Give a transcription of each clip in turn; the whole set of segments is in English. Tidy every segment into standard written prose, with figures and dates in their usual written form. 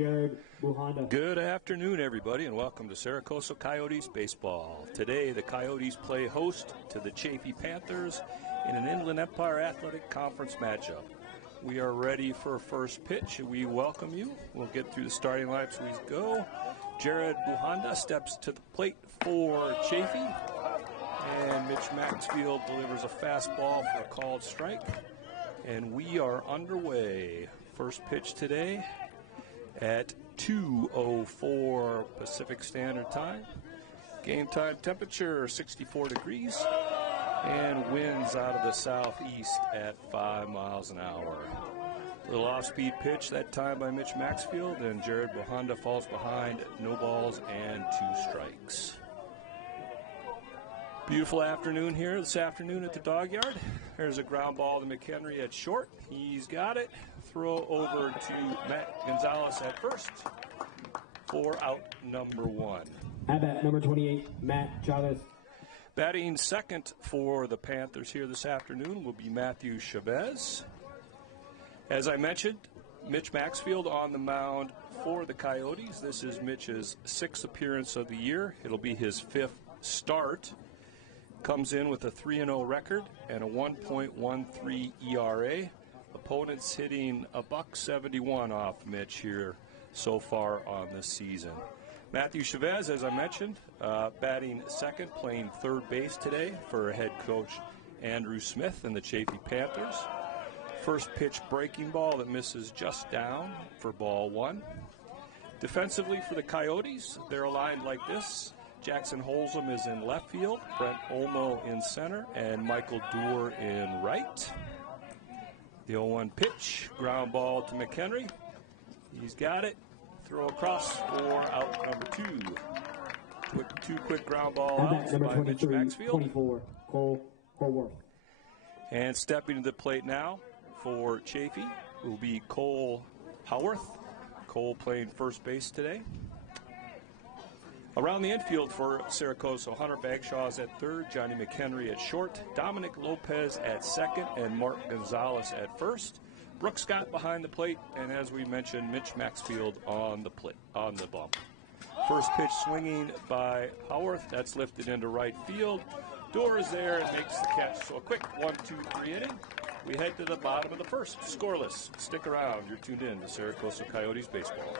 Jared Buhanda. Good afternoon, everybody, and welcome to Coso Coyotes baseball. Today, the Coyotes play host to the Chaffee Panthers in an Inland Empire Athletic Conference matchup. We are ready for first pitch, and we welcome you. We'll get through the starting lineups as we go. Jared Buhanda steps to the plate for Chaffee, and Mitch Maxfield delivers a fastball for a called strike. And we are underway. First pitch today at 2:04 Pacific Standard Time. Game time temperature 64 degrees and winds out of the southeast at 5 miles an hour. Little off-speed pitch that time by Mitch Maxfield, and Jared Buhanda falls behind, no balls and 2 strikes. Beautiful afternoon here this afternoon at the dog yard. There's a ground ball to McHenry at short. He's got it. Throw over to Matt Gonzalez at first for out number 1. At bat number 28, Matt Chavez. Batting second for the Panthers here this afternoon will be Matthew Chavez. As I mentioned, Mitch Maxfield on the mound for the Coyotes. This is Mitch's 6th appearance of the year. It'll be his 5th start. Comes in with a 3-0 record and a 1.13 ERA. Opponents hitting a .171 off Mitch here so far on this season. Matthew Chavez, as I mentioned, batting second, playing third base today for head coach Andrew Smith and the Chaffee Panthers. First pitch breaking ball that misses just down for ball 1. Defensively for the Coyotes, they're aligned like this. Jackson Holzum is in left field, Brent Olmo in center, and Michael Doerr in right. The 0-1 pitch, ground ball to McHenry. He's got it. Throw across for out number 2. Two quick ground ball outs by Mitch Maxfield. 24, Cole Haworth. And stepping to the plate now for Chaffee will be Cole Haworth. Cole playing first base today. Around the infield for Coso, Hunter Bagshaw is at third, Johnny McHenry at short, Dominic Lopez at second, and Mark Gonzalez at first. Brooks Scott behind the plate, and as we mentioned, Mitch Maxfield on the bump. First pitch swinging by Haworth. That's lifted into right field. Doerr is there and makes the catch. So a quick 1-2-3 inning. We head to the bottom of the first. Scoreless. Stick around. You're tuned in to Coso Coyotes baseball.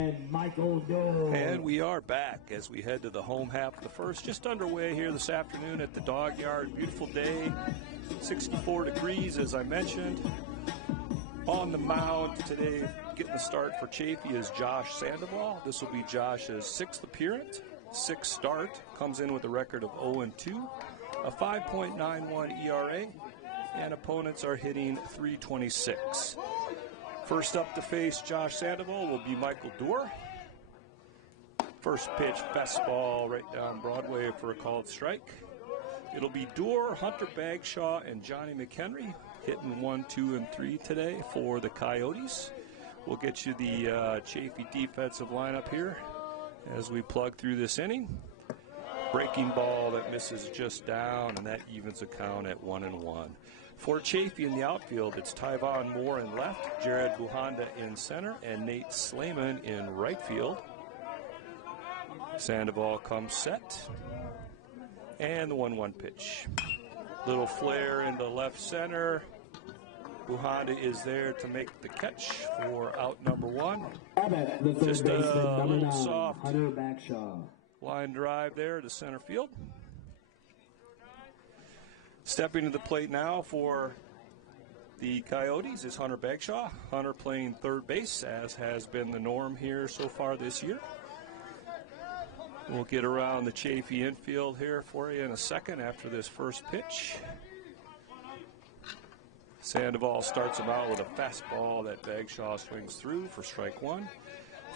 And Michael Doerr. And we are back as we head to the home half of the first. Just underway here this afternoon at the dog yard. Beautiful day, 64 degrees as I mentioned. On the mound today, getting the start for Chaffee is Josh Sandoval. This will be Josh's 6th appearance, 6th start. Comes in with a record of 0-2, a 5.91 ERA, and opponents are hitting .326. First up to face Josh Sandoval will be Michael Doerr. First pitch, fastball right down Broadway for a called strike. It'll be Doerr, Hunter Bagshaw, and Johnny McHenry hitting 1, 2, and 3 today for the Coyotes. We'll get you the Chaffee defensive lineup here as we plug through this inning. Breaking ball that misses just down, and that evens a count at 1-1. For Chaffee in the outfield, it's Tyvon Moore in left, Jared Buhanda in center, and Nate Slayman in right field. Sandoval comes set. And the 1-1 pitch. Little flare into left center. Buhanda is there to make the catch for out number 1. Just a little soft Hunter Bagshaw. line drive there to center field. Stepping to the plate now for the Coyotes is Hunter Bagshaw. Hunter playing third base, as has been the norm here so far this year. We'll get around the Chaffee infield here for you in a second after this first pitch. Sandoval starts him out with a fastball that Bagshaw swings through for strike 1.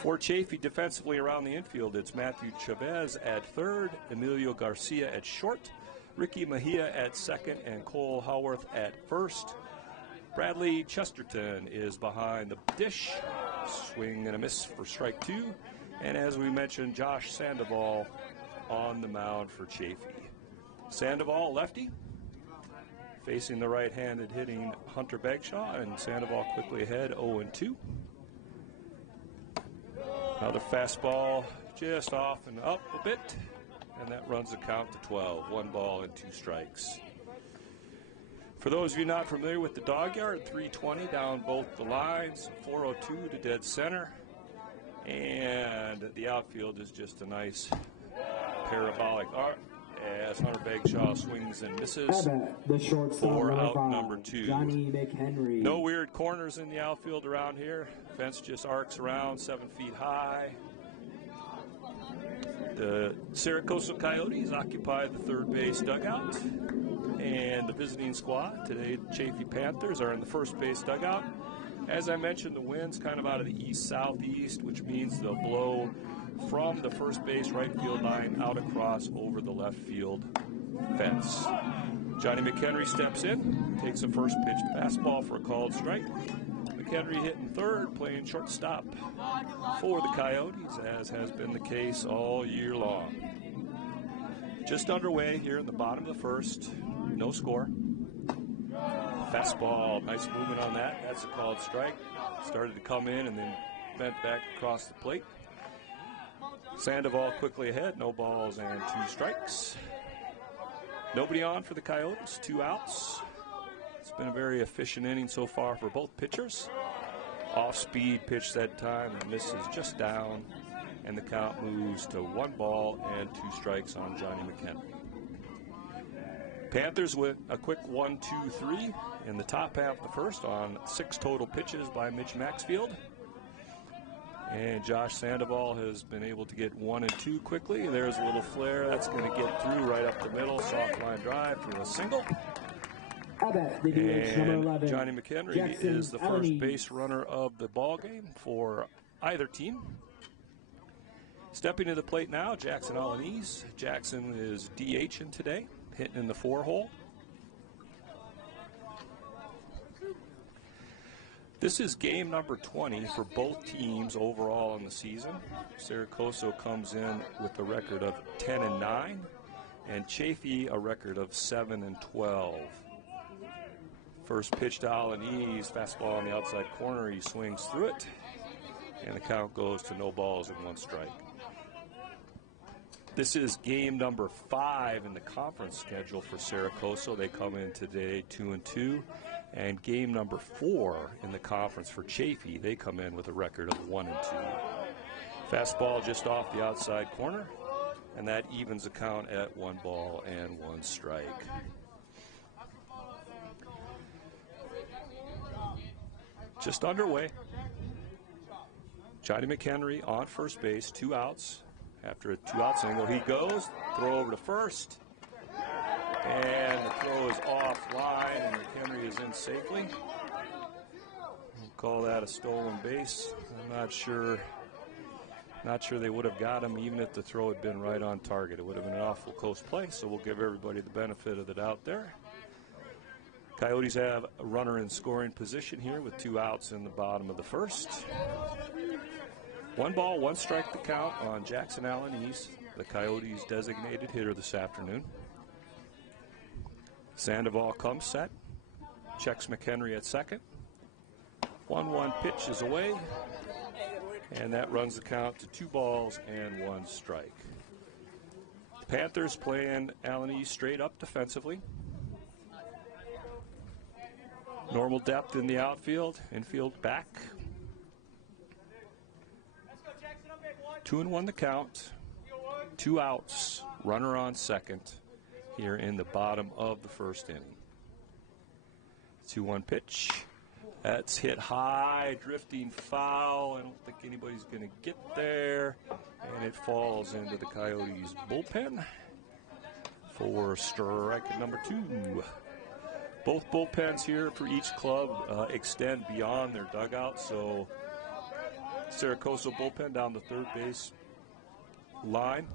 For Chaffee defensively around the infield, it's Matthew Chavez at third, Emilio Garcia at short, Ricky Mejia at second, and Cole Howarth at first. Bradley Chesterton is behind the dish. Swing and a miss for strike 2. And as we mentioned, Josh Sandoval on the mound for Chaffee. Sandoval, lefty, facing the right-handed hitting Hunter Bagshaw, and Sandoval quickly ahead, 0-2. Another fastball just off and up a bit, and that runs the count to 12. 1 ball and 2 strikes. For those of you not familiar with the dog yard, 320 down both the lines, 402 to dead center. And the outfield is just a nice parabolic arc as Hunter Bagshaw swings and misses for out number 2. Johnny McHenry. No weird corners in the outfield around here. Fence just arcs around 7 feet high. The Coso Coyotes occupy the third base dugout. And the visiting squad today, Chaffee Panthers, are in the first base dugout. As I mentioned, the wind's kind of out of the east-southeast, which means they'll blow from the first base right field line out across over the left field fence. Johnny McHenry steps in, takes a first pitch fastball for a called strike. McHenry hitting third, playing shortstop for the Coyotes, as has been the case all year long. Just underway here in the bottom of the first, no score. Fastball, nice movement on that. That's a called strike. Started to come in and then bent back across the plate. Sandoval quickly ahead, no balls and 2 strikes. Nobody on for the Coyotes, 2 outs. It's been a very efficient inning so far for both pitchers. Off-speed pitch that time, and misses just down, and the count moves to 1 ball and 2 strikes on Johnny McHenry. Panthers with a quick 1-2-3 in the top half of the first on 6 total pitches by Mitch Maxfield. And Josh Sandoval has been able to get 1 and 2 quickly. There's a little flare. That's going to get through right up the middle. Soft line drive for a single. And Johnny McHenry is the first base runner of the ball game for either team. Stepping to the plate now, Jackson Alaniz. Jackson is DHing today, hitting in the 4-hole. This is game number 20 for both teams overall in the season. Coso comes in with a record of 10-9, and Chaffee a record of 7-12. First pitch to Alaniz, fastball on the outside corner. He swings through it, and the count goes to no balls and 1 strike. This is game number 5 in the conference schedule for Coso. They come in today 2-2. And game number 4 in the conference for Chaffee, they come in with a record of 1-2. Fastball just off the outside corner, and that evens the count at 1 ball and 1 strike. just underway. Johnny McHenry on first base, 2 outs. After a 2-out single, he goes, throw over to first. And the throw is offline, and McHenry is in safely. We'll call that a stolen base. I'm not sure they would have got him even if the throw had been right on target. It would have been an awful close play, so we'll give everybody the benefit of the doubt there. Coyotes have a runner in scoring position here with 2 outs in the bottom of the first. 1 ball, 1 strike to count on Jackson Allen East, the Coyotes' designated hitter this afternoon. Sandoval comes set, checks McHenry at second. 1-1 pitch is away, and that runs the count to 2 balls and 1 strike. The Panthers playing Allen East straight up defensively. Normal depth in the outfield, infield back. 2-1 the count, 2 outs, runner on second here in the bottom of the first inning. 2-1 pitch. That's hit high, drifting foul. I don't think anybody's going to get there. And it falls into the Coyotes' bullpen for strike number 2. Both bullpens here for each club extend beyond their dugout. So Coso bullpen down the third base line.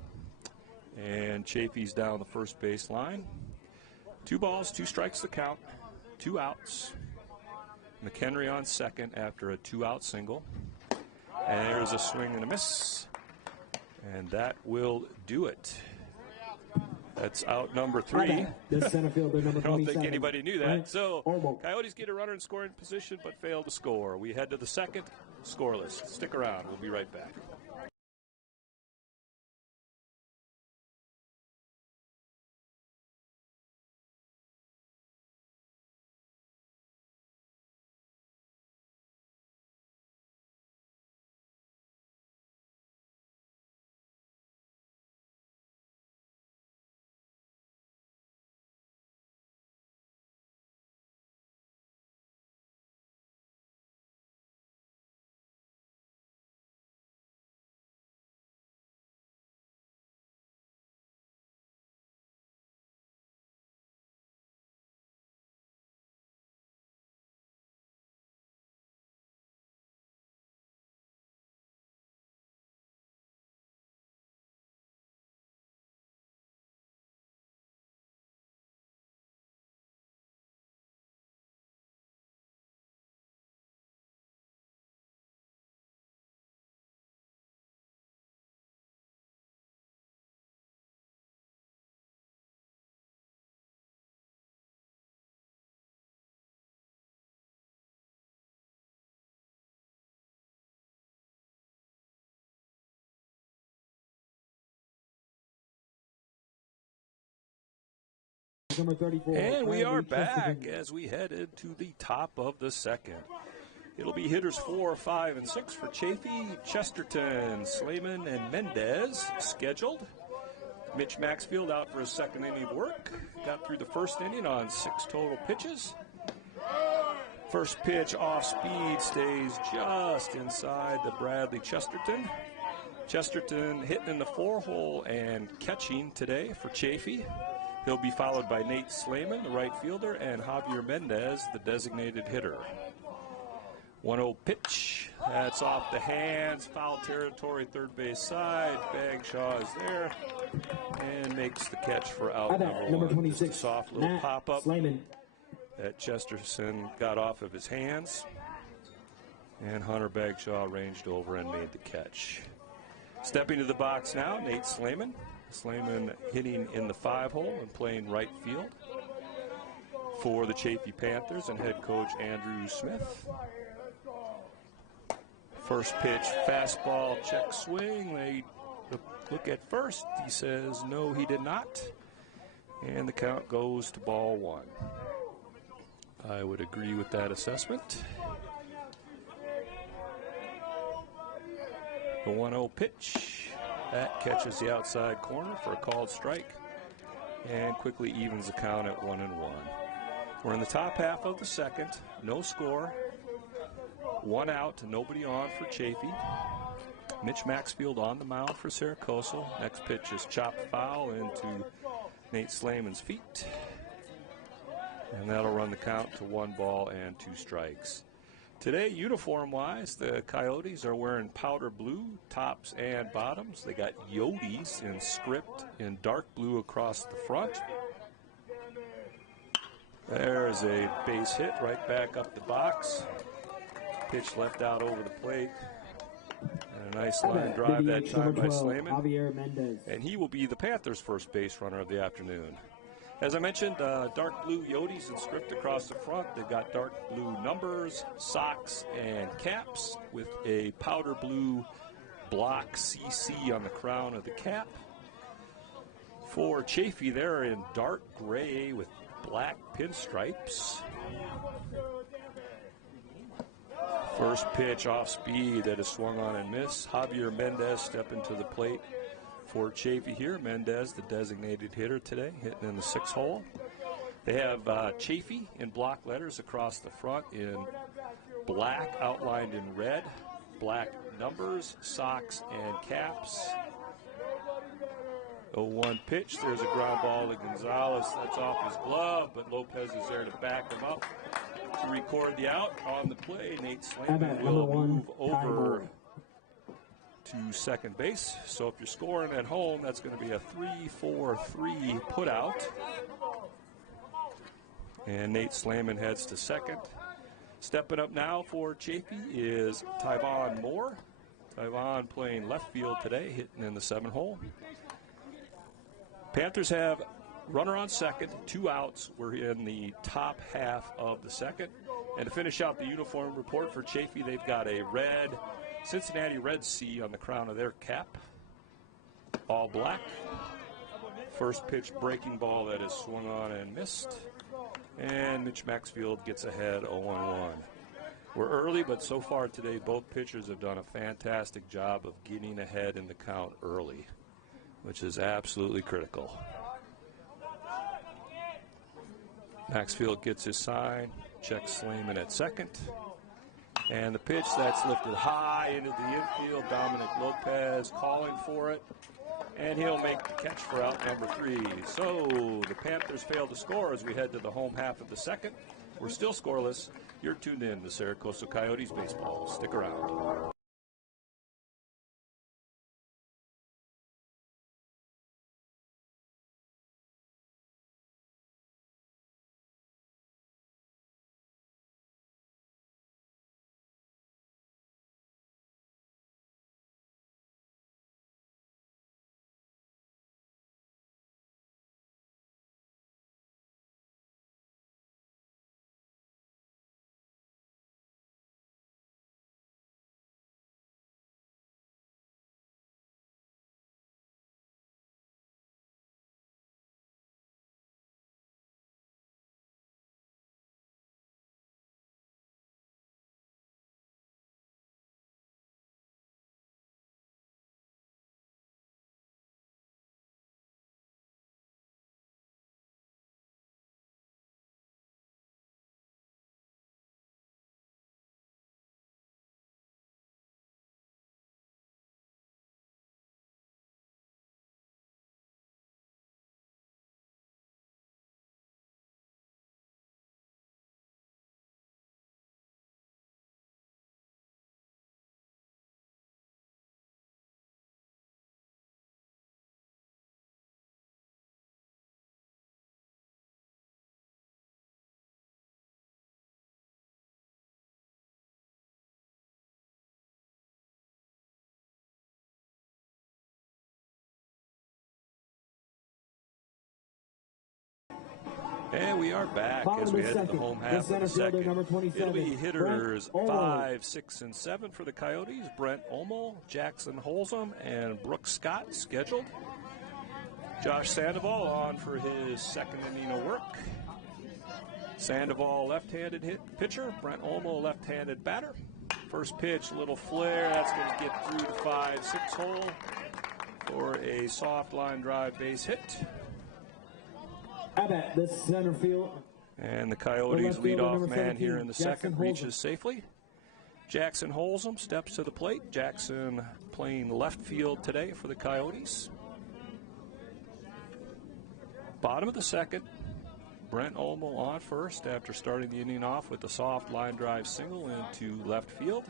And Chaffee's down the first base line. 2 balls, 2 strikes to count, 2 outs. McHenry on second after a 2-out single. And there's a swing and a miss. And that will do it. That's out number 3. The center fielder, number 27. I don't think anybody knew that. So Ormo. Coyotes get a runner in scoring position but fail to score. We head to the second, scoreless. Stick around. We'll be right back. Number 34. And we are back as we head into the top of the second. It'll be hitters 4, 5, and 6 for Chaffee, Chesterton, Slayman, and Mendez scheduled. Mitch Maxfield out for his second inning of work. Got through the first inning on 6 total pitches. First pitch off speed stays just inside the Bradley Chesterton. Chesterton hitting in the 4-hole and catching today for Chaffee. He'll be followed by Nate Slayman, the right fielder, and Javier Mendez, the designated hitter. 1-0 pitch. That's off the hands. Foul territory, third base side. Bagshaw is there and makes the catch for out number 26. Just a soft little Matt pop-up Slayman. that Chesterton got off of his hands. And Hunter Bagshaw ranged over and made the catch. Stepping to the box now, Nate Slayman. Slayman hitting in the 5-hole and playing right field for the Chaffee Panthers and head coach Andrew Smith. First pitch, fastball, check swing. They look at first. He says no, he did not. And the count goes to ball 1. I would agree with that assessment. The 1-0 pitch. That catches the outside corner for a called strike and quickly evens the count at 1-1. We're in the top half of the second. No score. 1 out, nobody on for Chaffee. Mitch Maxfield on the mound for Coso. Next pitch is chopped foul into Nate Slayman's feet. And that'll run the count to 1 ball and 2 strikes. Today, uniform-wise, the Coyotes are wearing powder blue tops and bottoms. They got Yotes in script in dark blue across the front. There's a base hit right back up the box. Pitch left out over the plate. And a nice line drive that time by Slayman. And he will be the Panthers' first base runner of the afternoon. As I mentioned, dark blue Yotes in script across the front. They've got dark blue numbers, socks, and caps with a powder blue block CC on the crown of the cap. For Chaffee, they're in dark gray with black pinstripes. First pitch off speed that is swung on and missed. Javier Mendez stepping to the plate for Chaffee here. Mendez, the designated hitter today, hitting in the 6th hole. They have Chaffee in block letters across the front in black outlined in red, black numbers, socks, and caps. 0-1 pitch. There's a ground ball to Gonzalez. That's off his glove, but Lopez is there to back him up to record the out. On the play, Nate Slayman will move over to second base. So if you're scoring at home, that's going to be a 3-4-3 put out. And Nate Slayman heads to second. Stepping up now for Chaffee is Tyvon Moore. Tyvon playing left field today, hitting in the 7th hole. Panthers have runner on second, 2 outs. We're in the top half of the second. And to finish out the uniform report for Chaffee, they've got a red Cincinnati Red C on the crown of their cap. All black. First pitch breaking ball that is swung on and missed. And Mitch Maxfield gets ahead 0-1. We're early, but so far today, both pitchers have done a fantastic job of getting ahead in the count early, which is absolutely critical. Maxfield gets his sign, checks Slayman at second. And the pitch that's lifted high into the infield, Dominic Lopez calling for it. And he'll make the catch for out number 3. So the Panthers fail to score as we head to the home half of the second. We're still scoreless. You're tuned in to Coso Coyotes baseball. Stick around. And we are back as we head to the home half of the second. It'll be hitters 5, 6, and 7 for the Coyotes. Brent Olmo, Jackson Holzum, and Brooks Scott scheduled. Josh Sandoval on for his 2nd inning of work. Sandoval left-handed pitcher, Brent Olmo left-handed batter. First pitch, a little flare. That's going to get through the 5-6 hole for a soft line drive base hit. Abbott, the center field. And the Coyotes leadoff man here in the second reaches safely. Jackson Holzum steps to the plate. Jackson playing left field today for the Coyotes. Bottom of the second, Brent Olmo on first after starting the inning off with a soft line drive single into left field.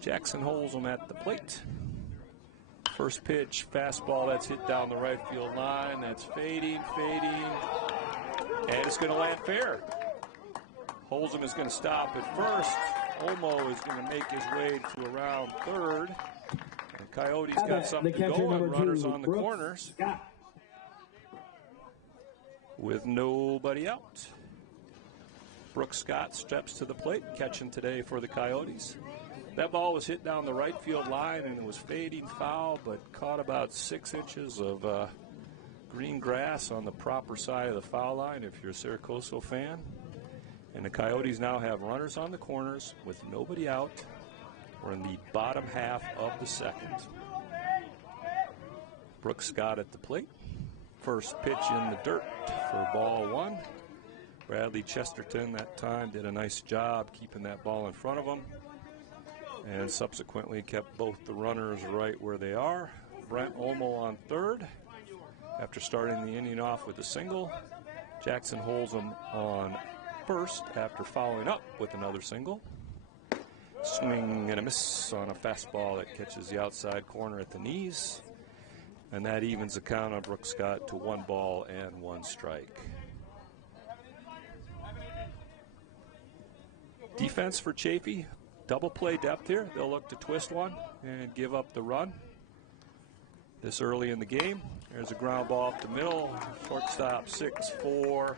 Jackson Holzum at the plate. First pitch, fastball that's hit down the right field line. That's fading, and it's going to land fair. Holzum is going to stop at first. Olmo is going to make his way to around third. The Coyotes got something going. Runners on the corners. With nobody out. Brooks Scott steps to the plate, catching today for the Coyotes. That ball was hit down the right field line and it was fading foul, but caught about 6 inches of green grass on the proper side of the foul line if you're a Coso fan. And the Coyotes now have runners on the corners with nobody out. We're in the bottom half of the second. Brooks Scott at the plate. First pitch in the dirt for ball one. Bradley Chesterton that time did a nice job keeping that ball in front of him and subsequently kept both the runners right where they are. Brent Olmo on third after starting the inning off with a single. Jackson Holzum on first after following up with another single. Swing and a miss on a fastball that catches the outside corner at the knees. And that evens the count on Brooks Scott to 1 ball and 1 strike. Defense for Chaffee. Double play depth here. They'll look to twist one and give up the run. This early in the game. There's a ground ball up the middle. Shortstop 6-4,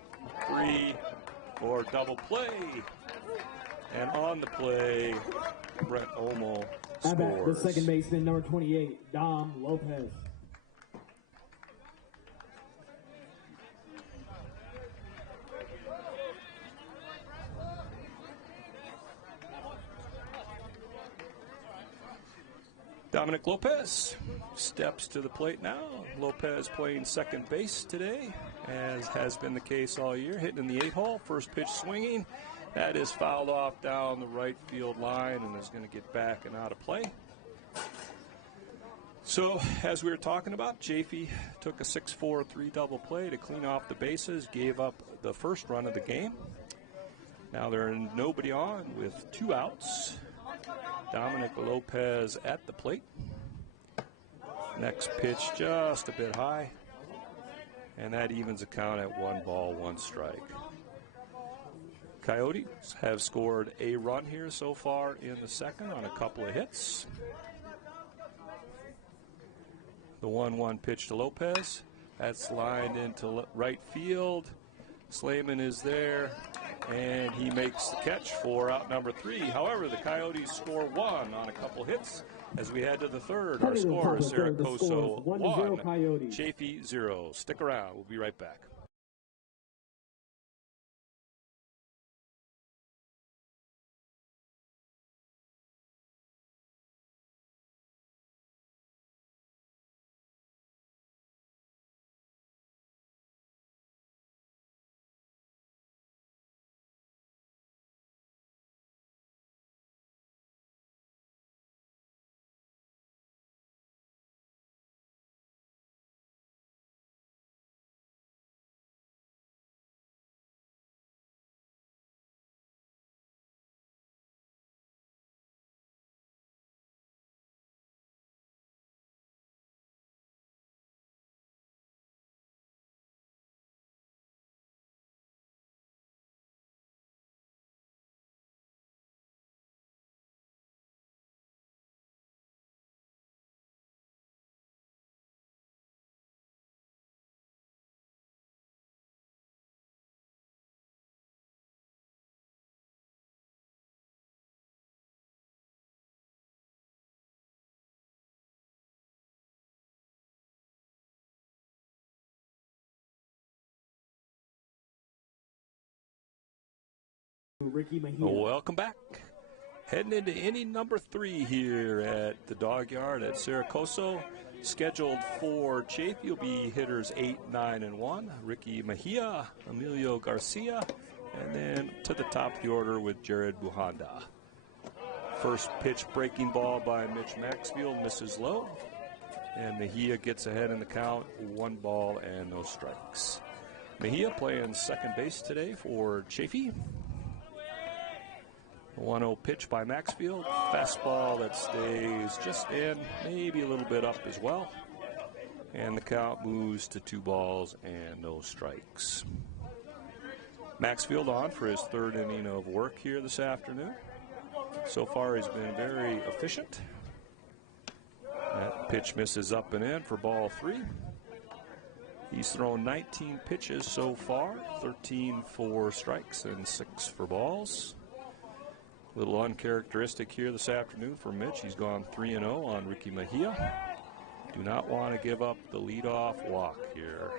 3 for double play. And on the play, Brent Olmo scores. The second baseman, number 28, Dom Lopez. Dominic Lopez steps to the plate now. Lopez playing second base today, as has been the case all year. Hitting in the 8-hole, first pitch swinging. That is fouled off down the right field line and is going to get back and out of play. So, as we were talking about, Chaffee took a 6-4-3 double play to clean off the bases, gave up the first run of the game. Now there's nobody on with 2 outs. Dominic Lopez at the plate. Next pitch just a bit high. And that evens the count at 1 ball, 1 strike. Coyotes have scored a run here so far in the second on a couple of hits. The 1-1 pitch to Lopez. That's lined into right field. Slayman is there, and he makes the catch for out number 3. However, the Coyotes score 1 on a couple hits as we head to the third. Our score is Coso 1, Chaffee 0. Stick around. We'll be right back. Welcome back. Heading into inning number 3 here at the Dog Yard at Coso. Scheduled for Chaffee will be hitters 8, 9, and 1. Ricky Mejia, Emilio Garcia, and then to the top of the order with Jared Buhanda. First pitch breaking ball by Mitch Maxfield misses low. And Mejia gets ahead in the count, 1 ball and no strikes. Mejia playing second base today for Chaffee. 1-0 pitch by Maxfield. Fastball that stays just in, maybe a little bit up as well. And the count moves to 2 balls and no strikes. Maxfield on for his 3rd inning of work here this afternoon. So far he's been very efficient. That pitch misses up and in for ball 3. He's thrown 19 pitches so far, 13 for strikes and 6 for balls. A little uncharacteristic here this afternoon for Mitch. He's gone 3-0 on Ricky Mejia. Do not want to give up the leadoff walk here.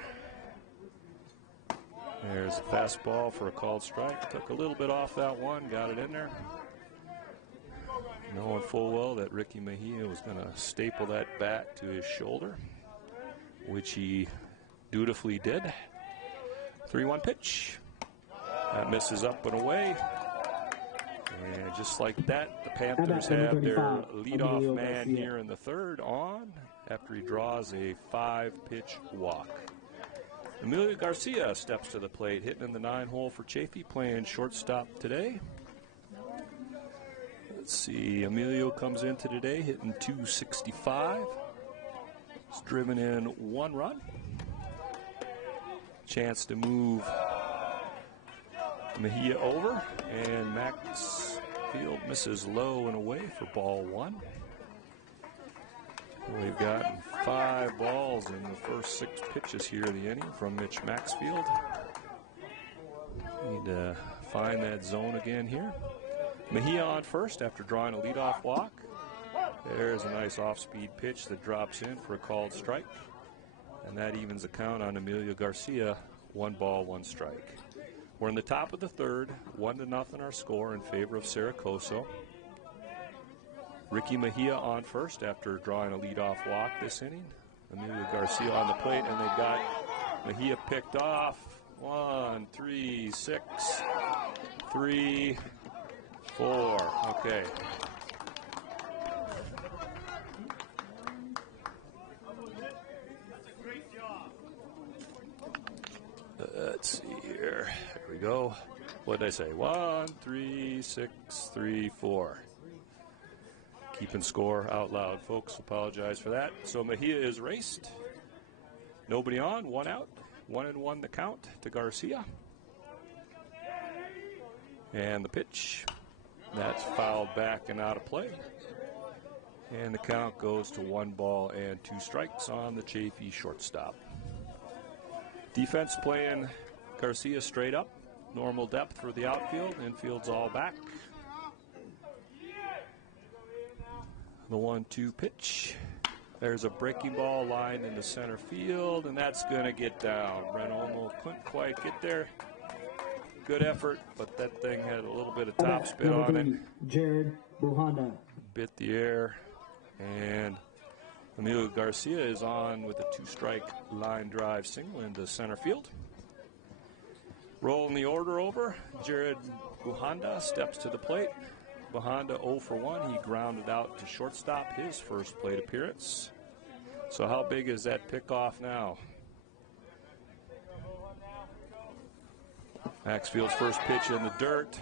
There's a fastball for a called strike. Took a little bit off that one, got it in there. Knowing full well that Ricky Mejia was going to staple that bat to his shoulder, which he dutifully did. 3-1 pitch. That misses up and away. And just like that, the Panthers have their leadoff man here in the 3rd on after he draws a 5-pitch walk. Emilio Garcia steps to the plate, hitting in the 9-hole for Chaffee, playing shortstop today. Let's see, Emilio comes into today hitting .265. He's driven in 1 run. Chance to move Mejia over, and Maxfield misses low and away for ball 1. We've gotten 5 balls in the first 6 pitches here of the inning from Mitch Maxfield. Need to find that zone again here. Mejia on first after drawing a leadoff walk. There's a nice off-speed pitch that drops in for a called strike. And that evens the count on Emilio Garcia, 1 ball, 1 strike. We're in the top of the 3rd, 1-0 our score in favor of Coso. Ricky Mejia on first after drawing a leadoff walk this inning. Emilio Garcia on the plate, and they've got Mejia picked off. 1, 3, 6, 3, 4. Okay. Let's see here. There we go. What did I say? 1, 3, 6, 3, 4. Keeping score out loud, folks. Apologize for that. So Mejia is raced. Nobody on. 1 out. 1-1 the count to Garcia. And the pitch. That's fouled back and out of play. And the count goes to 1 ball and 2 strikes on the Chaffee shortstop. Defense playing Garcia straight up. Normal depth for the outfield. Infield's all back. The 1-2 pitch. There's a breaking ball lined into center field, and that's going to get down. Brent Olmo couldn't quite get there. Good effort, but that thing had a little bit of top spin on it. Jared Buhanda. Bit the air, and Emilio Garcia is on with a 2-strike line drive single into center field. Rolling the order over, Jared Buhanda steps to the plate. Buhanda 0 for 1. He grounded out to shortstop, his first plate appearance. So how big is that pickoff now? Maxfield's first pitch in the dirt.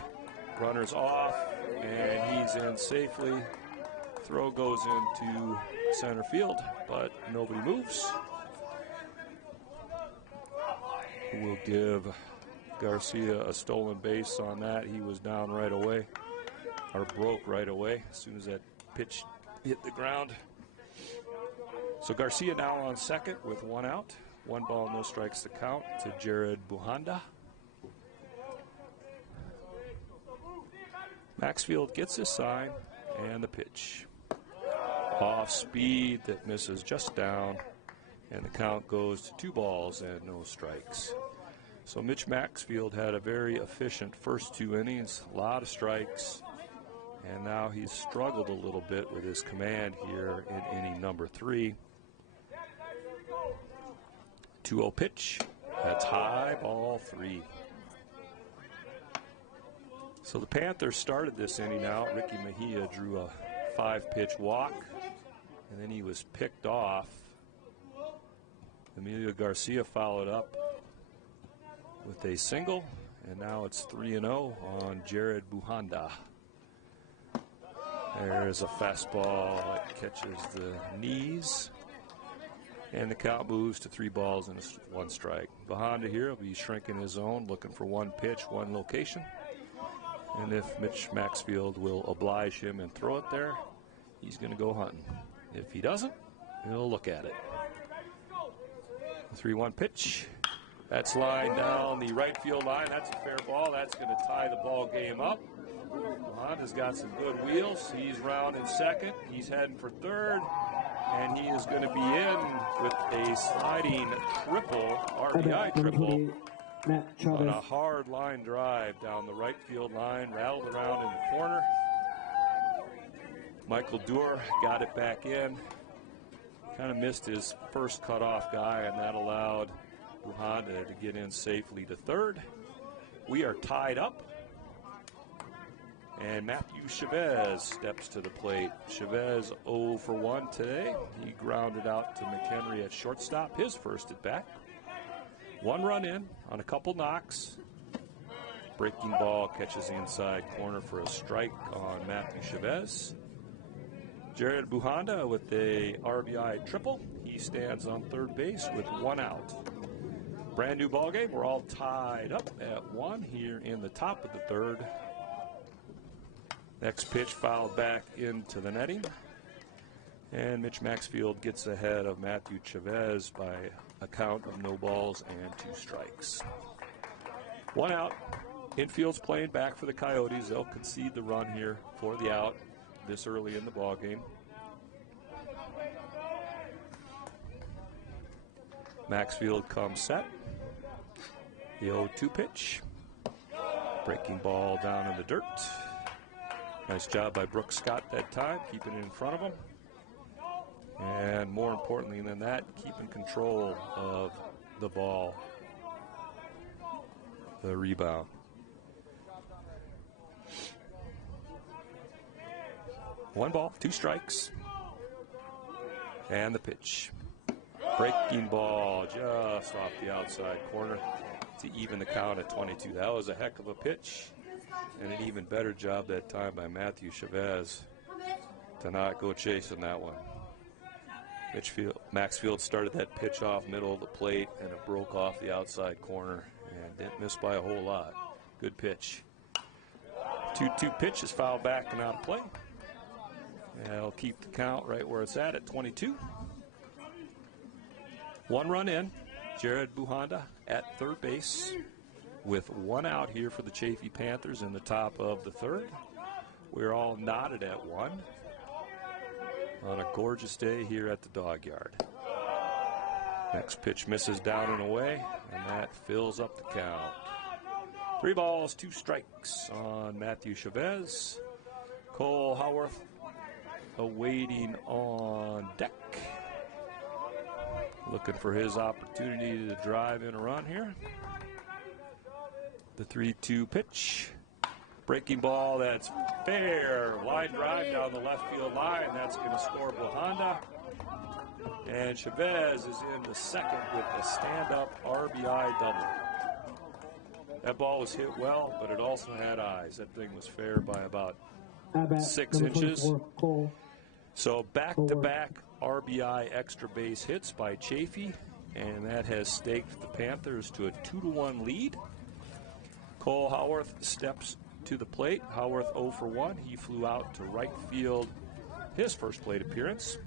Runner's off, and he's in safely. Throw goes into center field, but nobody moves. We'll give Garcia a stolen base on that. He was down right away, or broke right away as soon as that pitch hit the ground. So Garcia now on second with 1 out. 1 ball, no strikes to count to Jared Buhanda. Maxfield gets his sign, and the pitch. Off speed that misses just down, and the count goes to 2 balls and no strikes. So Mitch Maxfield had a very efficient first 2 innings, a lot of strikes, and now he's struggled a little bit with his command here in inning number 3. 2-0 pitch. That's high, ball 3. So the Panthers started this inning out. Ricky Mejia drew a 5-pitch walk, and then he was picked off. Emilio Garcia followed up with a single, and now it's 3-0 on Jared Buhanda. There's a fastball that catches the knees, and the count moves to 3 balls and 1 strike. Buhanda here will be shrinking his zone, looking for 1 pitch, 1 location. And if Mitch Maxfield will oblige him and throw it there, he's going to go hunting. If he doesn't, he'll look at it. 3-1 pitch. That's lined down the right field line. That's a fair ball. That's going to tie the ball game up. Buhanda's got some good wheels. He's rounding second. He's heading for third. And he is going to be in with a sliding triple, RBI triple, on a hard line drive down the right field line, rattled around in the corner. Michael Duer got it back in. Kind of missed his first cutoff guy, and that allowed Buhanda to get in safely to third. We are tied up. And Matthew Chavez steps to the plate. Chavez 0 for 1 today. He grounded out to McHenry at shortstop, his first at bat. 1 run in on a couple knocks. Breaking ball catches the inside corner for a strike on Matthew Chavez. Jared Buhanda with a RBI triple. He stands on third base with 1 out. Brand new ball game. We're all tied up at 1 here in the top of the third. Next pitch fouled back into the netting. And Mitch Maxfield gets ahead of Matthew Chavez by a count of no balls and 2 strikes. 1 out. Infield's playing back for the Coyotes. They'll concede the run here for the out this early in the ball game. Maxfield comes set. The 0-2 pitch. Breaking ball down in the dirt. Nice job by Brooks Scott that time, keeping it in front of him. And more importantly than that, keeping control of the ball. The rebound. One ball, 2 strikes. And the pitch. Breaking ball just off the outside corner to even the count at 22. That was a heck of a pitch. And an even better job that time by Matthew Chavez to not go chasing that one. Maxfield started that pitch off middle of the plate, and it broke off the outside corner and didn't miss by a whole lot. Good pitch. 2-2 pitch is fouled back and out of play. And it'll keep the count right where it's at 22. 1 run in. Jared Buhanda at third base, with 1 out here for the Chaffee Panthers in the top of the third. We're all knotted at 1 on a gorgeous day here at the Dog Yard. Next pitch misses down and away, and that fills up the count. 3 balls, 2 strikes on Matthew Chavez. Cole Howarth awaiting on deck, looking for his opportunity to drive in a run here. The 3-2 pitch. Breaking ball, that's fair. Line drive down the left field line. That's going to score Buhanda. And Chavez is in the second with a stand-up RBI double. That ball was hit well, but it also had eyes. That thing was fair by about 6 inches. So back-to-back RBI extra base hits by Chaffee, and that has staked the Panthers to a 2-1 lead. Cole Howarth steps to the plate. Howarth 0 for 1. He flew out to right field his first plate appearance.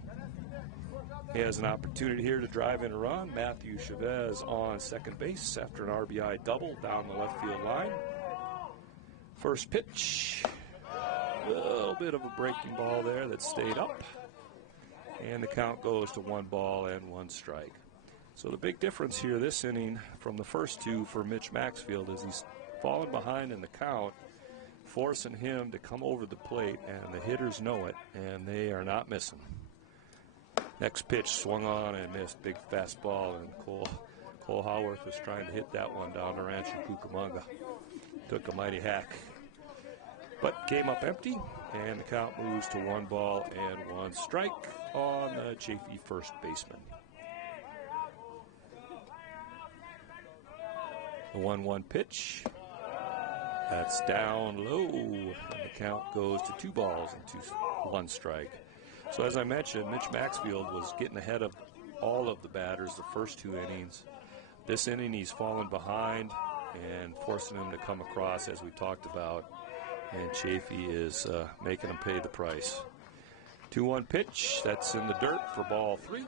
He has an opportunity here to drive in a run. Matthew Chavez on second base after an RBI double down the left field line. First pitch. A little bit of a breaking ball there that stayed up. And the count goes to 1 ball and 1 strike. So the big difference here this inning from the first 2 for Mitch Maxfield is he's fallen behind in the count, forcing him to come over the plate, and the hitters know it, and they are not missing. Next pitch swung on and missed. Big fastball, and Cole Howarth was trying to hit that one down to Rancho Cucamonga. Took a mighty hack. but came up empty, and the count moves to 1 ball and 1 strike on the Chaffee first baseman. The 1-1 pitch. That's down low, and the count goes to 2 balls and 1 strike. So as I mentioned, Mitch Maxfield was getting ahead of all of the batters the first 2 innings. This inning he's fallen behind and forcing them to come across, as we talked about, and Chaffee is making them pay the price. 2-1 pitch, that's in the dirt for ball 3.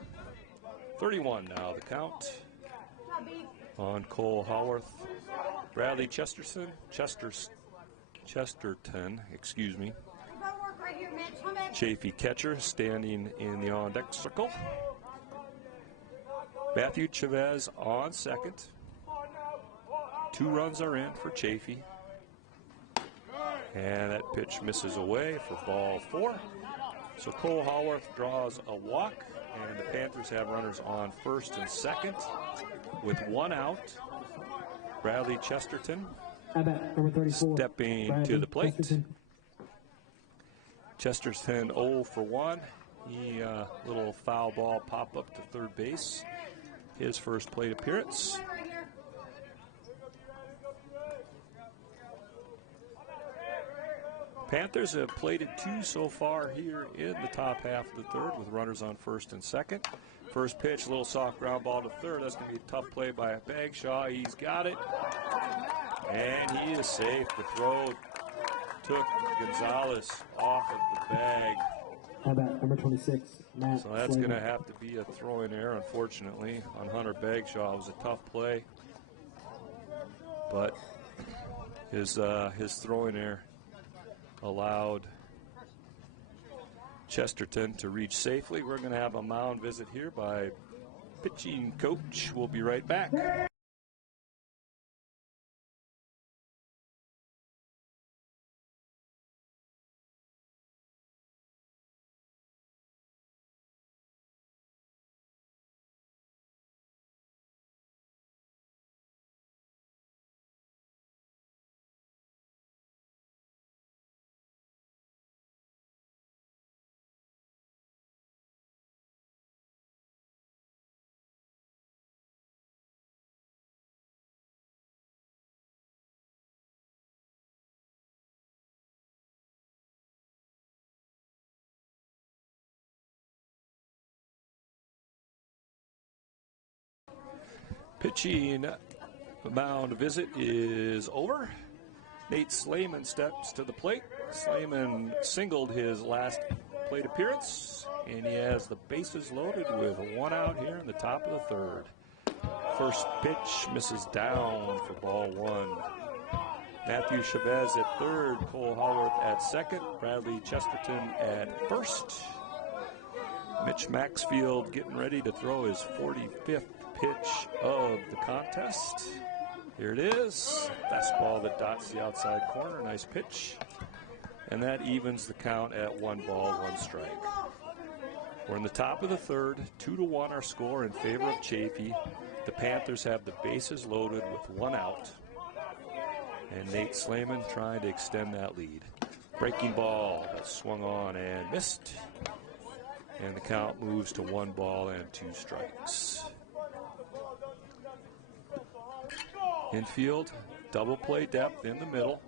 31 now the count on Cole Howarth. Bradley Chesterton, excuse me. Chaffee catcher standing in the on-deck circle. Matthew Chavez on second. 2 runs are in for Chaffee. And that pitch misses away for ball 4. So Cole Howarth draws a walk, and the Panthers have runners on first and second with 1 out. Bradley Chesterton stepping to the plate. Chesterton 0 for 1. He little foul ball pop up to third base. His first plate appearance. Panthers have plated 2 so far here in the top half of the third with runners on first and second. First pitch, a little soft ground ball to third. That's going to be a tough play by Bagshaw. He's got it. And he is safe. The throw took Gonzalez off of the bag. Number 26, Matt. So that's going to have to be a throw-in error, unfortunately, on Hunter Bagshaw. It was a tough play. But his throw-in error allowed Chesterton to reach safely. We're going to have a mound visit here by pitching coach. We'll be right back. Pitching mound visit is over. Nate Slayman steps to the plate. Slayman singled his last plate appearance, and he has the bases loaded with 1 out here in the top of the third. First pitch misses down for ball 1. Matthew Chavez at third, Cole Howarth at second, Bradley Chesterton at first. Mitch Maxfield getting ready to throw his 45th pitch of the contest. Here it is. Fastball that dots the outside corner. Nice pitch. And that evens the count at 1 ball, 1 strike. We're in the top of the third. 2-1 our score in favor of Chaffee. The Panthers have the bases loaded with 1 out. And Nate Slayman trying to extend that lead. Breaking ball that swung on and missed. And the count moves to 1 ball and 2 strikes. Infield, double play depth in the middle.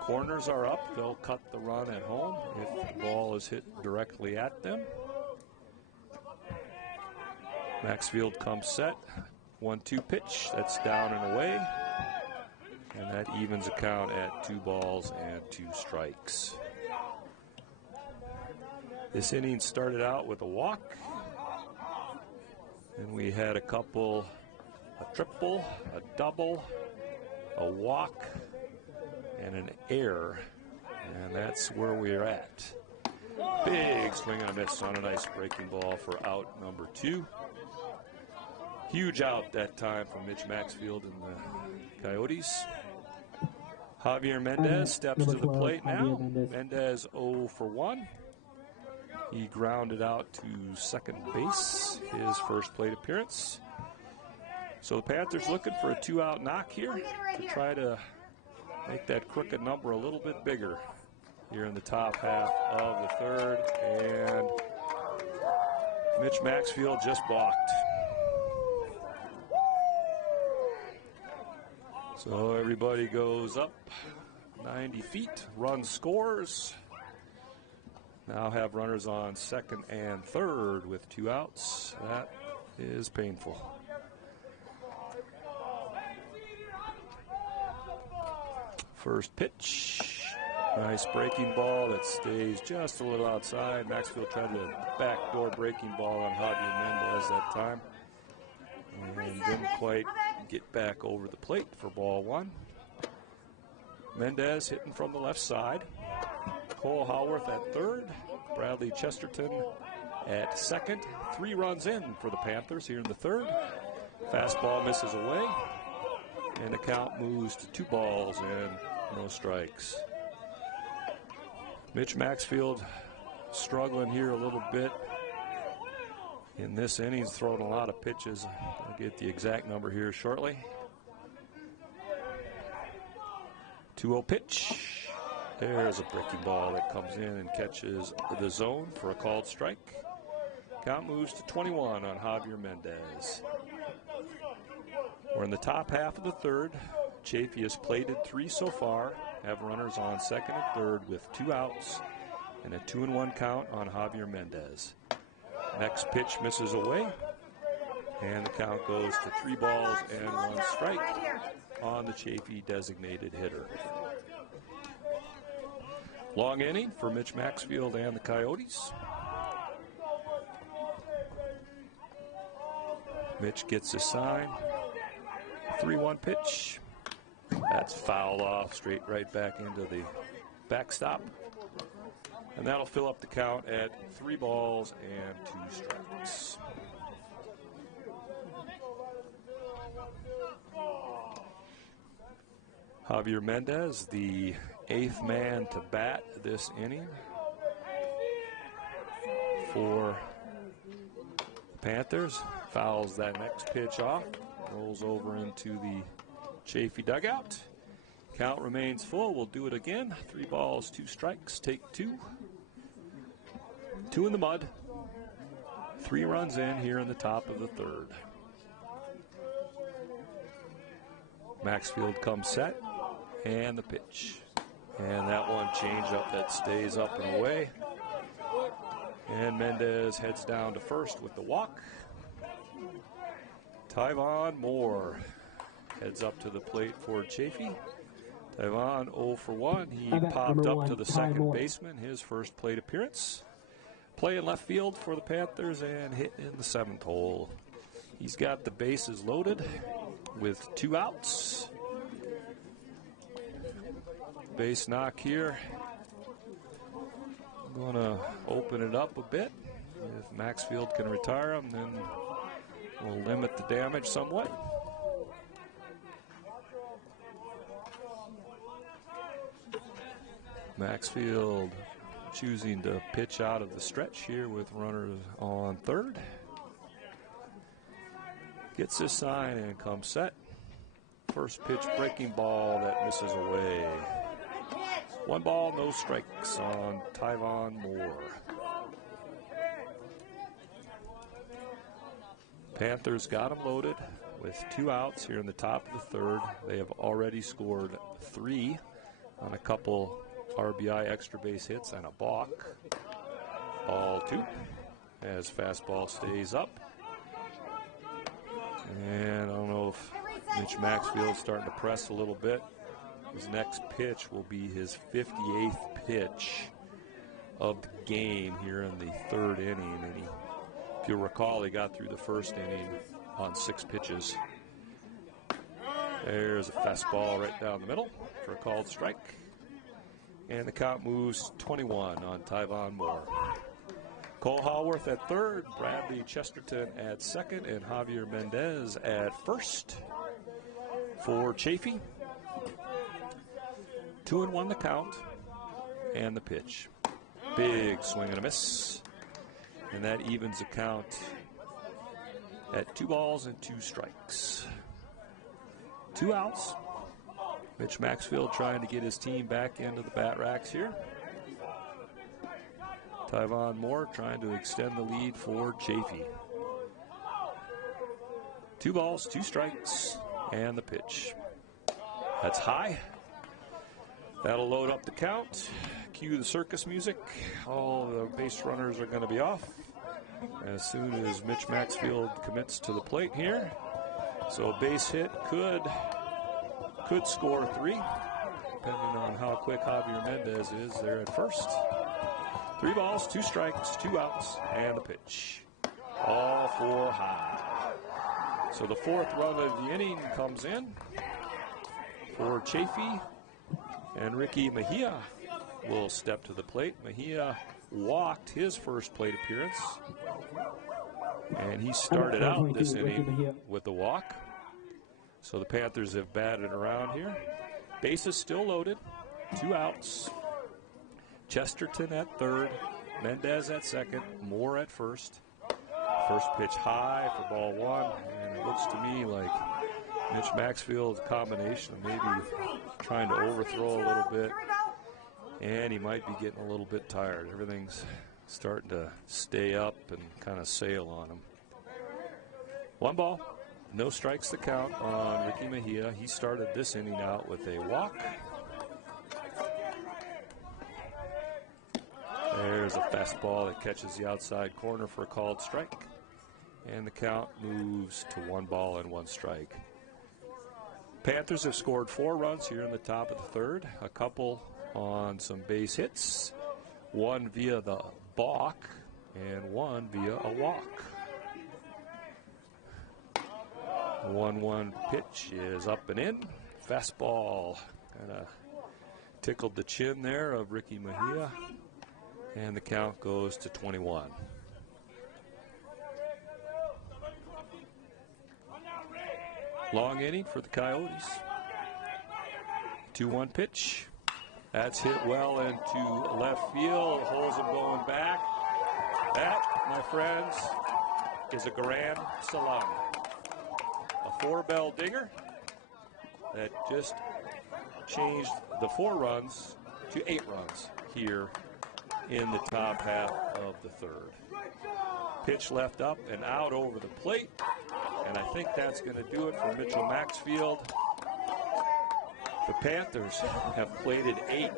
Corners are up. They'll cut the run at home if the ball is hit directly at them. Maxfield comes set. 1-2 pitch. That's down and away. And that evens the count at 2 balls and 2 strikes. This inning started out with a walk. And we had a triple, a double, a walk, and an error. And that's where we're at. Big swing and a miss on a nice breaking ball for out number 2. Huge out that time from Mitch Maxfield and the Coyotes. Javier Mendez steps to the plate now. Mendez 0 for 1. He grounded out to second base, his first plate appearance. So the Panthers looking for a 2-out knock here to try to make that crooked number a little bit bigger. here in the top half of the third, and Mitch Maxfield just balked. So everybody goes up 90 feet, run scores. Now have runners on second and third with 2 outs. That is painful. First pitch. Nice breaking ball that stays just a little outside. Maxfield tried to backdoor breaking ball on Javier Mendez that time. And didn't quite get back over the plate for ball 1. Mendez hitting from the left side. Cole Howarth at third. Bradley Chesterton at second. 3 runs in for the Panthers here in the third. Fastball misses away. And the count moves to 2 balls and no strikes. Mitch Maxfield struggling here a little bit in this inning. He's thrown a lot of pitches. I'll get the exact number here shortly. 2-0 pitch. There's a breaking ball that comes in and catches the zone for a called strike. Count moves to 21 on Javier Mendez. We're in the top half of the third. Chaffee has plated 3 so far. Have runners on second and third with 2 outs and a 2-1 count on Javier Mendez. Next pitch misses away, and the count goes to 3 balls and 1 strike on the Chaffee designated hitter. Long inning for Mitch Maxfield and the Coyotes. Mitch gets his sign. 3-1 pitch. That's fouled off, straight right back into the backstop. And that'll fill up the count at 3 balls and 2 strikes. Javier Mendez, the 8th man to bat this inning for Panthers. Fouls that next pitch off, rolls over into the Chaffee dugout. Count remains full. We'll do it again. 3 balls, 2 strikes. Take 2. 2 in the mud. 3 runs in here in the top of the third. Maxfield comes set, and the pitch. And that one change up that stays up and away. And Mendez heads down to first with the walk. Tyvon Moore heads up to the plate for Chaffee. Tyvon 0 for 1. He popped up to the second baseman, his first plate appearance. Playing left field for the Panthers and hit in the 7th hole. He's got the bases loaded with 2 outs. Base knock here. I'm going to open it up a bit. If Maxfield can retire him, then we'll limit the damage somewhat. Maxfield choosing to pitch out of the stretch here with runners on third. Gets his sign and comes set. First pitch breaking ball that misses away. 1 ball, no strikes on Tyvon Moore. Panthers got him loaded with 2 outs here in the top of the third. They have already scored 3 on a couple RBI extra base hits and a balk. Ball 2 as fastball stays up. And I don't know if Mitch Maxfield's starting to press a little bit. His next pitch will be his 58th pitch of the game here in the 3rd inning. And he, if you'll recall, he got through the 1st inning on 6 pitches. There's a fastball right down the middle for a called strike. And the count moves 21 on Tyvon Moore. Cole Howarth at third, Bradley Chesterton at second, and Javier Mendez at first for Chaffee. 2-1 the count, and the pitch. Big swing and a miss. And that evens the count at 2 balls and 2 strikes. 2 outs. Mitch Maxfield trying to get his team back into the bat racks here. Tyvon Moore trying to extend the lead for Chaffee. 2 balls, 2 strikes, and the pitch. That's high. That'll load up the count. Cue the circus music. All the base runners are going to be off as soon as Mitch Maxfield commits to the plate here. So a base hit could score 3, depending on how quick Javier Mendez is there at first. 3 balls, 2 strikes, 2 outs, and the pitch. All 4 high. So the 4th run of the inning comes in for Chaffee, and Ricky Mejia will step to the plate. Mejia walked his first plate appearance, and he started out this inning with a walk. So the Panthers have batted around here. Bases still loaded, 2 outs. Chesterton at third, Mendez at second, Moore at first. First pitch high for ball 1, and it looks to me like Mitch Maxfield's combination of maybe trying to overthrow a little bit, and he might be getting a little bit tired. Everything's starting to stay up and kind of sail on him. 1 ball, no strikes to count on Ricky Mejia. He started this inning out with a walk. There's a fastball that catches the outside corner for a called strike. And the count moves to 1 ball and 1 strike. Panthers have scored 4 runs here in the top of the 3rd. A couple on some base hits. 1 via the balk and 1 via a walk. 1-1 pitch is up and in. Fastball kind of tickled the chin there of Ricky Mejia. And the count goes to 21. Long inning for the Coyotes. 2-1 pitch. That's hit well into left field. Holds him going back. That, my friends, is a grand salami. A 4-bell dinger that just changed the 4 runs to 8 runs here in the top half of the 3rd. Pitch left up and out over the plate. And I think that's going to do it for Mitchell Maxfield. The Panthers have plated 8.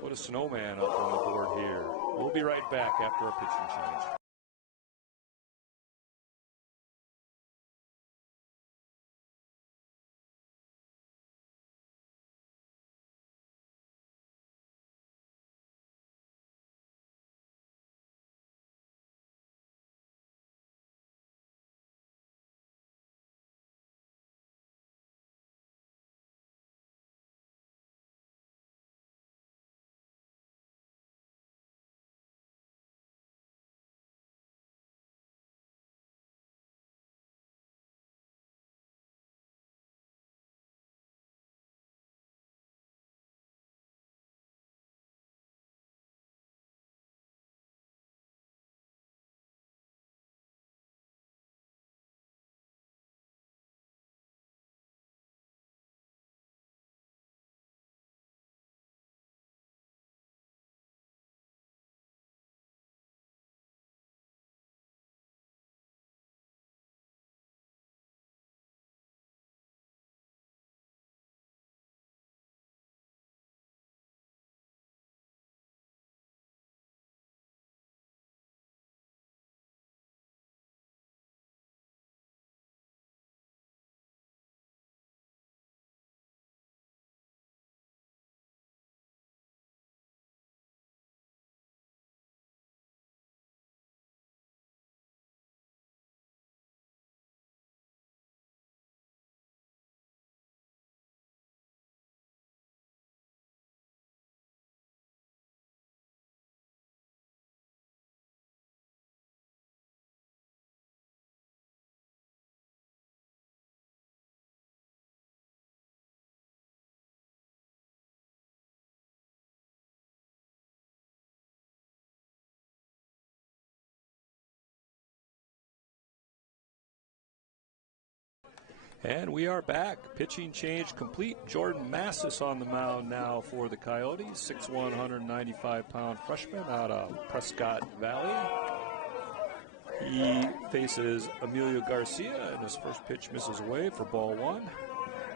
Put a snowman up on the board here. We'll be right back after a pitching change. And we are back. Pitching change complete. Jordan Massis on the mound now for the Coyotes. 6'1", 195-pound freshman out of Prescott Valley. He faces Emilio Garcia, and his first pitch misses away for ball one.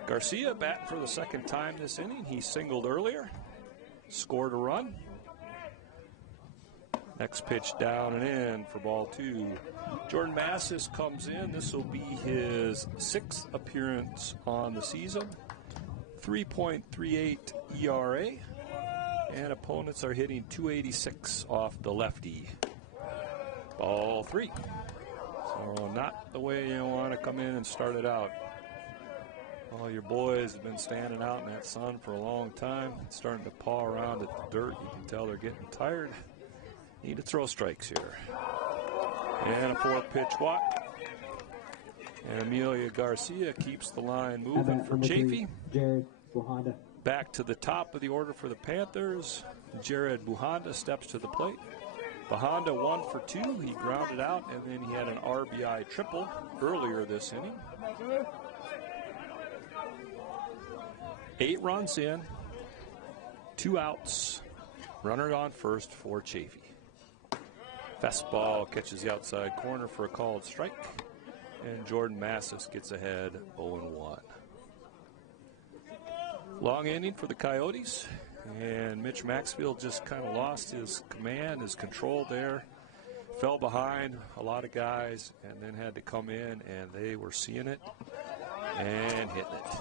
Garcia batting for the second time this inning. He singled earlier, scored a run. Next pitch down and in for ball two. Jordan Massis comes in. This will be his 6th appearance on the season. 3.38 ERA. And opponents are hitting .286 off the lefty. Ball three. So not the way you want to come in and start it out. All your boys have been standing out in that sun for a long time. It's starting to paw around at the dirt. You can tell they're getting tired. Need to throw strikes here. And a 4th pitch walk. And Amelia Garcia keeps the line moving for Chaffee. Jared Buhanda. Back to the top of the order for the Panthers. Jared Buhanda steps to the plate. Buhanda 1 for 2. He grounded out, and then he had an RBI triple earlier this inning. 8 runs in, 2 outs. Runner on first for Chaffee. Fastball catches the outside corner for a called strike. And Jordan Massis gets ahead 0-1. Long inning for the Coyotes. And Mitch Maxfield just kind of lost his command, his control there. Fell behind a lot of guys and then had to come in, and they were seeing it and hitting it.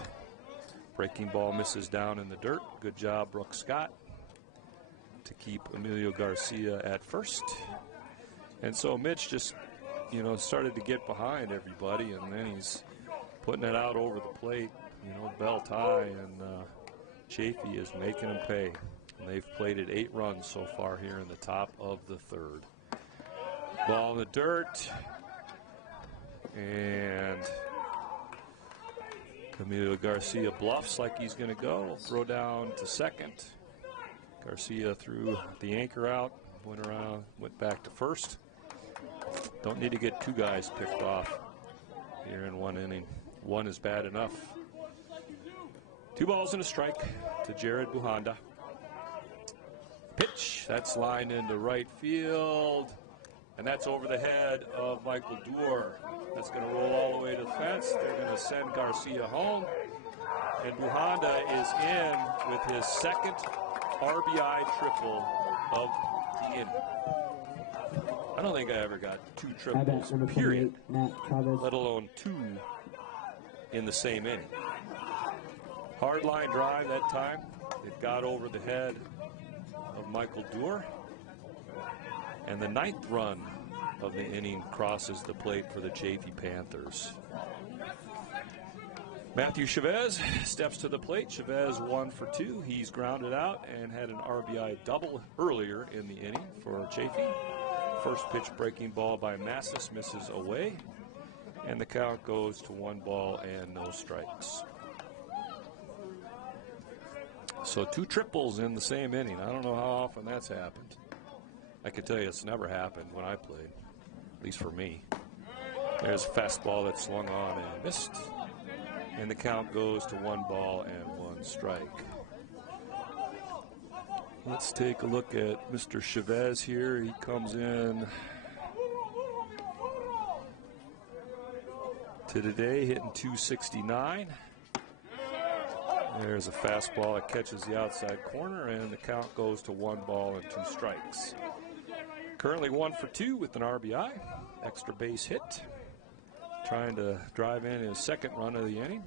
Breaking ball misses down in the dirt. Good job, Brooks Scott, to keep Emilio Garcia at first. And so Mitch just, started to get behind everybody, and then he's putting it out over the plate, belt high, and Chaffee is making them pay. And they've plated 8 runs so far here in the top of the 3rd. Ball in the dirt, and Emilio Garcia bluffs like he's going to go. Throw down to second. Garcia threw the anchor out, went around, went back to first. Don't need to get 2 guys picked off here in 1 inning. 1 is bad enough. 2 balls and a strike to Jared Buhanda. Pitch, that's lined into right field, and that's over the head of Michael Duer. That's going to roll all the way to the fence. They're going to send Garcia home, and Buhanda is in with his 2nd RBI triple of the inning. I don't think I ever got 2 triples, period, let alone 2 in the same inning. Hard line drive that time. It got over the head of Michael Duer. And the 9th run of the inning crosses the plate for the Chaffee Panthers. Matthew Chavez steps to the plate. Chavez 1 for 2. He's grounded out and had an RBI double earlier in the inning for Chaffee. First pitch breaking ball by Massis misses away. And the count goes to 1 ball and no strikes. So 2 triples in the same inning. I don't know how often that's happened. I can tell you it's never happened when I played, at least for me. There's a fastball that swung on and missed. And the count goes to 1 ball and 1 strike. Let's take a look at Mr. Chavez here. He comes in to today hitting .269. There's a fastball that catches the outside corner, and the count goes to 1 ball and 2 strikes. Currently 1 for 2 with an RBI, extra base hit. Trying to drive in his 2nd run of the inning.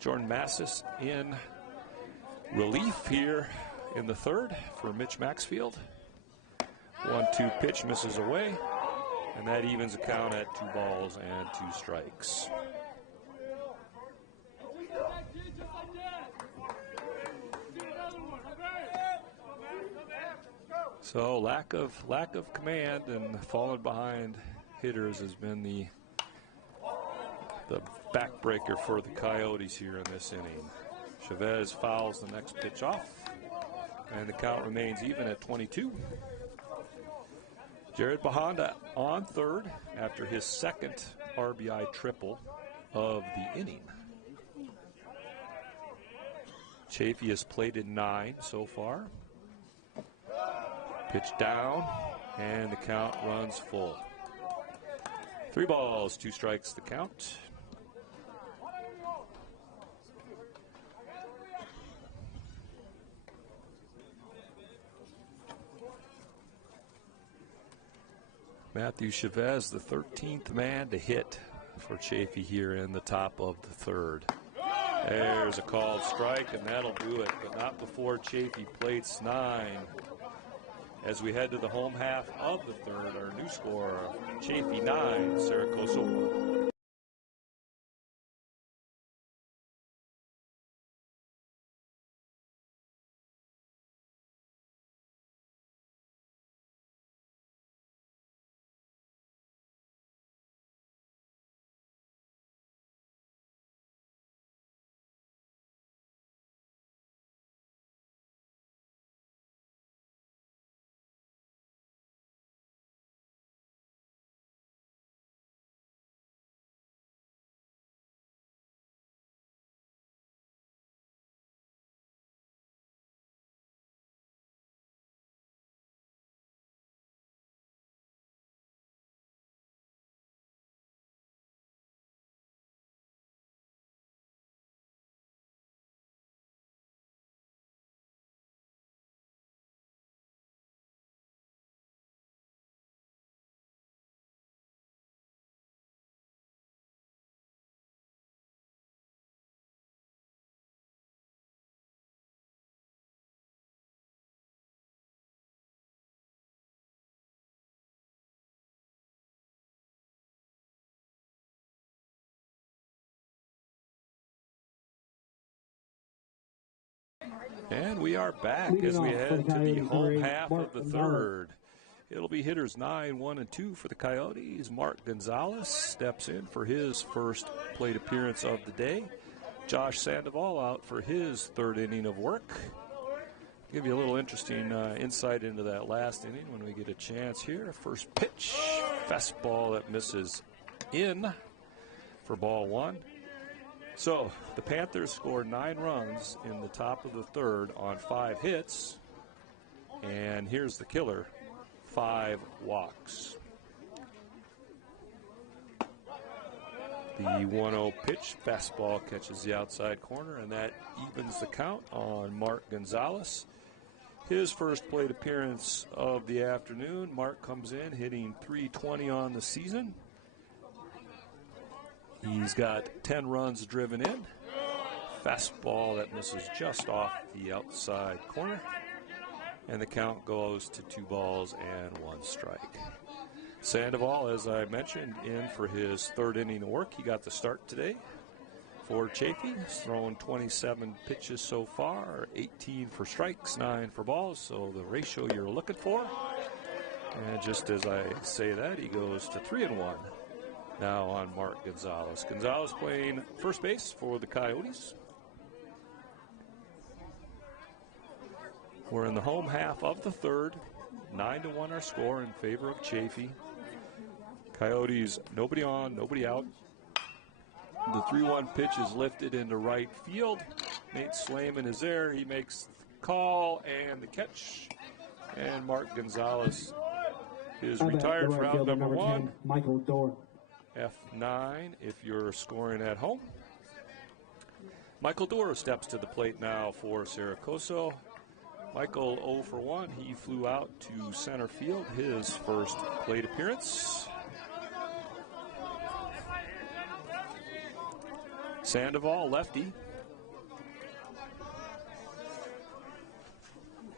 Jordan Massis in relief here in the 3rd for Mitch Maxfield. 1-2 pitch misses away, and that evens the count at 2 balls and 2 strikes. So lack of command and falling behind hitters has been the backbreaker for the Coyotes here in this inning. Chavez fouls the next pitch off, and the count remains even at 22. Jared Buhanda on 3rd after his 2nd RBI triple. of the inning. Chaffee has plated 9 so far. Pitch down, and the count runs full. 3 balls, 2 strikes the count. Matthew Chavez, the 13th man to hit for Chaffee here in the top of the third. There's a called strike, and that'll do it, but not before Chaffee plates 9. As we head to the home half of the third, our new score, Chaffee 9, Coso 1. And we are back as we head to the home half of the third. It'll be hitters 9, 1, and 2 for the Coyotes. Mark Gonzalez steps in for his first plate appearance of the day. Josh Sandoval out for his 3rd inning of work. Give you a little interesting insight into that last inning when we get a chance here. First pitch, fastball that misses in for ball 1. So the Panthers scored 9 runs in the top of the third on 5 hits. And here's the killer, 5 walks. The 1-0 pitch, fastball catches the outside corner, and that evens the count on Mark Gonzalez. His first plate appearance of the afternoon. Mark comes in hitting .320 on the season. He's got 10 runs driven in. Fastball that misses just off the outside corner. And the count goes to 2 balls and 1 strike. Sandoval, as I mentioned, in for his 3rd inning of work. He got the start today for Chaffee. He's thrown 27 pitches so far, 18 for strikes, 9 for balls. So the ratio you're looking for. And just as I say that, he goes to 3-1. Now on Mark Gonzalez. Gonzalez playing first base for the Coyotes. We're in the home half of the third. 9-1 our score in favor of Chaffee. Coyotes, nobody on, nobody out. The 3-1 pitch is lifted into right field. Nate Slayman is there. He makes the call and the catch. And Mark Gonzalez is retired for round number 1. Michael Dorr. F9 if you're scoring at home. Michael Dorr steps to the plate now for Coso. Michael 0 for 1. He flew out to center field, his first plate appearance. Sandoval, lefty.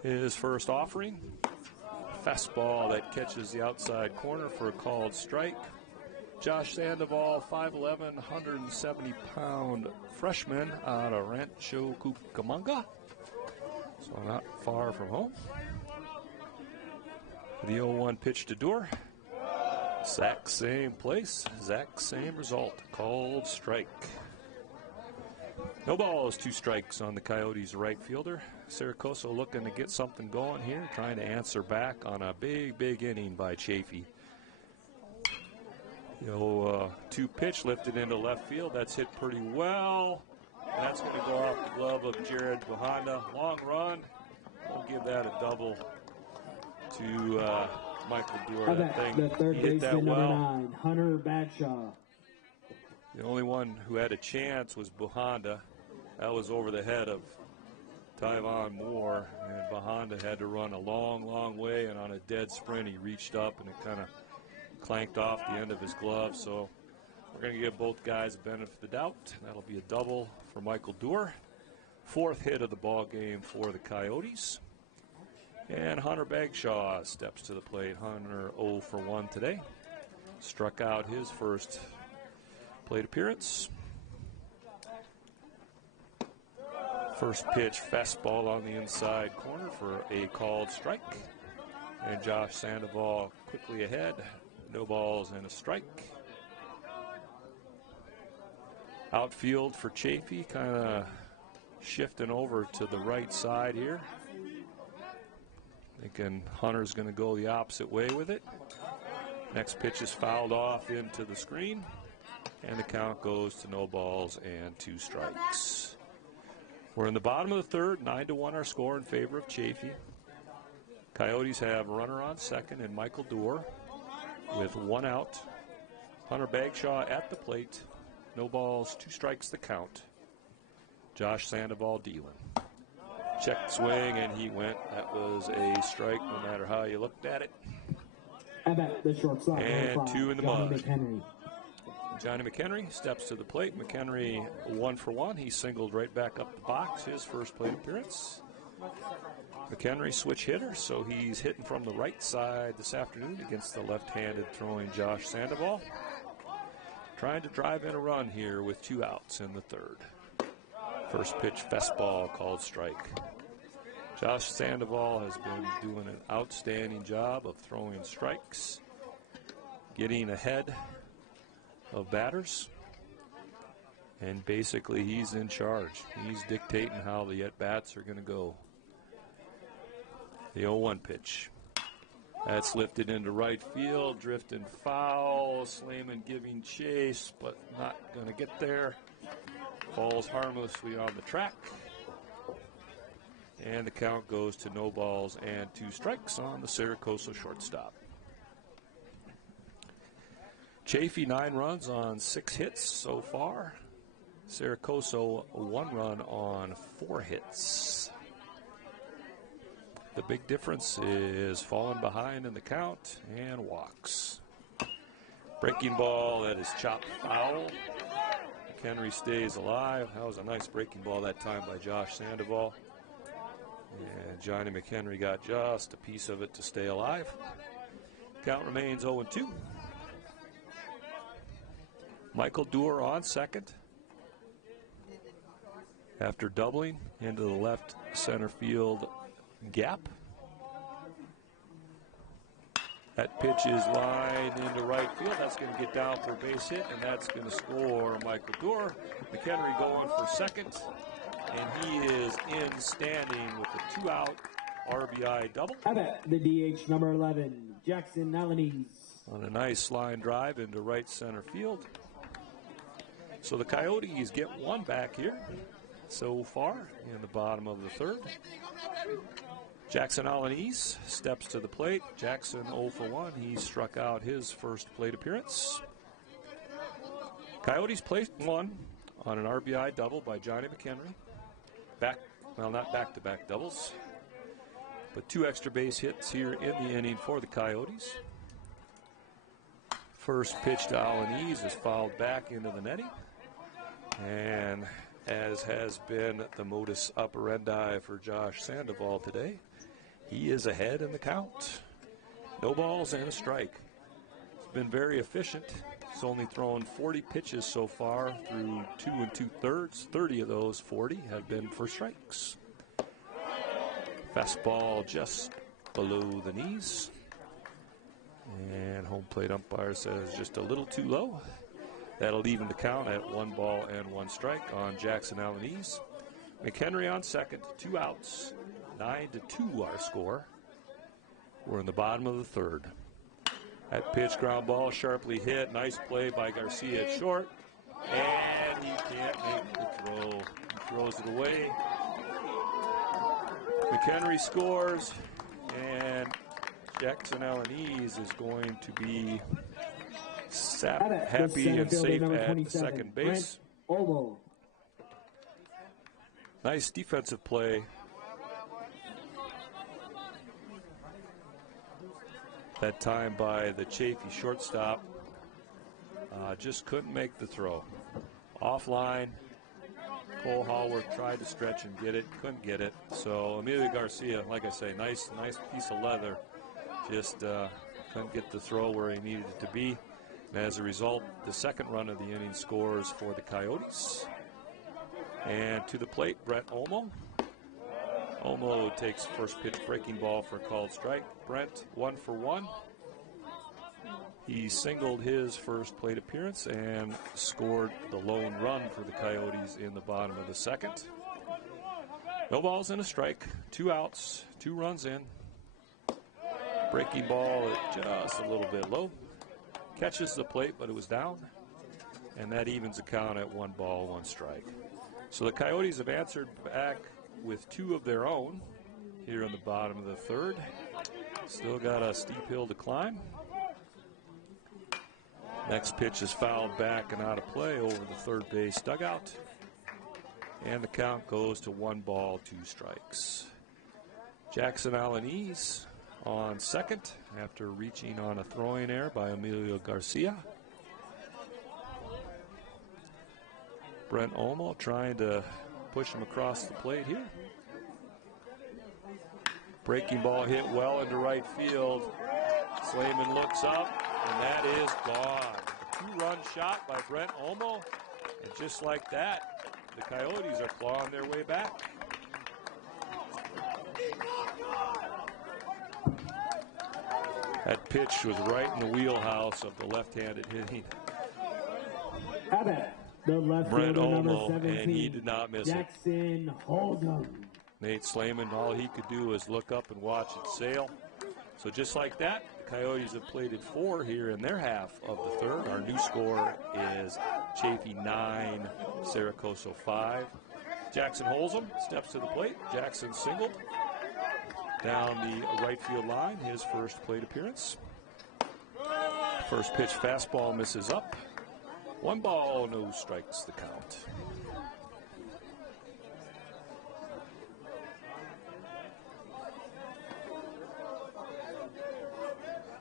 His first offering. Fastball that catches the outside corner for a called strike. Josh Sandoval, 5'11", 170-pound freshman out of Rancho Cucamonga. So not far from home. The 0-1 pitch to Dorr. Exact same place, exact same result. Called strike. No balls, 2 strikes on the Coyotes' right fielder. Coso looking to get something going here, trying to answer back on a big inning by Chaffee. 2 pitch lifted into left field. That's hit pretty well. And that's going to go off the glove of Jared Buhanda. Long run. We'll give that a double to Michael Dewar. That thing, the third he hit that baseman, well. number 9, Hunter Bagshaw. The only one who had a chance was Buhanda. That was over the head of Tyvon Moore, and Buhanda had to run a long, long way, and on a dead sprint he reached up and it kind of clanked off the end of his glove. So we're going to give both guys a benefit of the doubt. That'll be a double for Michael Dewar. 4th hit of the ball game for the Coyotes. And Hunter Bagshaw steps to the plate. Hunter 0 for 1 today. Struck out his first plate appearance. First pitch, fastball on the inside corner for a called strike. And Josh Sandoval quickly ahead. No balls and a strike. Outfield for Chaffee, kind of shifting over to the right side here. Thinking Hunter's going to go the opposite way with it. Next pitch is fouled off into the screen. And the count goes to no balls and 2 strikes. We're in the bottom of the 3rd, 9-1 our score in favor of Chaffee. Coyotes have a runner on second and Michael Dewar with 1 out. Hunter Bagshaw at the plate. No balls, 2 strikes the count. Josh Sandoval dealing. Checked swing and he went. That was a strike no matter how you looked at it. The shortstop, and 2 in the Johnny mud. McHenry. Johnny McHenry steps to the plate. McHenry 1 for 1. He singled right back up the box, his first plate appearance. McHenry switch hitter, so he's hitting from the right side this afternoon against the left-handed throwing Josh Sandoval. Trying to drive in a run here with 2 outs in the 3rd. First pitch, fastball, called strike. Josh Sandoval has been doing an outstanding job of throwing strikes, getting ahead of batters, and basically he's in charge. He's dictating how the at-bats are going to go. The 0-1 pitch. That's lifted into right field, drifting foul. Slayman giving chase, but not going to get there. Falls harmlessly on the track. And the count goes to no balls and 2 strikes on the Coso shortstop. Chaffee 9 runs on 6 hits so far. Coso 1 run on 4 hits. The big difference is falling behind in the count and walks. Breaking ball that is chopped foul. McHenry stays alive. That was a nice breaking ball that time by Josh Sandoval. And Johnny McHenry got just a piece of it to stay alive. Count remains 0-2. Michael Dewar on second. After doubling into the left center field gap. That pitch is lined into right field. That's going to get down for a base hit, and that's going to score Michael Dewar. McHenry going for second, and he is in standing with a 2-out RBI double. How about the DH number 11, Jackson Alanis? On a nice line drive into right center field. So the Coyotes get 1 back here so far in the bottom of the 3rd. Jackson Alanis steps to the plate. Jackson 0 for 1. He struck out his first plate appearance. Coyotes placed 1 on an RBI double by Johnny McHenry. Not back-to-back doubles, but 2 extra base hits here in the inning for the Coyotes. First pitch to Alanis is fouled back into the netting. And as has been the modus operandi for Josh Sandoval today, he is ahead in the count. No balls and a strike. He's been very efficient. He's only thrown 40 pitches so far through 2 2/3. 30 of those 40 have been for strikes. Fastball just below the knees. And home plate umpire says just a little too low. That'll even the count at 1 ball and 1 strike on Jackson Alanis. McHenry on second, 2 outs. 9-2 our score. We're in the bottom of the 3rd. That pitch, ground ball, sharply hit. Nice play by Garcia at short. And he can't make the throw. He throws it away. McHenry scores. And Jackson Alanese is going to be happy and safe at second base. Nice defensive play. That time by the Chaffee shortstop. Just couldn't make the throw. Offline. Cole Hallworth tried to stretch and get it, couldn't get it. So Emilio Garcia, like I say, nice piece of leather. Just couldn't get the throw where he needed it to be. And as a result, the second run of the inning scores for the Coyotes. And to the plate, Brent Olmo. Olmo takes first pitch breaking ball for a called strike. Brent 1 for 1. He singled his first plate appearance and scored the lone run for the Coyotes in the bottom of the second. No balls and a strike, 2 outs, 2 runs in. Breaking ball just a little bit low. Catches the plate, but it was down. And that evens the count at 1 ball, 1 strike. So the Coyotes have answered back with 2 of their own here in the bottom of the third. Still got a steep hill to climb. Next pitch is fouled back and out of play over the third base dugout. And the count goes to 1 ball, 2 strikes. Jackson Alanese on second after reaching on a throwing error by Emilio Garcia. Brent Olmo trying to push him across the plate here. Breaking ball hit well into right field. Slayman looks up, and that is gone. A 2-run shot by Brent Olmo. And just like that, the Coyotes are clawing their way back. That pitch was right in the wheelhouse of the left-handed hitting Brent Olmo, and he did not miss Jackson Hold'em. Nate Slayman, all he could do was look up and watch it sail. So just like that, the Coyotes have plated 4 here in their half of the third. Our new score is Chaffee 9, Coso 5. Jackson Hold'em steps to the plate. Jackson singled down the right field line, his first plate appearance. First pitch fastball misses up. 1 ball, no strikes, the count.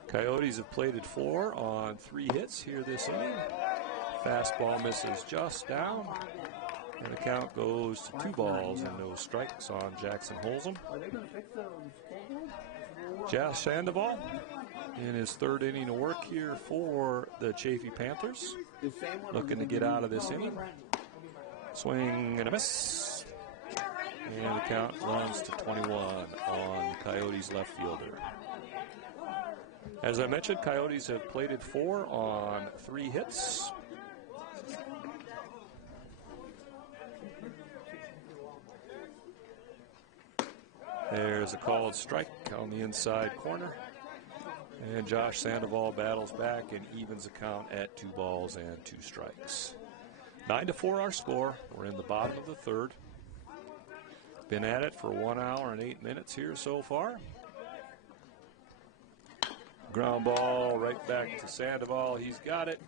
Coyotes have plated 4 on 3 hits here this inning. Fastball misses just down. And the count goes to 2 balls and no strikes on Jackson Hold'em. Josh Sandoval in his 3rd inning of work here for the Chaffee Panthers. Looking to get out of this inning. Swing and a miss. And the count runs to 21 on the Coyotes left fielder. As I mentioned, Coyotes have plated 4 on 3 hits. There's a called strike on the inside corner. And Josh Sandoval battles back and evens the count at 2 balls and 2 strikes. 9-4 our score. We're in the bottom of the third. Been at it for 1 hour and 8 minutes here so far. Ground ball right back to Sandoval. He's got it.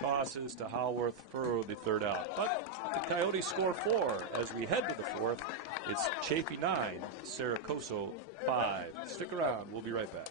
Tosses to Hallworth for the 3rd out. But the Coyotes score 4 as we head to the 4th. It's Chaffee 9, Coso 5. Stick around. We'll be right back.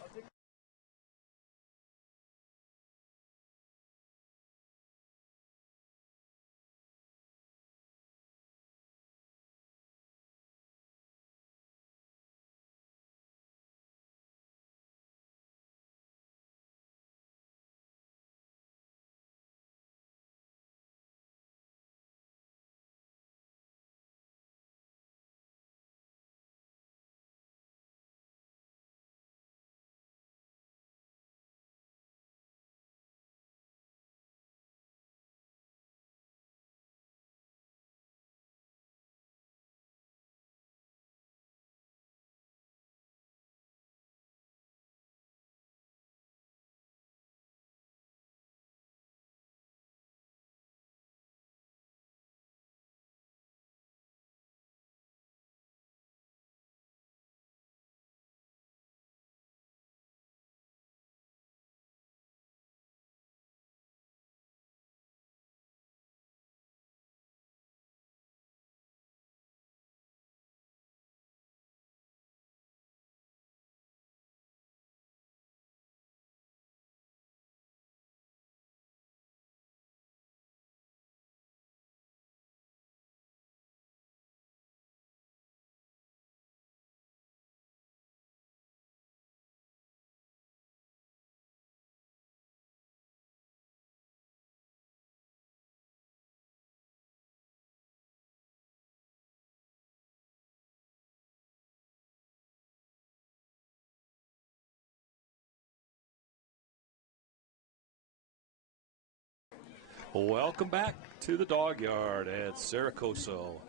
Welcome back to the dog yard at Coso.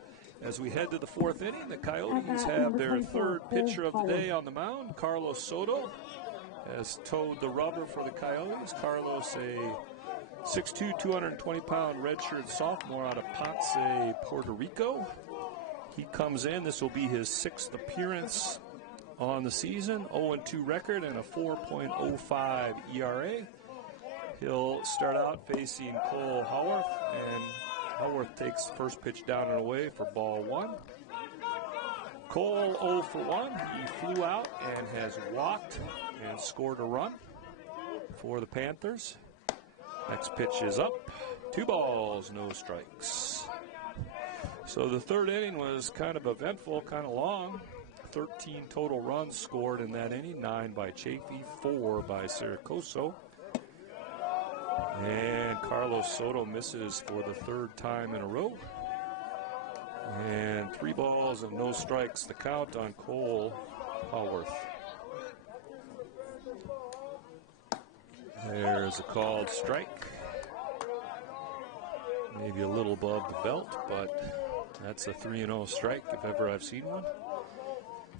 As we head to the fourth inning, the Coyotes have their third pitcher of the day on the mound. Carlos Soto has towed the rubber for the Coyotes. Carlos, a 6'2", 220-pound redshirt sophomore out of Ponce, Puerto Rico. He comes in. This will be his sixth appearance on the season. 0-2 record and a 4.05 ERA. He'll start out facing Cole Howarth, and Howarth takes first pitch down and away for ball one. Cole 0 for 1. He flew out and has walked and scored a run for the Panthers. Next pitch is up. 2 balls, no strikes. So the third inning was kind of eventful, kind of long. 13 total runs scored in that inning, 9 by Chaffee, 4 by Coso. And Carlos Soto misses for the third time in a row. And 3 balls and no strikes, the count on Cole Howarth. There's a called strike. Maybe a little above the belt, but that's a 3-0 strike if ever I've seen one.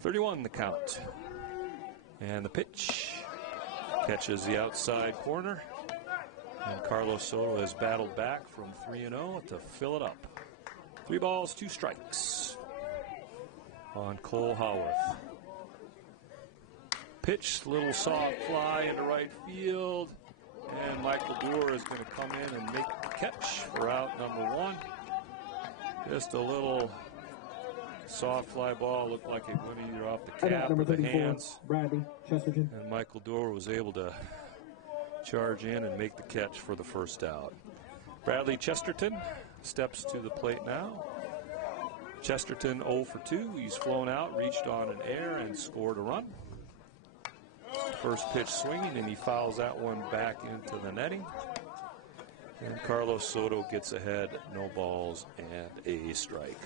31 the count. And the pitch catches the outside corner. And Carlos Soto has battled back from 3-0 to fill it up. 3 balls, 2 strikes on Cole Howarth. Pitch, little soft fly into right field. And Michael Dewar is going to come in and make the catch for out number 1. Just a little soft fly ball. Looked like it went either off the cap or the hands. Bradley Chesterton. And Michael Dewar was able to charge in and make the catch for the first out. Bradley Chesterton steps to the plate now. Chesterton 0 for 2. He's flown out, reached on an air, and scored a run. First pitch swinging, and he fouls that one back into the netting. And Carlos Soto gets ahead, no balls and a strike.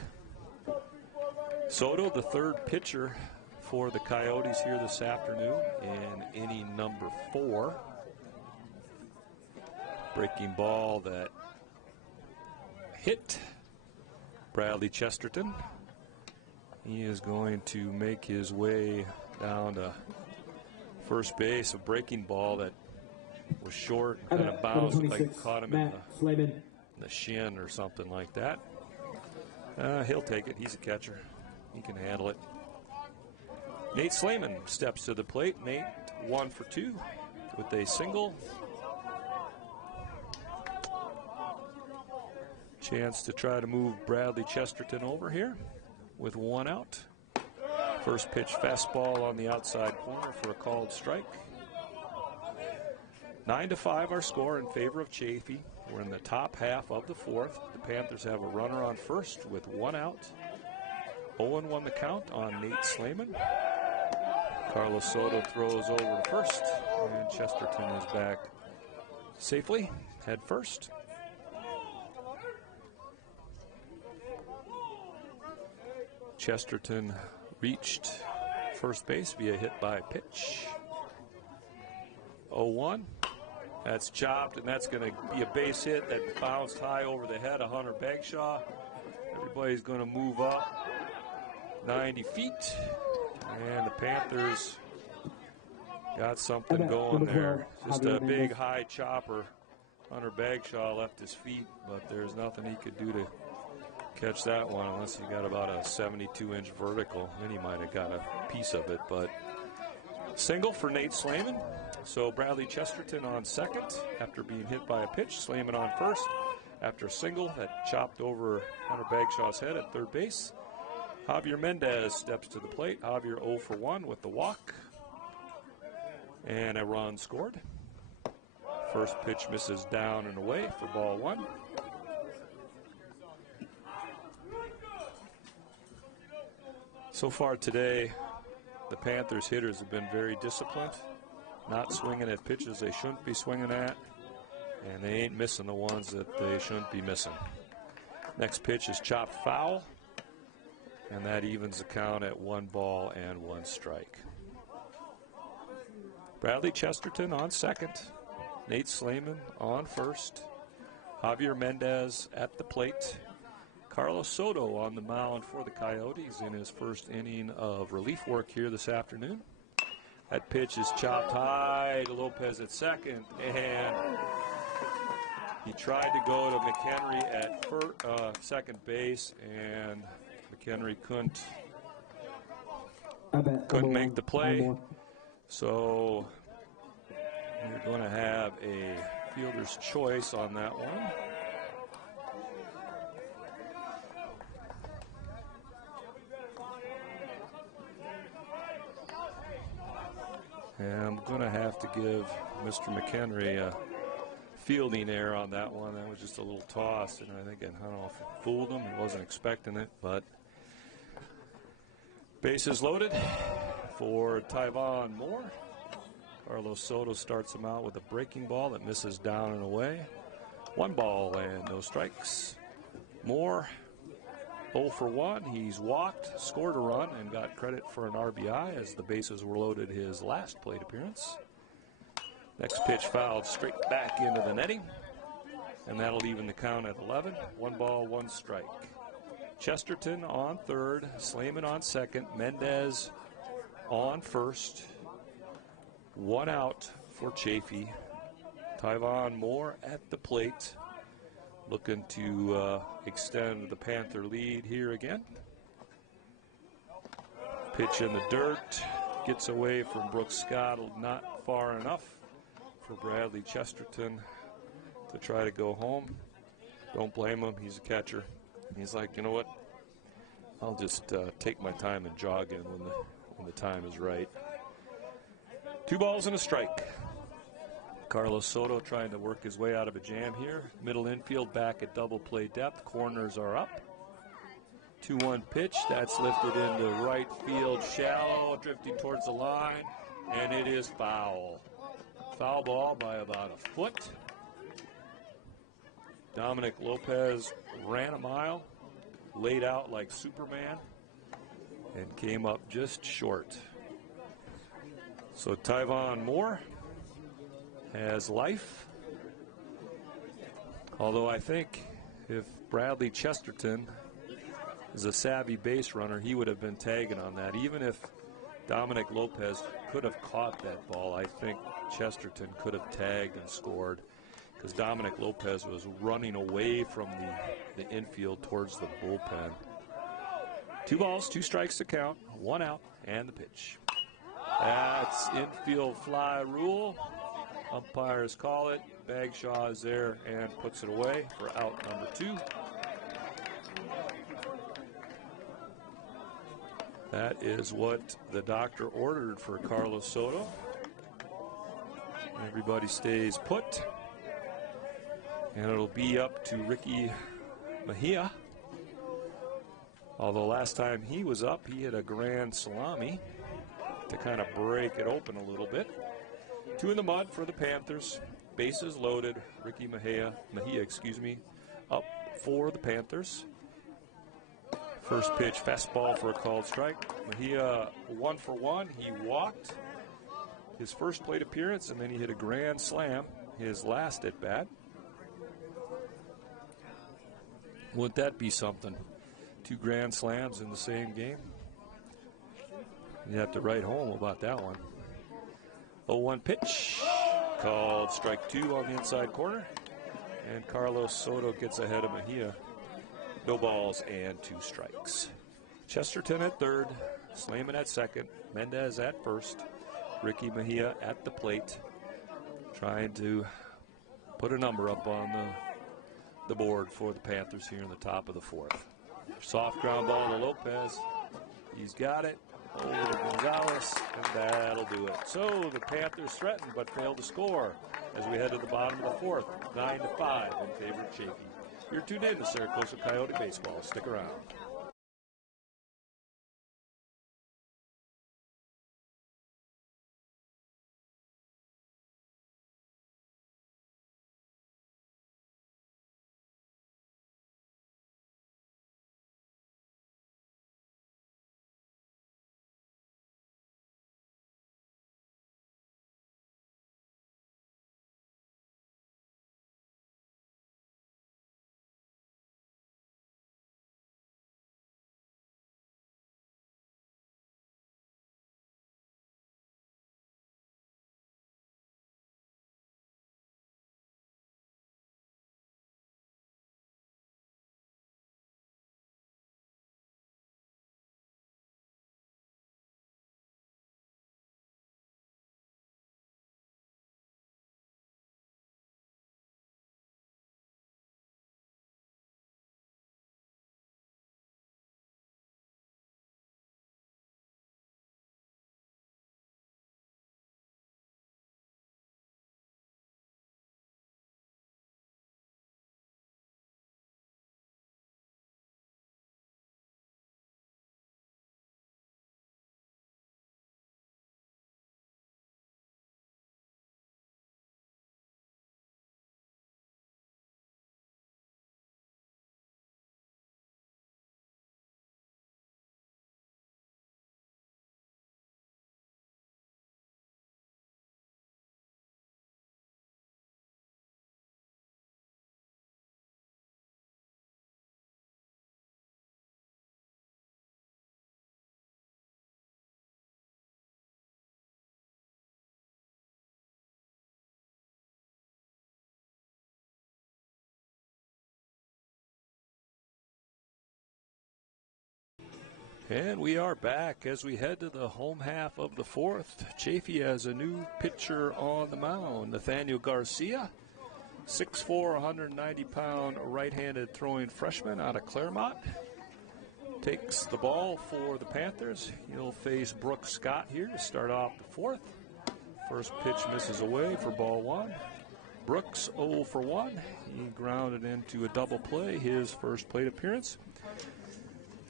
Soto, the third pitcher for the Coyotes here this afternoon in inning number 4. Breaking ball that hit Bradley Chesterton. He is going to make his way down to first base. A breaking ball that was short, kind of bounced, like it caught him in the shin or something like that. He'll take it. He's a catcher. He can handle it. Nate Slayman steps to the plate. Nate 1 for 2 with a single. Chance to try to move Bradley Chesterton over here with 1 out. First pitch fastball on the outside corner for a called strike. 9-5 our score in favor of Chaffee. We're in the top half of the 4th. The Panthers have a runner on first with 1 out. 0-1 the count on Nate Slayman. Carlos Soto throws over to first, and Chesterton is back safely, head first. Chesterton reached first base via hit by pitch. 0-1. That's chopped, and that's going to be a base hit that bounced high over the head of Hunter Bagshaw. Everybody's going to move up 90 feet, and the Panthers got something going there. Just a big high chopper. Hunter Bagshaw left his feet, but there's nothing he could do to catch that one unless he got about a 72-inch vertical. Then he might have got a piece of it, but single for Nate Slayman. So Bradley Chesterton on second after being hit by a pitch. Slayman on first after a single that chopped over Hunter Bagshaw's head at third base. Javier Mendez steps to the plate. Javier 0 for 1 with the walk. And a run scored. First pitch misses down and away for ball 1. So far today, the Panthers hitters have been very disciplined, not swinging at pitches they shouldn't be swinging at, and they ain't missing the ones that they shouldn't be missing. Next pitch is chopped foul, and that evens the count at 1 ball and 1 strike. Bradley Chesterton on second, Nate Slayman on first, Javier Mendez at the plate. Carlos Soto on the mound for the Coyotes in his first inning of relief work here this afternoon. That pitch is chopped high to Lopez at second, and he tried to go to McHenry at second base, and McHenry couldn't make the play. So we're going to have a fielder's choice on that one. And I'm going to have to give Mr. McHenry a fielding error on that one. That was just a little toss, and I don't know if it fooled him. He wasn't expecting it, but bases loaded for Tyvon Moore. Carlos Soto starts him out with a breaking ball that misses down and away. 1 ball and no strikes. Moore 0 for 1. He's walked, scored a run, and got credit for an RBI as the bases were loaded his last plate appearance. Next pitch fouled straight back into the netting, and that'll even the count at 11. 1 ball, 1 strike. Chesterton on third, Slayman on second, Mendez on first. 1 out for Chaffee. Tyvon Moore at the plate, looking to extend the Panther lead here again. Pitch in the dirt, gets away from Brooks Scott, not far enough for Bradley Chesterton to try to go home. Don't blame him, he's a catcher. He's like, you know what, I'll just take my time and jog in when the time is right. 2 balls and a strike. Carlos Soto trying to work his way out of a jam here. Middle infield back at double play depth. Corners are up. 2-1 pitch. That's lifted into right field shallow, drifting towards the line, and it is foul. Foul ball by about a foot. Dominic Lopez ran a mile, laid out like Superman, and came up just short. So Tyvon Moore has life. Although I think if Bradley Chesterton is a savvy base runner, he would have been tagging on that. Even if Dominic Lopez could have caught that ball, I think Chesterton could have tagged and scored, because Dominic Lopez was running away from the infield towards the bullpen. 2 balls, 2 strikes to count, 1 out, and the pitch. That's infield fly rule. Umpires call it. Bagshaw is there and puts it away for out number 2. That is what the doctor ordered for Carlos Soto. Everybody stays put. And it'll be up to Ricky Mejia. Although last time he was up, he hit a grand salami to kind of break it open a little bit. 2 in the mud for the Panthers. Bases loaded. Ricky Mejia, up for the Panthers. First pitch, fastball for a called strike. Mejia 1 for 1. He walked his first plate appearance, and then he hit a grand slam his last at bat. Wouldn't that be something? 2 grand slams in the same game. You have to write home about that one. 0-1 pitch, called strike 2 on the inside corner, and Carlos Soto gets ahead of Mejia. No balls and 2 strikes. Chesterton at third, Slayman at second, Mendez at first, Ricky Mejia at the plate, trying to put a number up on the board for the Panthers here in the top of the 4th. Soft ground ball to Lopez. He's got it. Over to Gonzalez, and that'll do it. So the Panthers threaten but fail to score as we head to the bottom of the 4th, 9-5 in favor of Chaffee. You're tuned in to Coso Coyote Baseball. Stick around. And we are back as we head to the home half of the fourth. Chaffee has a new pitcher on the mound, Nathaniel Garcia, 6'4", 190-pound right-handed throwing freshman out of Claremont. Takes the ball for the Panthers. He'll face Brooks Scott here to start off the fourth. First pitch misses away for ball one. Brooks 0 for 1. He grounded into a double play, his first plate appearance.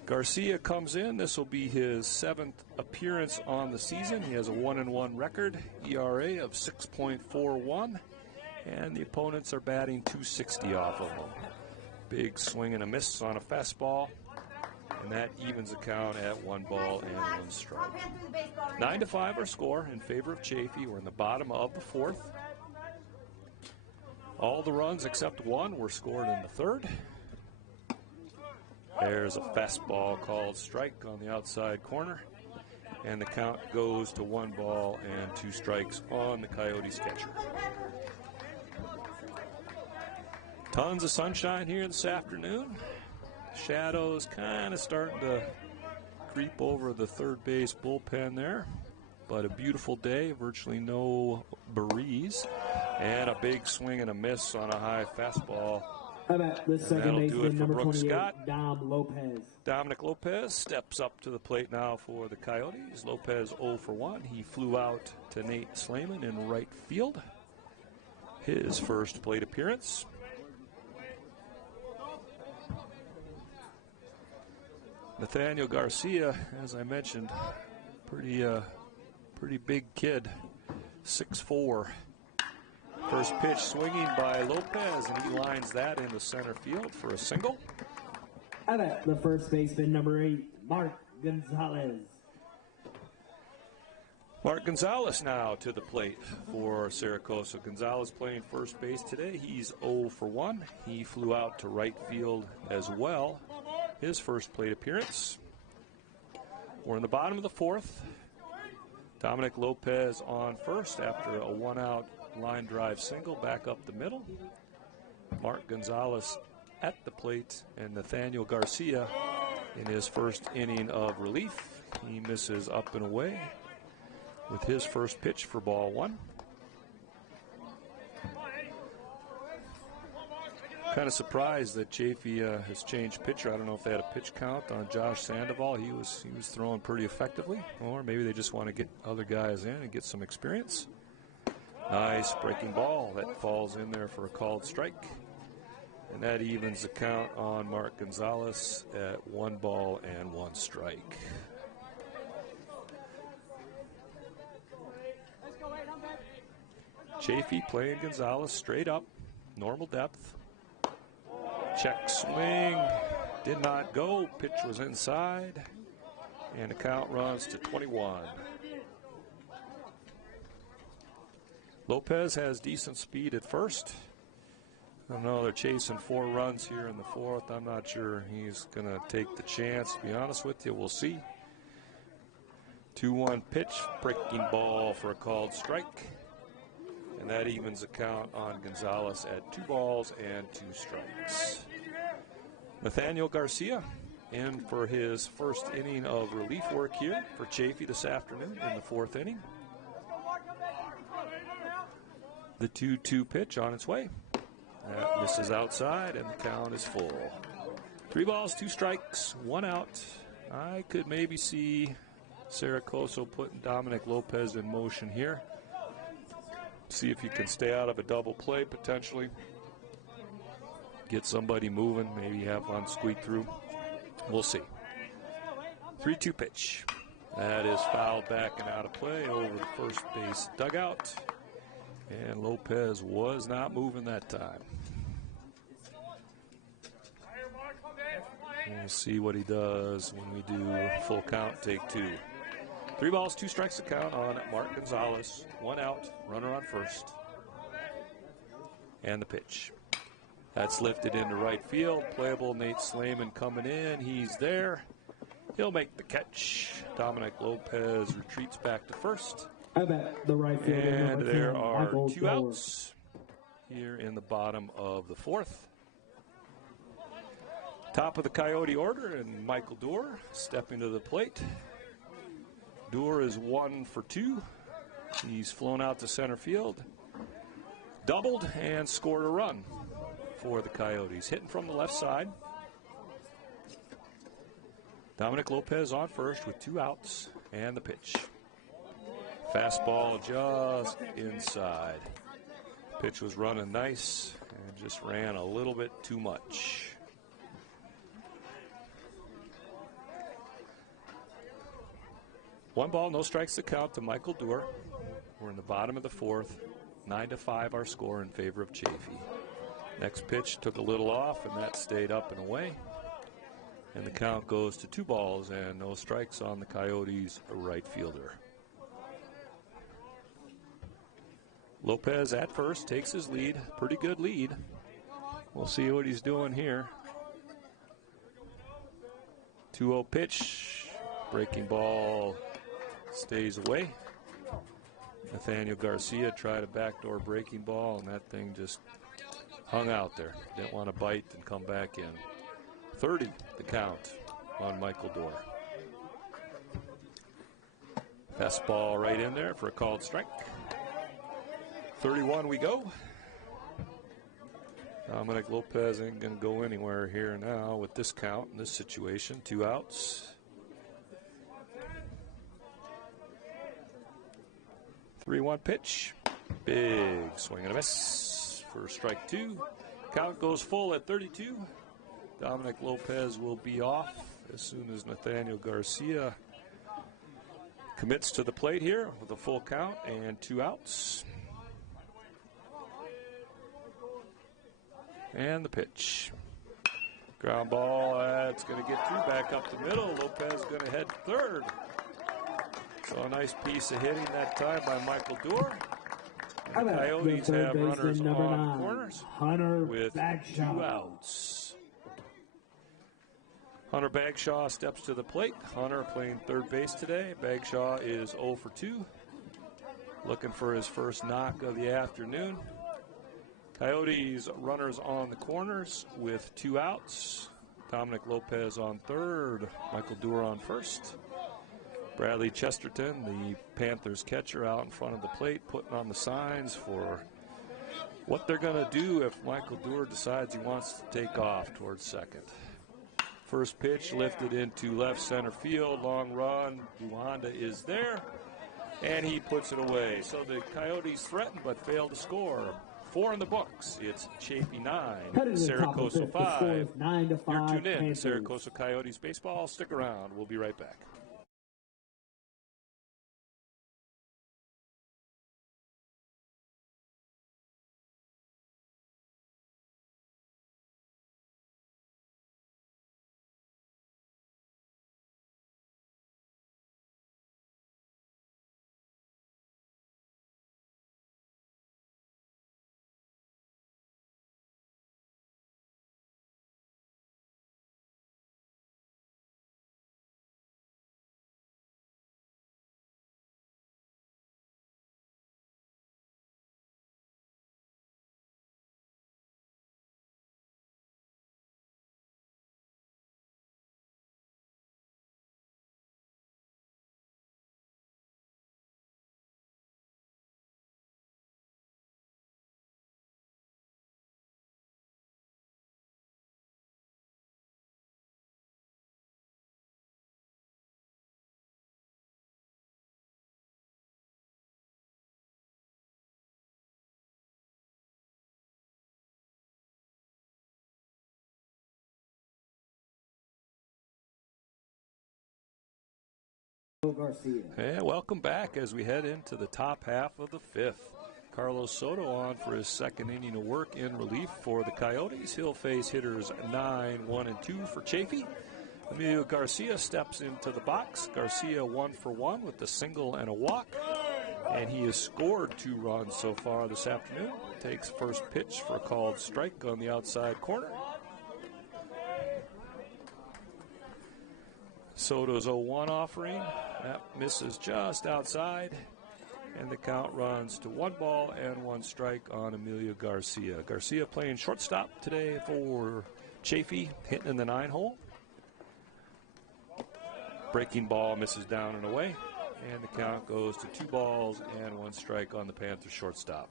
Garcia comes in. This will be his 7th appearance on the season. He has a 1-1 record, ERA of 6.41, and the opponents are batting .260 off of him. Big swing and a miss on a fastball, and that evens the count at 1 ball and 1 strike. 9-5 our score in favor of Chaffee. We're in the bottom of the fourth. All the runs except one were scored in the third. There's a fastball called strike on the outside corner, and the count goes to 1 ball and 2 strikes on the Coyotes catcher. Tons of sunshine here this afternoon. Shadows kind of starting to creep over the third base bullpen there, but a beautiful day, virtually no breeze, and a big swing and a miss on a high fastball. How about the second baseman, number 28, Scott. Dom Lopez. Dominic Lopez steps up to the plate now for the Coyotes. Lopez 0 for 1. He flew out to Nate Slayman in right field. His first plate appearance. Nathaniel Garcia, as I mentioned, pretty big kid, 6'4". First pitch swinging by Lopez, and he lines that into center field for a single. How about the first baseman, number 8, Mark Gonzalez. Mark Gonzalez now to the plate for Coso. Gonzalez playing first base today. He's 0 for 1. He flew out to right field as well. His first plate appearance. We're in the bottom of the fourth. Dominic Lopez on first after a 1-out line drive single back up the middle. Mark Gonzalez at the plate, and Nathaniel Garcia in his first inning of relief. He misses up and away with his first pitch for ball one. Kind of surprised that Chaffee has changed pitcher. I don't know if they had a pitch count on Josh Sandoval. He was throwing pretty effectively, or maybe they just want to get other guys in and get some experience. Nice breaking ball that falls in there for a called strike. And that evens the count on Mark Gonzalez at 1 ball and 1 strike. Chaffee playing Gonzalez straight up, normal depth. Check swing, did not go. Pitch was inside, and the count runs to 21. Lopez has decent speed at first. I don't know, they're chasing 4 runs here in the fourth. I'm not sure he's going to take the chance, to be honest with you. We'll see. 2-1 pitch, breaking ball for a called strike. And that evens the count on Gonzalez at 2 balls and 2 strikes. Nathaniel Garcia in for his first inning of relief work here for Chaffee this afternoon in the 4th inning. The 2-2 pitch on its way. That misses outside, and the count is full. 3 balls, 2 strikes, 1 out. I could maybe see Coso putting Dominic Lopez in motion here. See if you can stay out of a double play potentially. Get somebody moving, maybe have one squeak through. We'll see. 3-2 pitch. That is fouled back and out of play over the first base dugout. And Lopez was not moving that time. We'll see what he does when we do full count, take 2. 3 balls, 2 strikes to count on Mark Gonzalez. 1 out, runner on first. And the pitch. That's lifted into right field. Playable Nate Slayman coming in. He's there. He'll make the catch. Dominic Lopez retreats back to first. How about the right fielder, and number there 10, are Michael 2 Dorr. outs here in the bottom of the 4th. Top of the Coyote order, and Michael Doerr stepping to the plate. Doerr is 1 for 2. He's flown out to center field, doubled, and scored a run for the Coyotes. Hitting from the left side. Dominic Lopez on first with 2 outs, and the pitch. Fastball just inside. Pitch was running nice and just ran a little bit too much. One ball, no strikes to count to Michael Doerr. We're in the bottom of the 4th. 9-5 our score in favor of Chaffee. Next pitch took a little off, and that stayed up and away. And the count goes to 2 balls and no strikes on the Coyotes' right fielder. Lopez at first takes his lead. Pretty good lead. We'll see what he's doing here. 2-0 pitch. Breaking ball stays away. Nathaniel Garcia tried a backdoor breaking ball, and that thing just hung out there. Didn't want to bite and come back in. 30 the count on Michael Doerr. Fastball right in there for a called strike. 31 we go. Dominic Lopez ain't going to go anywhere here now with this count in this situation. 2 outs. 3-1 pitch. Big swing and a miss for strike 2. Count goes full at 32. Dominic Lopez will be off as soon as Nathaniel Garcia commits to the plate here with a full count and 2 outs. And the pitch. Ground ball, that's going to get through back up the middle. Lopez going to head third. So a nice piece of hitting that time by Michael Doerr. And the Coyotes have runners on corners with 2 outs. Hunter Bagshaw steps to the plate. Hunter playing third base today. Bagshaw is 0 for 2. Looking for his first knock of the afternoon. Coyotes runners on the corners with 2 outs. Dominic Lopez on third. Michael Doerr on first. Bradley Chesterton, the Panthers catcher, out in front of the plate, putting on the signs for what they're going to do if Michael Doerr decides he wants to take off towards second. First pitch lifted into left center field. Long run. Buhanda is there, and he puts it away. So the Coyotes threaten but fail to score. 4 in the books. It's Chaffee 9, Saracosa 5. You're tuned in to Saracosa Coyotes baseball. Stick around. We'll be right back. Garcia. And welcome back as we head into the top half of the 5th. Carlos Soto on for his second inning of work in relief for the Coyotes. He'll face hitters 9, 1, and 2 for Chaffee. Emilio Garcia steps into the box. Garcia 1 for 1 with a single and a walk. And he has scored 2 runs so far this afternoon. Takes first pitch for a called strike on the outside corner. Soto's 0-1 offering. That misses just outside. And the count runs to 1 ball and 1 strike on Emilio Garcia. Garcia playing shortstop today for Chaffee hitting in the 9-hole. Breaking ball misses down and away. And the count goes to 2 balls and 1 strike on the Panthers shortstop.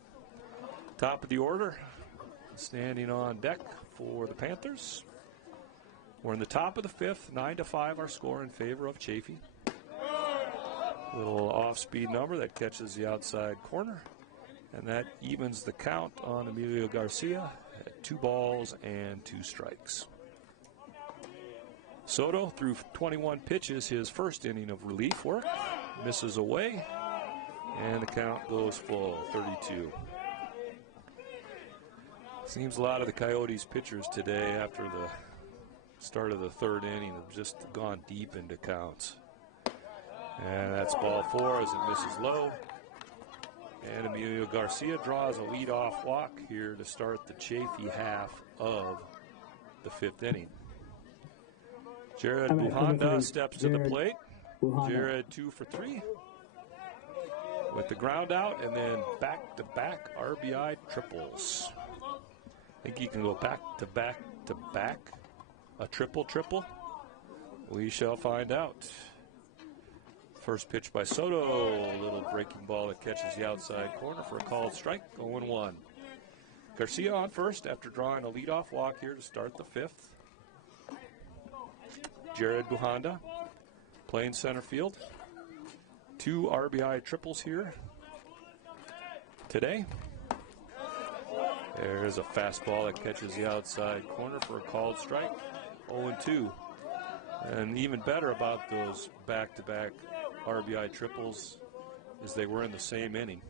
Top of the order, standing on deck for the Panthers. We're in the top of the 5th, 9-5 our score in favor of Chaffee. Little off-speed number that catches the outside corner. And that evens the count on Emilio Garcia at 2 balls and 2 strikes. Soto threw 21 pitches, his first inning of relief work. Misses away, and the count goes full, 32. Seems a lot of the Coyotes pitchers today after the start of the 3rd inning have just gone deep into counts. And that's ball 4 as it misses low. And Emilio Garcia draws a leadoff walk here to start the Chaffee half of the 5th inning. Jared Buhanda steps to the plate. Jared 2 for 3 with the ground out, and then back-to-back RBI triples. I think he can go back-to-back-to-back, a triple-triple. We shall find out. First pitch by Soto, a little breaking ball that catches the outside corner for a called strike, 0-1. Garcia on first after drawing a leadoff walk here to start the 5th. Jared Buhanda playing center field. 2 RBI triples here today. There's a fastball that catches the outside corner for a called strike, 0-2. And even better about those back-to-back RBI triples is they were in the same inning.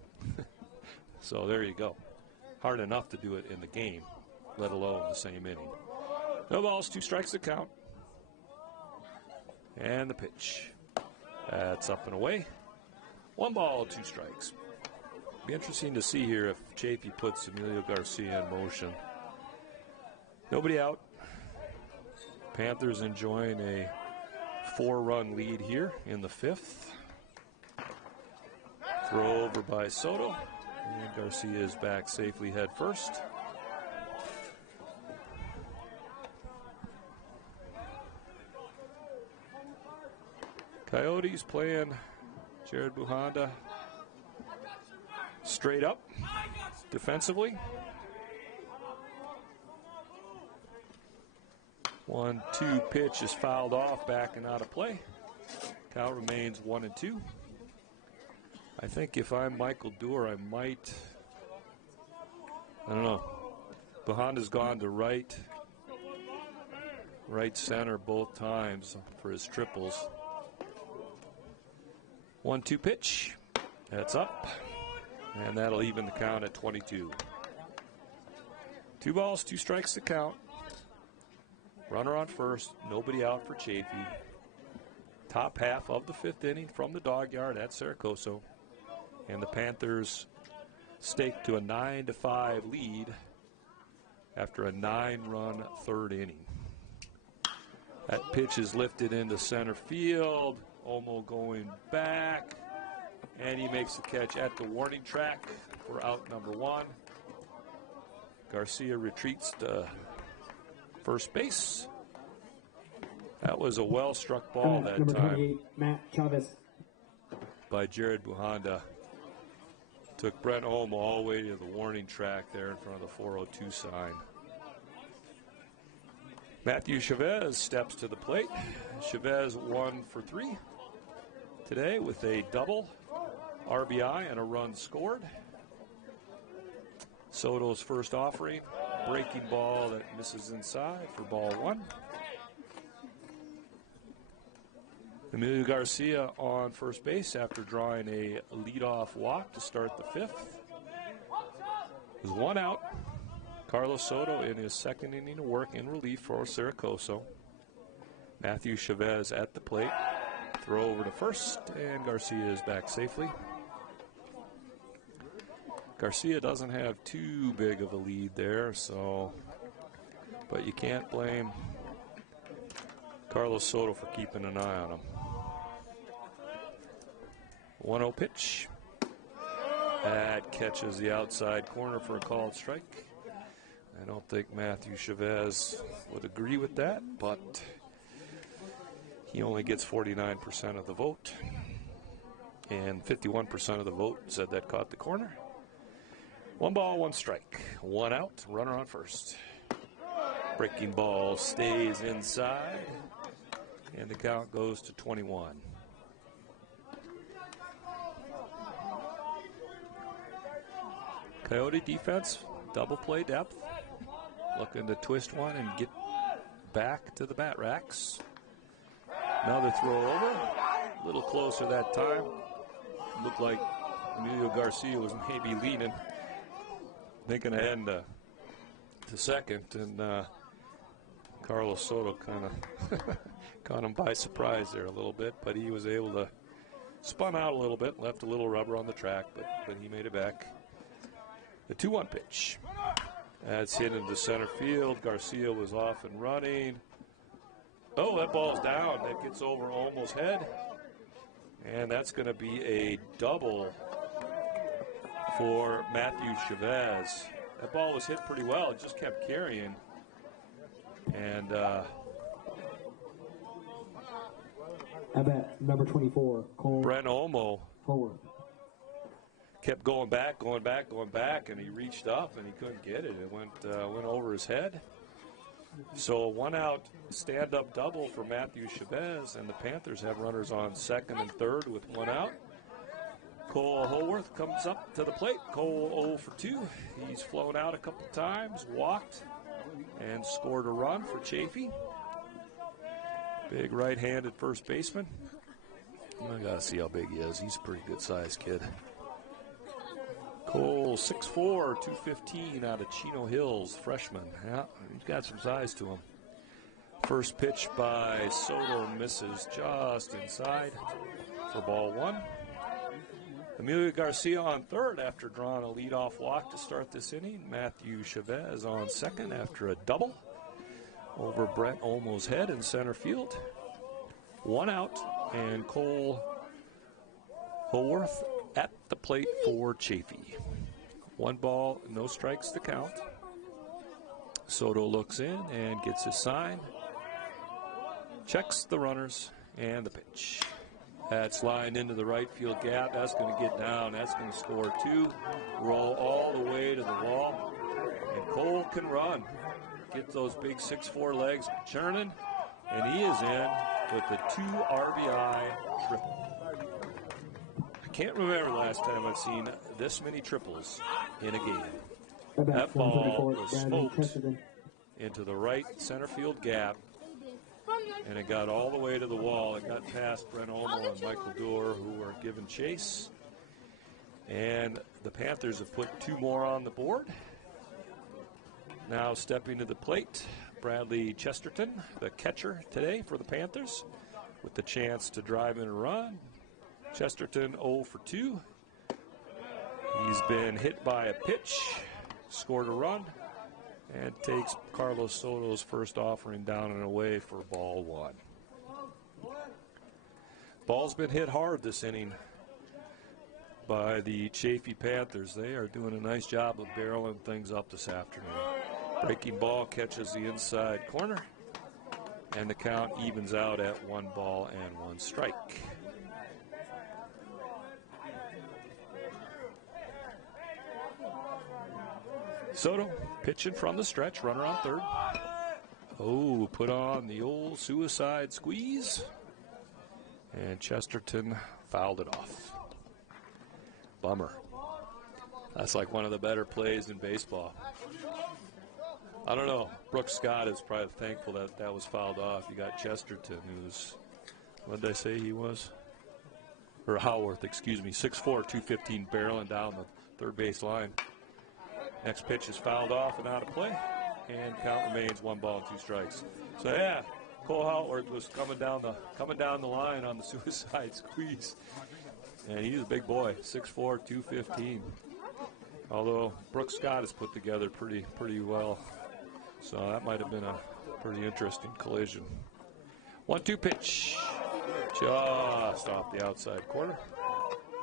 So there you go. Hard enough to do it in the game, let alone the same inning. No balls, 2 strikes to count. And the pitch. That's up and away. 1 ball, 2 strikes. Be interesting to see here if Chaffee puts Emilio Garcia in motion. Nobody out. Panthers enjoying a 4-run lead here in the 5th. Throw over by Soto. And Garcia is back safely head first. Coyotes playing Jared Buhanda straight up defensively. 1-2 pitch is fouled off, back and out of play. Count remains 1-2. I think if I'm Michael Doerr, I don't know. Buhanda's gone to right center both times for his triples. 1-2 pitch. That's up. And that'll even the count at 22. 2 balls, 2 strikes to count. Runner on first, nobody out for Chaffee. Top half of the 5th inning from the dog yard at Coso. And the Panthers stake to a 9-5 lead after a 9-run 3rd inning. That pitch is lifted into center field. Omo going back, and he makes the catch at the warning track for out number 1. Garcia retreats to first base. That was a well-struck ball that number time 28, Matt Chaffee. by Jared Buhanda. Took Brent Omo all the way to the warning track there in front of the 402 sign. Matthew Chavez steps to the plate. Chavez 1 for 3 today with a double, RBI, and a run scored. Soto's first offering, breaking ball that misses inside for ball 1. Emilio Garcia on first base after drawing a leadoff walk to start the 5th. With 1 out. Carlos Soto in his 2nd inning of work in relief for Coso. Matthew Chavez at the plate. Throw over to first, and Garcia is back safely. Garcia doesn't have too big of a lead there, but you can't blame Carlos Soto for keeping an eye on him. 1-0 pitch. That catches the outside corner for a called strike. I don't think Matthew Chavez would agree with that, but he only gets 49% of the vote. And 51% of the vote said that caught the corner. 1 ball, 1 strike. 1 out, runner on first. Breaking ball stays inside, and the count goes to 21. Coyote defense, double play depth. Looking to twist one and get back to the bat racks. Another throw over. A little closer that time. Looked like Emilio Garcia was maybe leaning, thinking ahead to second, and Carlos Soto kind of caught him by surprise there a little bit, but he was able to spun out a little bit, left a little rubber on the track, but he made it back. The 2-1 pitch. That's hit into center field. Garcia was off and running. Oh, that ball's down. That gets over Olmo's head. And that's going to be a double for Matthew Chavez. That ball was hit pretty well. It just kept carrying. And I bet number 24, Cole. Brent Olmo Forward. kept going back, and he reached up and he couldn't get it. It went over his head. So 1 out, stand-up double for Matthew Chavez, and the Panthers have runners on second and third with 1 out. Cole Holworth comes up to the plate. Cole 0 for 2. He's flown out a couple times, walked, and scored a run for Chaffee. Big right-handed first baseman. I gotta see how big he is. He's a pretty good-sized kid. Cole, 6'4", 215 out of Chino Hills, freshman. Yeah, he's got some size to him. First pitch by Soto misses just inside for ball 1. Emilio Garcia on third after drawing a leadoff walk to start this inning. Matthew Chavez on second after a double over Brent Olmo's head in center field. 1 out, and Cole Holworth at the plate for Chaffee. 1 ball, no strikes to count. Soto looks in and gets his sign. Checks the runners and the pitch. That's lined into the right field gap. That's going to get down. That's going to score 2. Roll all the way to the wall. And Cole can run. Get those big 6'4" legs churning. And he is in with the 2 RBI triple. I can't remember the last time I've seen this many triples in a game. That ball was smoked into the right center field gap, and it got all the way to the wall. It got past Brent Olmo and Michael Doerr, who were giving chase. And the Panthers have put 2 more on the board. Now stepping to the plate, Bradley Chesterton, the catcher today for the Panthers, with the chance to drive in a run. Chesterton 0 for 2. He's been hit by a pitch, scored a run, and takes Carlos Soto's first offering down and away for ball 1. Ball's been hit hard this inning by the Chaffee Panthers. They are doing a nice job of barreling things up this afternoon. Breaking ball catches the inside corner, and the count evens out at 1 ball and 1 strike. Soto pitching from the stretch, runner on third. Oh, put on the old suicide squeeze. And Chesterton fouled it off. Bummer. That's like one of the better plays in baseball. I don't know. Brooks Scott is probably thankful that that was fouled off. You got Chesterton, who's, what did I say he was? Or Howarth, excuse me, 6'4", 215, barreling down the third base line. Next pitch is fouled off and out of play, and count remains 1 ball and 2 strikes. So yeah, Cole Howarth was coming down the line on the suicide squeeze, and he's a big boy, 6'4", 215. Although Brooks Scott is put together pretty well, so that might have been a pretty interesting collision. 1-2 pitch, just off the outside corner.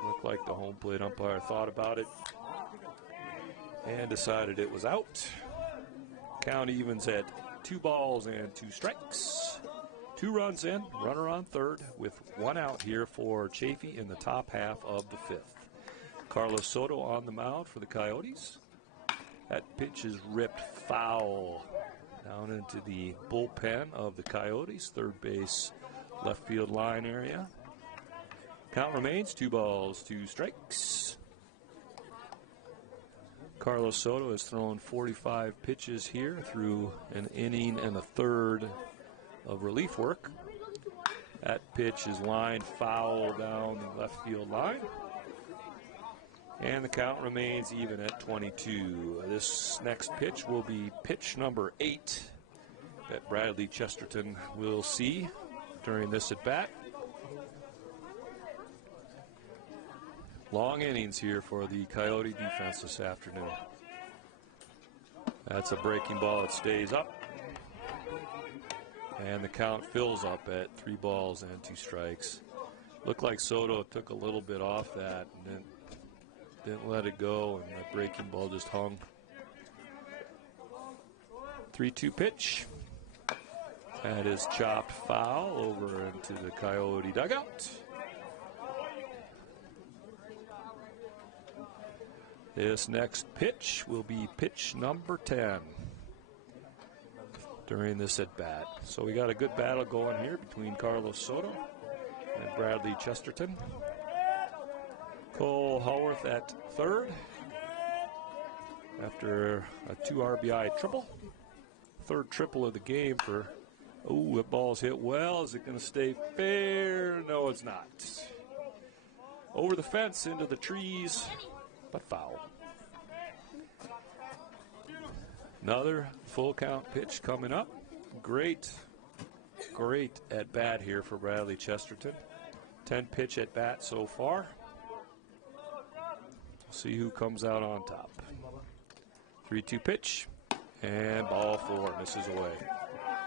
Looked like the home plate umpire thought about it and decided it was out. Count evens at 2 balls and 2 strikes. 2 runs in, runner on third with 1 out here for Chaffee in the top half of the 5th. Carlos Soto on the mound for the Coyotes. That pitch is ripped foul down into the bullpen of the Coyotes, third base, left field line area. Count remains 2 balls, 2 strikes. Carlos Soto has thrown 45 pitches here through an inning and a third of relief work. That pitch is lined foul down the left field line. And the count remains even at 22. This next pitch will be pitch number 8 that Bradley Chesterton will see during this at bat. Long innings here for the Coyote defense this afternoon. That's a breaking ball. It stays up. And the count fills up at 3 balls and 2 strikes. Looked like Soto took a little bit off that and then didn't let it go, and that breaking ball just hung. 3-2 pitch. That is chopped foul over into the Coyote dugout. This next pitch will be pitch number 10 during this at bat. So we got a good battle going here between Carlos Soto and Bradley Chesterton. Cole Haworth at third after a 2 RBI triple. Third triple of the game for, oh, that ball's hit well. Is it going to stay fair? No, it's not. Over the fence into the trees, but foul. Another full count pitch coming up. Great at bat here for Bradley Chesterton. 10 pitch at bat so far. See who comes out on top. 3-2 pitch, and ball 4 misses away.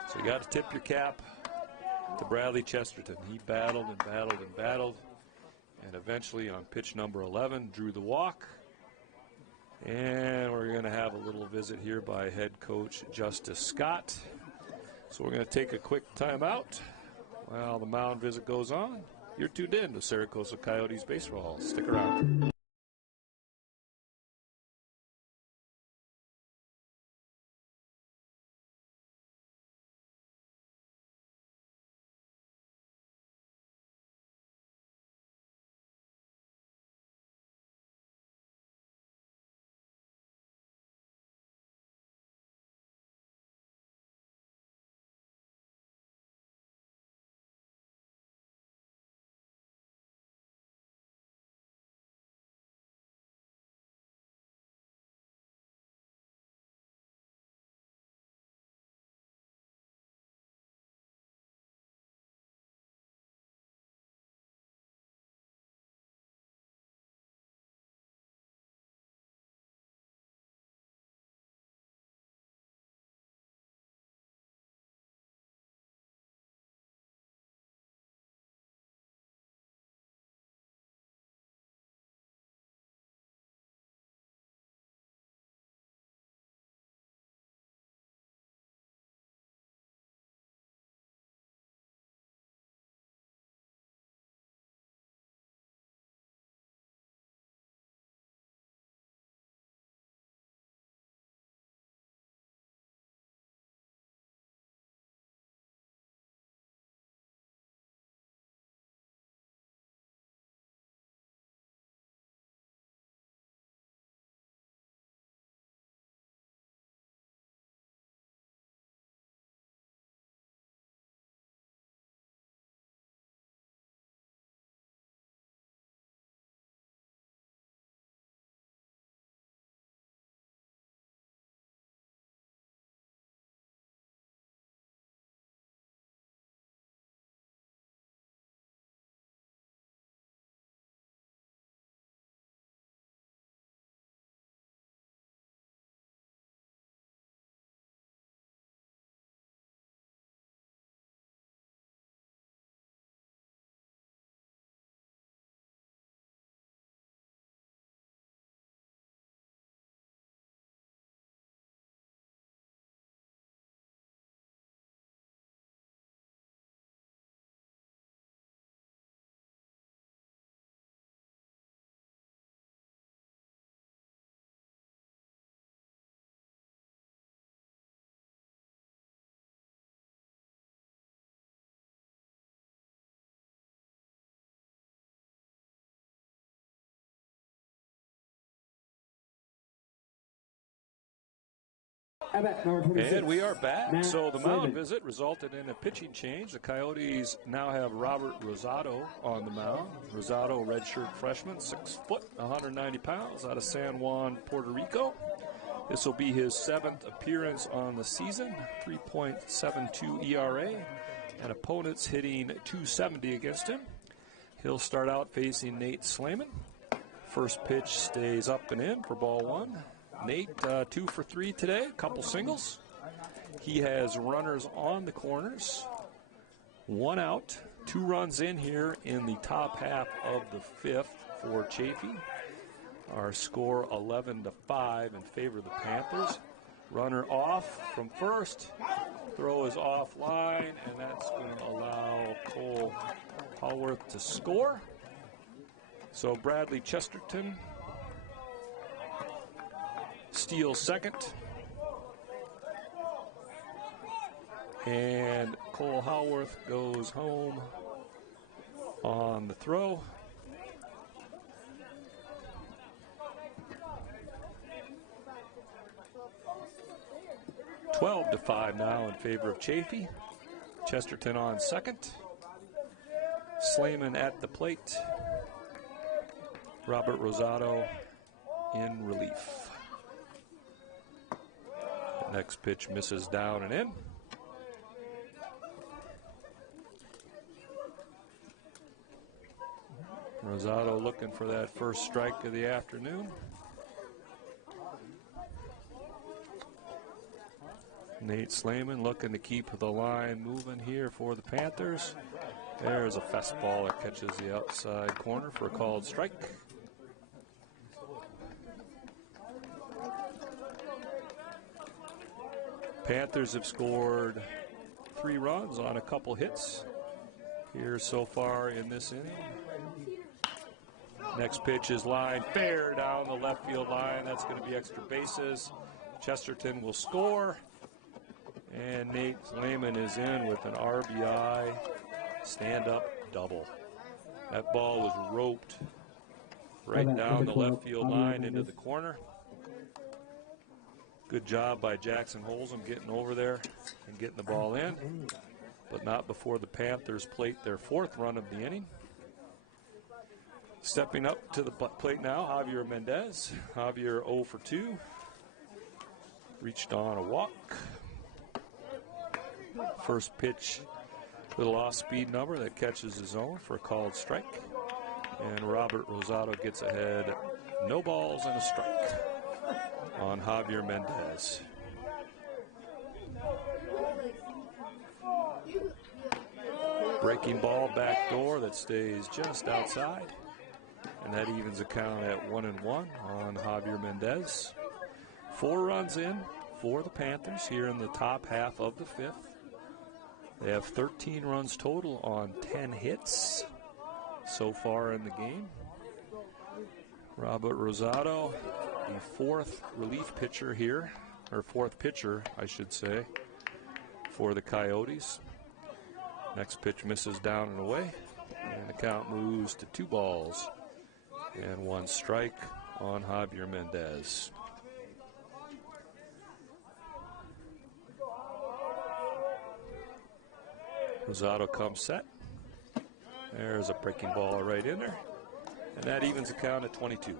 So you got to tip your cap to Bradley Chesterton. He battled and battled and battled, and eventually on pitch number 11 drew the walk. And we're going to have a little visit here by head coach Justice Scott. So we're going to take a quick timeout while the mound visit goes on. You're tuned in to Coso Coyotes baseball. Stick around. At bat number 26. And we are back. Matt So the Slavin. mound visit resulted in a pitching change. The Coyotes now have Robert Rosado on the mound. Rosado, redshirt freshman, 6 foot, 190 pounds, out of San Juan, Puerto Rico. This will be his 7th appearance on the season, 3.72 ERA, and opponents hitting .270 against him. He'll start out facing Nate Slayman. First pitch stays up and in for ball 1. Nate, 2 for 3 today, a couple singles. He has runners on the corners, 1 out, 2 runs in here in the top half of the 5th for Chaffee. Our score 11-5 in favor of the Panthers. Runner off from first, throw is offline, and that's going to allow Cole Hallworth to score. So Bradley Chesterton steals second. And Cole Hallworth goes home on the throw. (12-5) now in favor of Chaffee. Chesterton on second. Slayman at the plate. Robert Rosado in relief. The next pitch misses down and in. Rosado looking for that first strike of the afternoon. Nate Slayman looking to keep the line moving here for the Panthers. There's a fastball that catches the outside corner for a called strike. Panthers have scored 3 runs on a couple hits here so far in this inning. Next pitch is line fair down the left field line. That's going to be extra bases. Chesterton will score. And Nate Slayman is in with an RBI stand-up double. That ball was roped right down the left field line into the corner. Good job by Jackson Holzum getting over there and getting the ball in, but not before the Panthers plate their 4th run of the inning. Stepping up to the plate now, Javier Mendez. Javier 0 for 2. Reached on a walk. First pitch, little off-speed number that catches his own for a called strike. And Robert Rosado gets ahead. No balls and a strike on Javier Mendez. Breaking ball back door that stays just outside. And that evens the count at 1-1 on Javier Mendez. 4 runs in for the Panthers here in the top half of the 5th. They have 13 runs total on 10 hits so far in the game. Robert Rosado, the 4th relief pitcher here, or 4th pitcher, I should say, for the Coyotes. Next pitch misses down and away, and the count moves to 2 balls and 1 strike on Javier Mendez. Rosado comes set. There's a breaking ball right in there. And that evens the count at 22.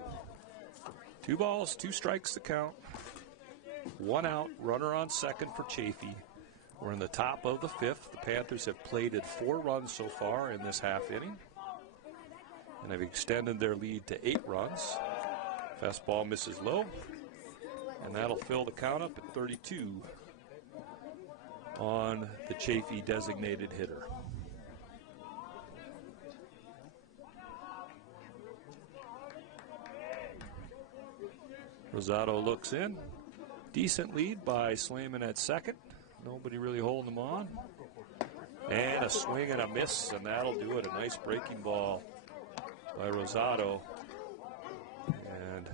2 balls, 2 strikes to count. 1 out, runner on second for Chaffee. We're in the top of the 5th. The Panthers have plated 4 runs so far in this half inning. And have extended their lead to 8 runs. Fastball misses low. And that'll fill the count up at 32. On the Chaffee designated hitter. Rosado looks in. Decent lead by Slayman at second. Nobody really holding him on. And a swing and a miss, and that'll do it. A nice breaking ball by Rosado. And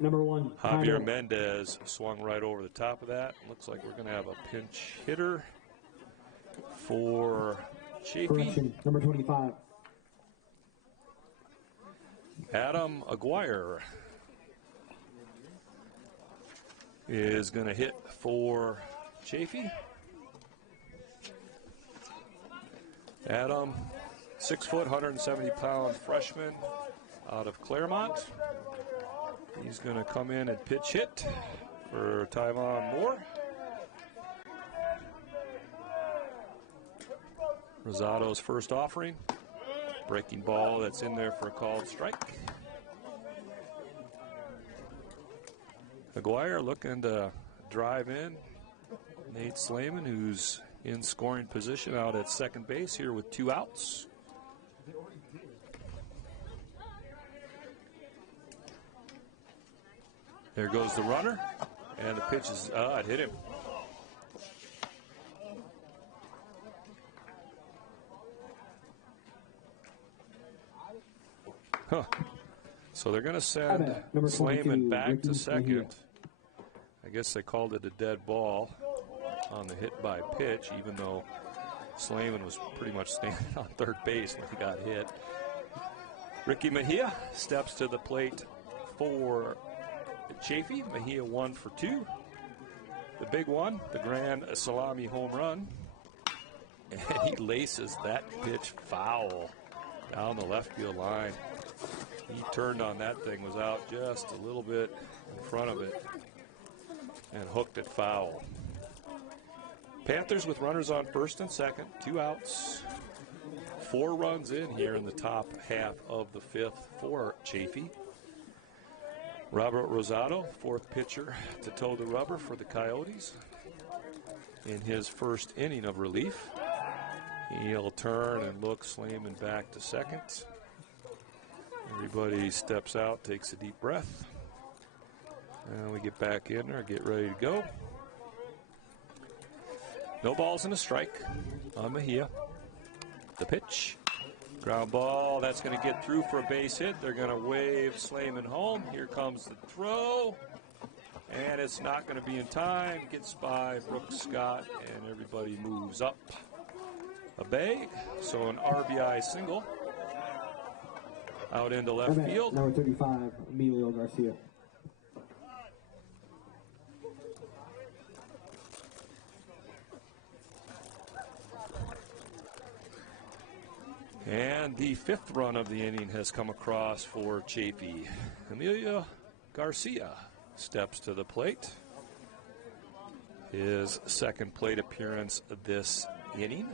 number 1, Javier Mendez swung right over the top of that. Looks like we're going to have a pinch hitter for Chaffee. Correction, number 25. Adam Aguirre. is going to hit for Chaffee. Adam, 6 foot, 170-pound freshman out of Claremont. He's going to come in and pitch hit for Tyvon Moore. Rosado's first offering. Breaking ball that's in there for a called strike. McGuire looking to drive in. Nate Slayman, who's in scoring position out at second base here with 2 outs. There goes the runner, and the pitch is, it hit him. Huh. So they're going to send Slayman back to second. I guess they called it a dead ball on the hit by pitch, even though Slayman was pretty much standing on third base when he got hit. Ricky Mejia steps to the plate for Chaffee. Mejia 1 for 2. The big one, the grand salami home run. And he laces that pitch foul down the left field line. He turned on that thing, was out just a little bit in front of it, and hooked it foul. Panthers with runners on first and second, 2 outs. 4 runs in here in the top half of the 5th for Chaffee. Robert Rosado, 4th pitcher to toe the rubber for the Coyotes in his first inning of relief. He'll turn and look Slayman back to second. Everybody steps out, takes a deep breath. And we get back in there, get ready to go. No balls and a strike on Mejia. The pitch. Ground ball, that's going to get through for a base hit. They're going to wave Slayman home. Here comes the throw. And it's not going to be in time. Gets by Brooks Scott, and everybody moves up a bag. So an RBI single out into left field. Number 35, Emilio Garcia. And the 5th run of the inning has come across for Chaffee. Emilio Garcia steps to the plate. His 2nd plate appearance this inning.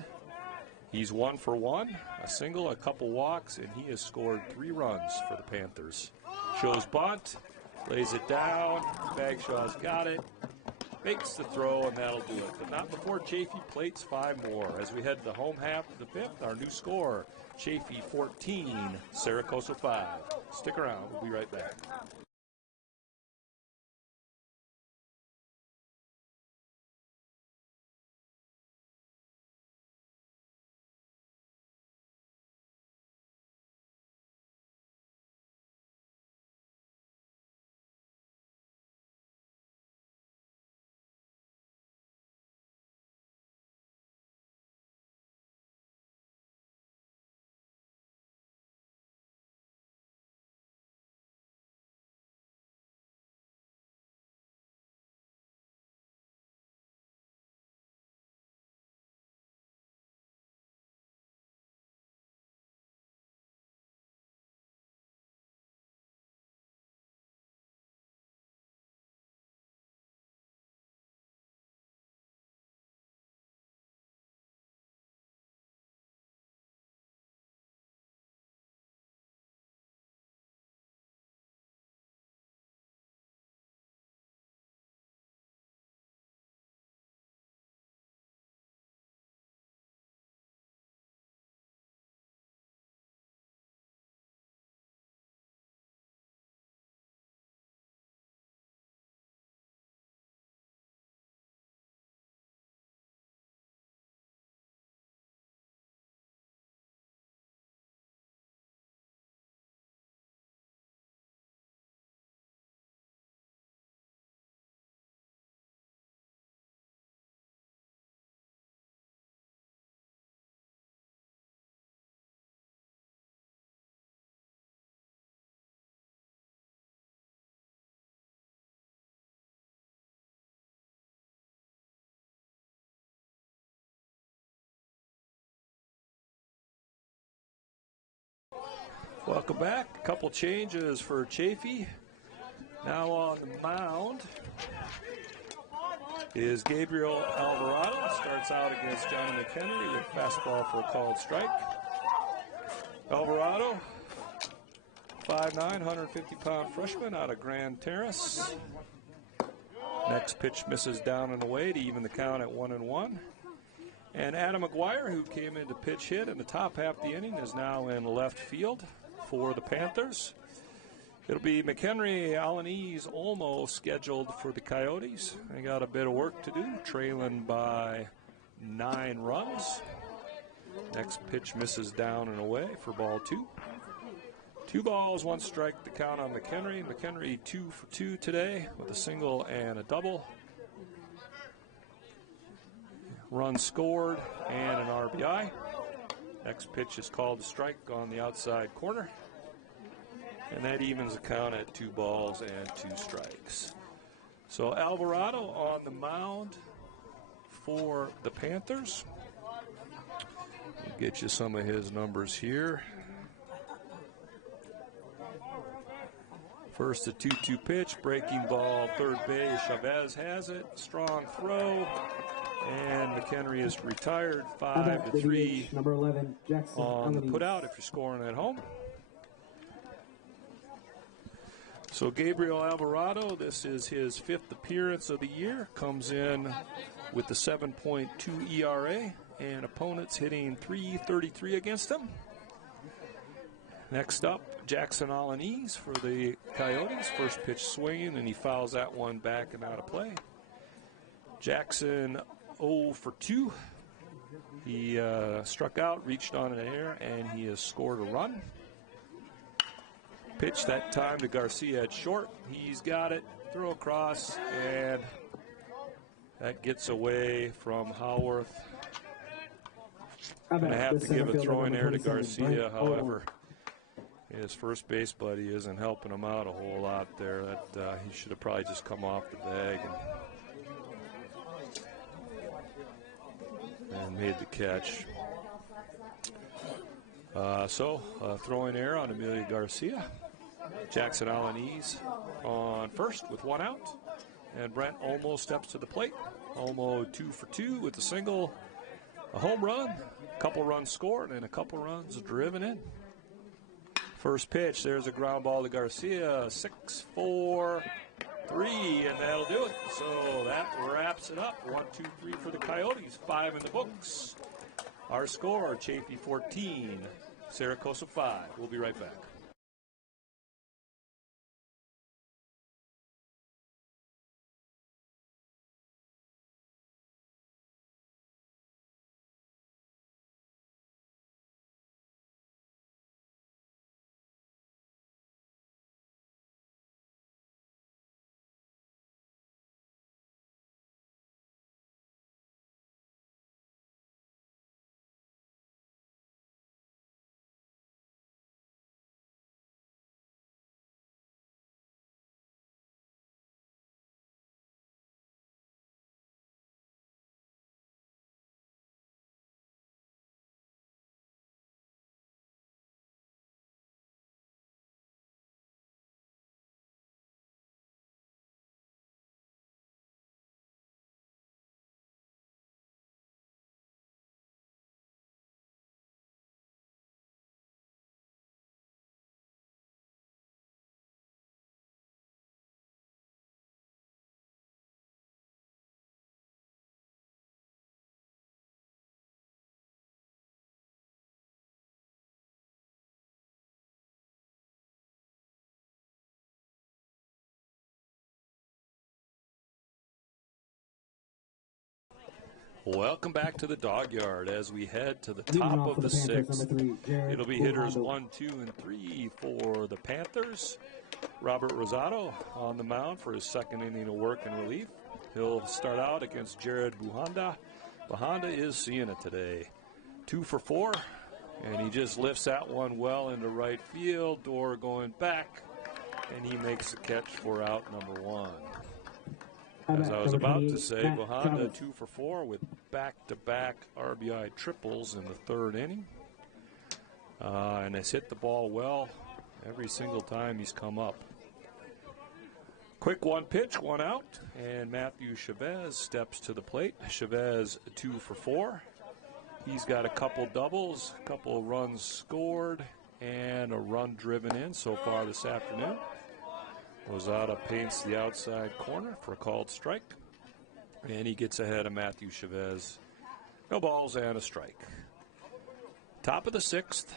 He's 1 for 1, a single, a couple walks, and he has scored 3 runs for the Panthers. Shows bunt, lays it down, Bagshaw's got it, makes the throw, and that'll do it. But not before Chaffee plates 5 more. As we head to the home half of the 5th, our new score, Chaffee 14, Coso 5. Stick around, we'll be right back. Welcome back. A couple changes for Chaffee. Now on the mound is Gabriel Alvarado. Starts out against Johnny McHenry with fastball for a called strike. Alvarado, 5'9", 150-pound freshman out of Grand Terrace. Next pitch misses down and away to even the count at 1-1. And Adam McGuire, who came in to pitch hit in the top half of the inning, is now in left field for the Panthers. It'll be McHenry, Alanese, Olmo scheduled for the Coyotes. They got a bit of work to do, trailing by 9 runs. Next pitch misses down and away for ball 2. 2 balls, 1 strike, the count on McHenry. McHenry 2 for 2 today with a single and a double. Run scored and an RBI. Next pitch is called a strike on the outside corner. And that evens the count at 2 balls and 2 strikes. So Alvarado on the mound for the Panthers. We'll get you some of his numbers here. First, a 2-2 pitch, breaking ball, third base. Chavez has it. Strong throw. And McHenry is retired, 5-3 number 11, Jackson on the Alanese. putout if you're scoring at home. So Gabriel Alvarado, this is his 5th appearance of the year. Comes in with the 7.2 ERA, and opponents hitting .333 against him. Next up, Jackson Alanese for the Coyotes. First pitch swinging, and he fouls that one back and out of play. Jackson 0 for 2. He struck out, reached on an air, and he has scored a run. Pitch that time to Garcia at short. He's got it. Throw across, and that gets away from Howarth. Going to have to give a throwing error to Garcia, however. His first base buddy isn't helping him out a whole lot there. That he should have probably just come off the bag and made the catch. Throwing error on Emilio Garcia. Jackson Alanese on first with 1 out. And Brent Olmo steps to the plate. Olmo 2 for 2 with a single, a home run, a couple runs scored, and a couple runs driven in. First pitch, there's a ground ball to Garcia, 6-4-3, and that'll do it. So that wraps it up. 1, 2, 3 for the Coyotes, 5 in the books. Our score, Chaffee 14, Coso 5. We'll be right back. Welcome back to the Dog Yard as we head to the top of the 6th. It'll be hitters 1, 2, and 3 for the Panthers. Robert Rosado on the mound for his 2nd inning of work and relief. He'll start out against Jared Buhanda. Buhanda is seeing it today. 2 for 4, and he just lifts that one well into right field. Door going back, and he makes the catch for out number 1. As I was about to say, Buhanda 2 for 4 with back-to-back RBI triples in the 3rd inning. and has hit the ball well every single time he's come up. Quick one pitch, one out, and Matthew Chavez steps to the plate. Chavez 2 for 4. He's got a couple doubles, a couple runs scored, and a run driven in so far this afternoon. Rosado paints the outside corner for a called strike, and he gets ahead of Matthew Chavez. No balls and a strike. Top of the 6th.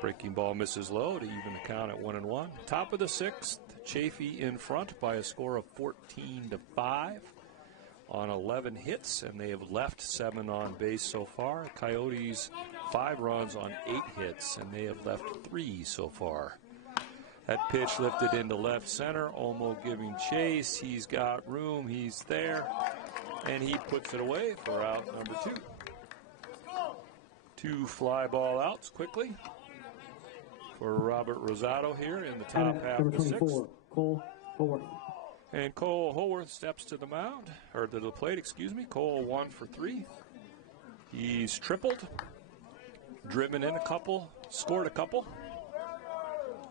Breaking ball misses low to even the count at 1-1. Top of the 6th. Chaffee in front by a score of 14-5 on 11 hits, and they have left 7 on base so far. Coyotes 5 runs on 8 hits, and they have left 3 so far. That pitch lifted into left center. Olmo giving chase. He's got room. He's there, and he puts it away for out number 2. 2 fly ball outs quickly for Robert Rosado here in the top half of the 6th. Cole Haworth. And Cole Haworth steps to the mound, or to the plate, excuse me. Cole 1 for 3. He's tripled, driven in a couple, scored a couple,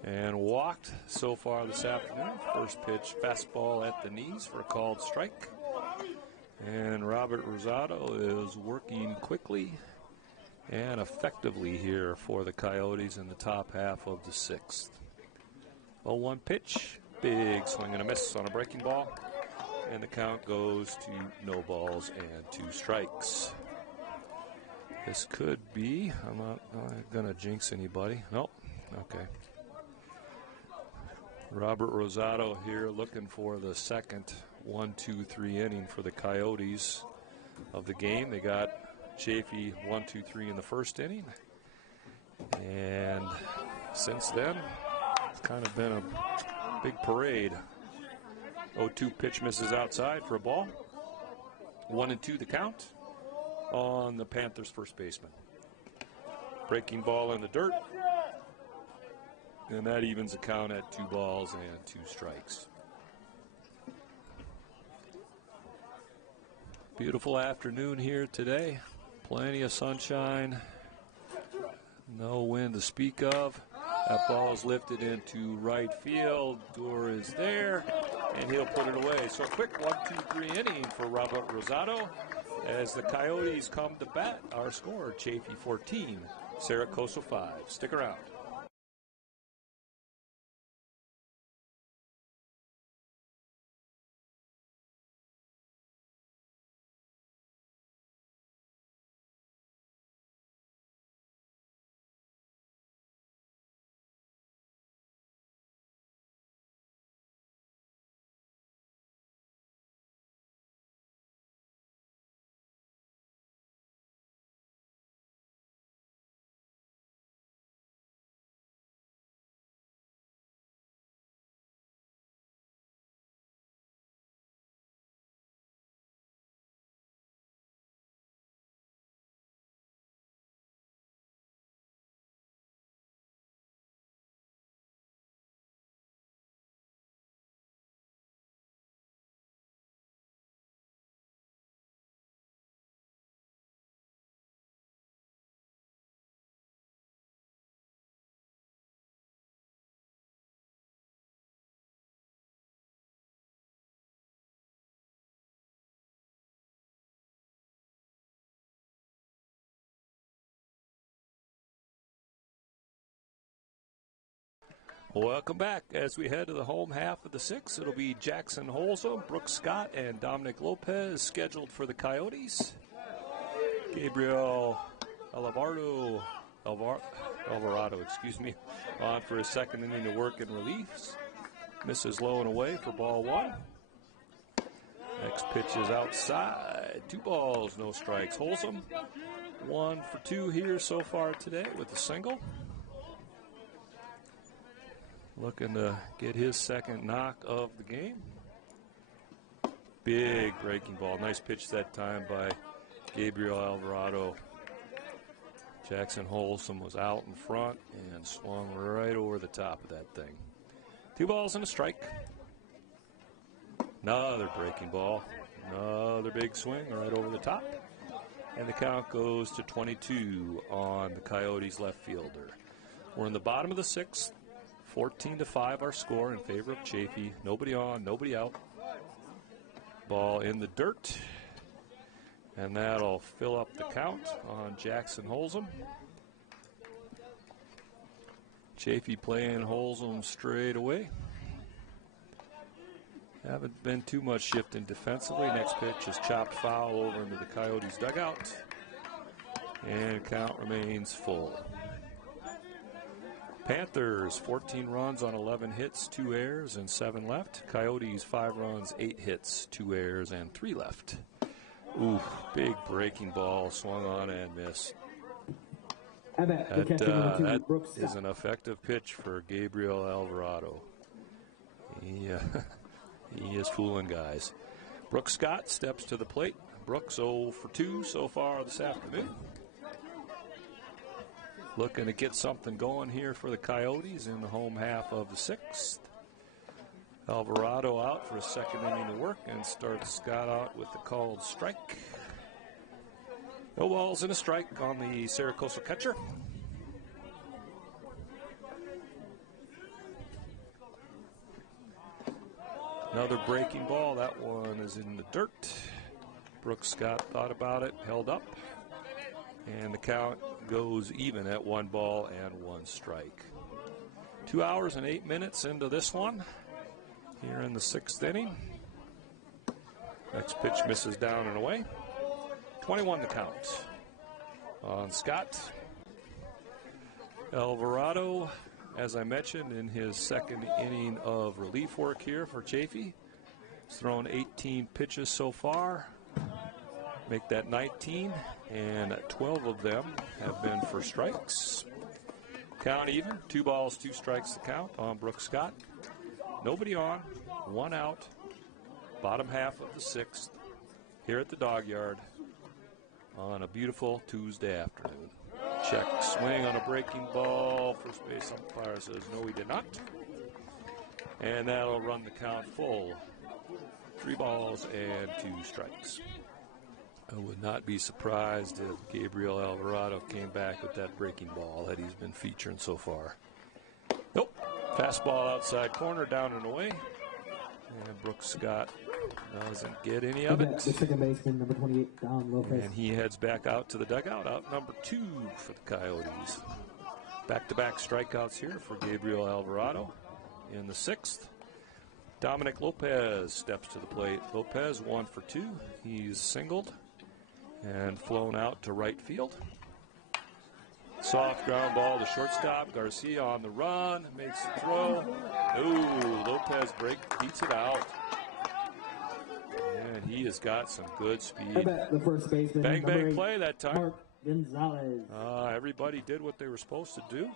and walked so far this afternoon. First pitch, fastball at the knees for a called strike. And Robert Rosado is working quickly and effectively here for the Coyotes in the top half of the 6th. 0-1 pitch, big swing and a miss on a breaking ball, and the count goes to no balls and 2 strikes. This could be, I'm not going to jinx anybody. Nope, okay. Robert Rosado here looking for the second 1-2-3 inning for the Coyotes of the game. They got Chaffee 1-2-3 in the first inning, and since then it's kind of been a big parade. 0-2 pitch misses outside for a ball. 1-2 the count on the Panthers first baseman. Breaking ball in the dirt, and that evens the count at 2 balls and 2 strikes. Beautiful afternoon here today. Plenty of sunshine. No wind to speak of. That ball is lifted into right field. Door is there, and he'll put it away. So a quick 1-2-3 inning for Robert Rosado as the Coyotes come to bat. Our score, Chaffee 14, Coso 5. Stick around. Welcome back. As we head to the home half of the 6th, it'll be Jackson Holzum, Brooks Scott, and Dominic Lopez scheduled for the Coyotes. Gabriel Alvarado, on for his second inning of work and reliefs. Misses low and away for ball 1. Next pitch is outside. 2 balls, no strikes. Holzum 1 for 2 here so far today with a single. Looking to get his second knock of the game. Big breaking ball. Nice pitch that time by Gabriel Alvarado. Jackson Holzum was out in front and swung right over the top of that thing. 2 balls and a strike. Another breaking ball. Another big swing right over the top. And the count goes to 22 on the Coyotes left fielder. We're in the bottom of the 6th. 14-5 our score in favor of Chaffee. Nobody on, nobody out. Ball in the dirt. And that'll fill up the count on Jackson Holzum. Chaffee playing Holzum straight away. Haven't been too much shifting defensively. Next pitch is chopped foul over into the Coyotes dugout. And count remains full. Panthers, 14 runs on 11 hits, 2 errors, and 7 left. Coyotes, 5 runs, 8 hits, 2 errors, and 3 left. Ooh, big breaking ball, swung on and missed. That is an effective pitch for Gabriel Alvarado. He is fooling guys. Brooks Scott steps to the plate. Brooks 0 for 2 so far this afternoon. Looking to get something going here for the Coyotes in the home half of the 6th. Alvarado out for a second inning to work and starts Scott out with the called strike. No balls and a strike on the Coso catcher. Another breaking ball. That one is in the dirt. Brooks Scott thought about it, held up. And the count goes even at 1 ball and 1 strike. 2 hours and 8 minutes into this one. Here in the 6th inning. Next pitch misses down and away. 21 to count on Scott. Alvarado, as I mentioned, in his 2nd inning of relief work here for Chaffee. He's thrown 18 pitches so far. Make that 19, and 12 of them have been for strikes. Count even, 2 balls, 2 strikes to count on Brooks Scott. Nobody on, 1 out. Bottom half of the 6th here at the Dog Yard on a beautiful Tuesday afternoon. Check swing on a breaking ball. First base umpire says no, he did not. And that'll run the count full. 3 balls and 2 strikes. I would not be surprised if Gabriel Alvarado came back with that breaking ball that he's been featuring so far. Nope. Fastball outside corner, down and away. And Brooks Scott doesn't get any of it. The second baseman, number 28, Don Lopez. And he heads back out to the dugout, out number 2 for the Coyotes. Back-to-back strikeouts here for Gabriel Alvarado in the 6th. Dominic Lopez steps to the plate. Lopez 1 for 2. He's singled and flown out to right field. Soft ground ball to shortstop. Garcia on the run, makes the throw. Ooh, Lopez beats it out. And he has got some good speed. The first baseman, bang, bang 8, play that time. Mark Gonzalez. Everybody did what they were supposed to do.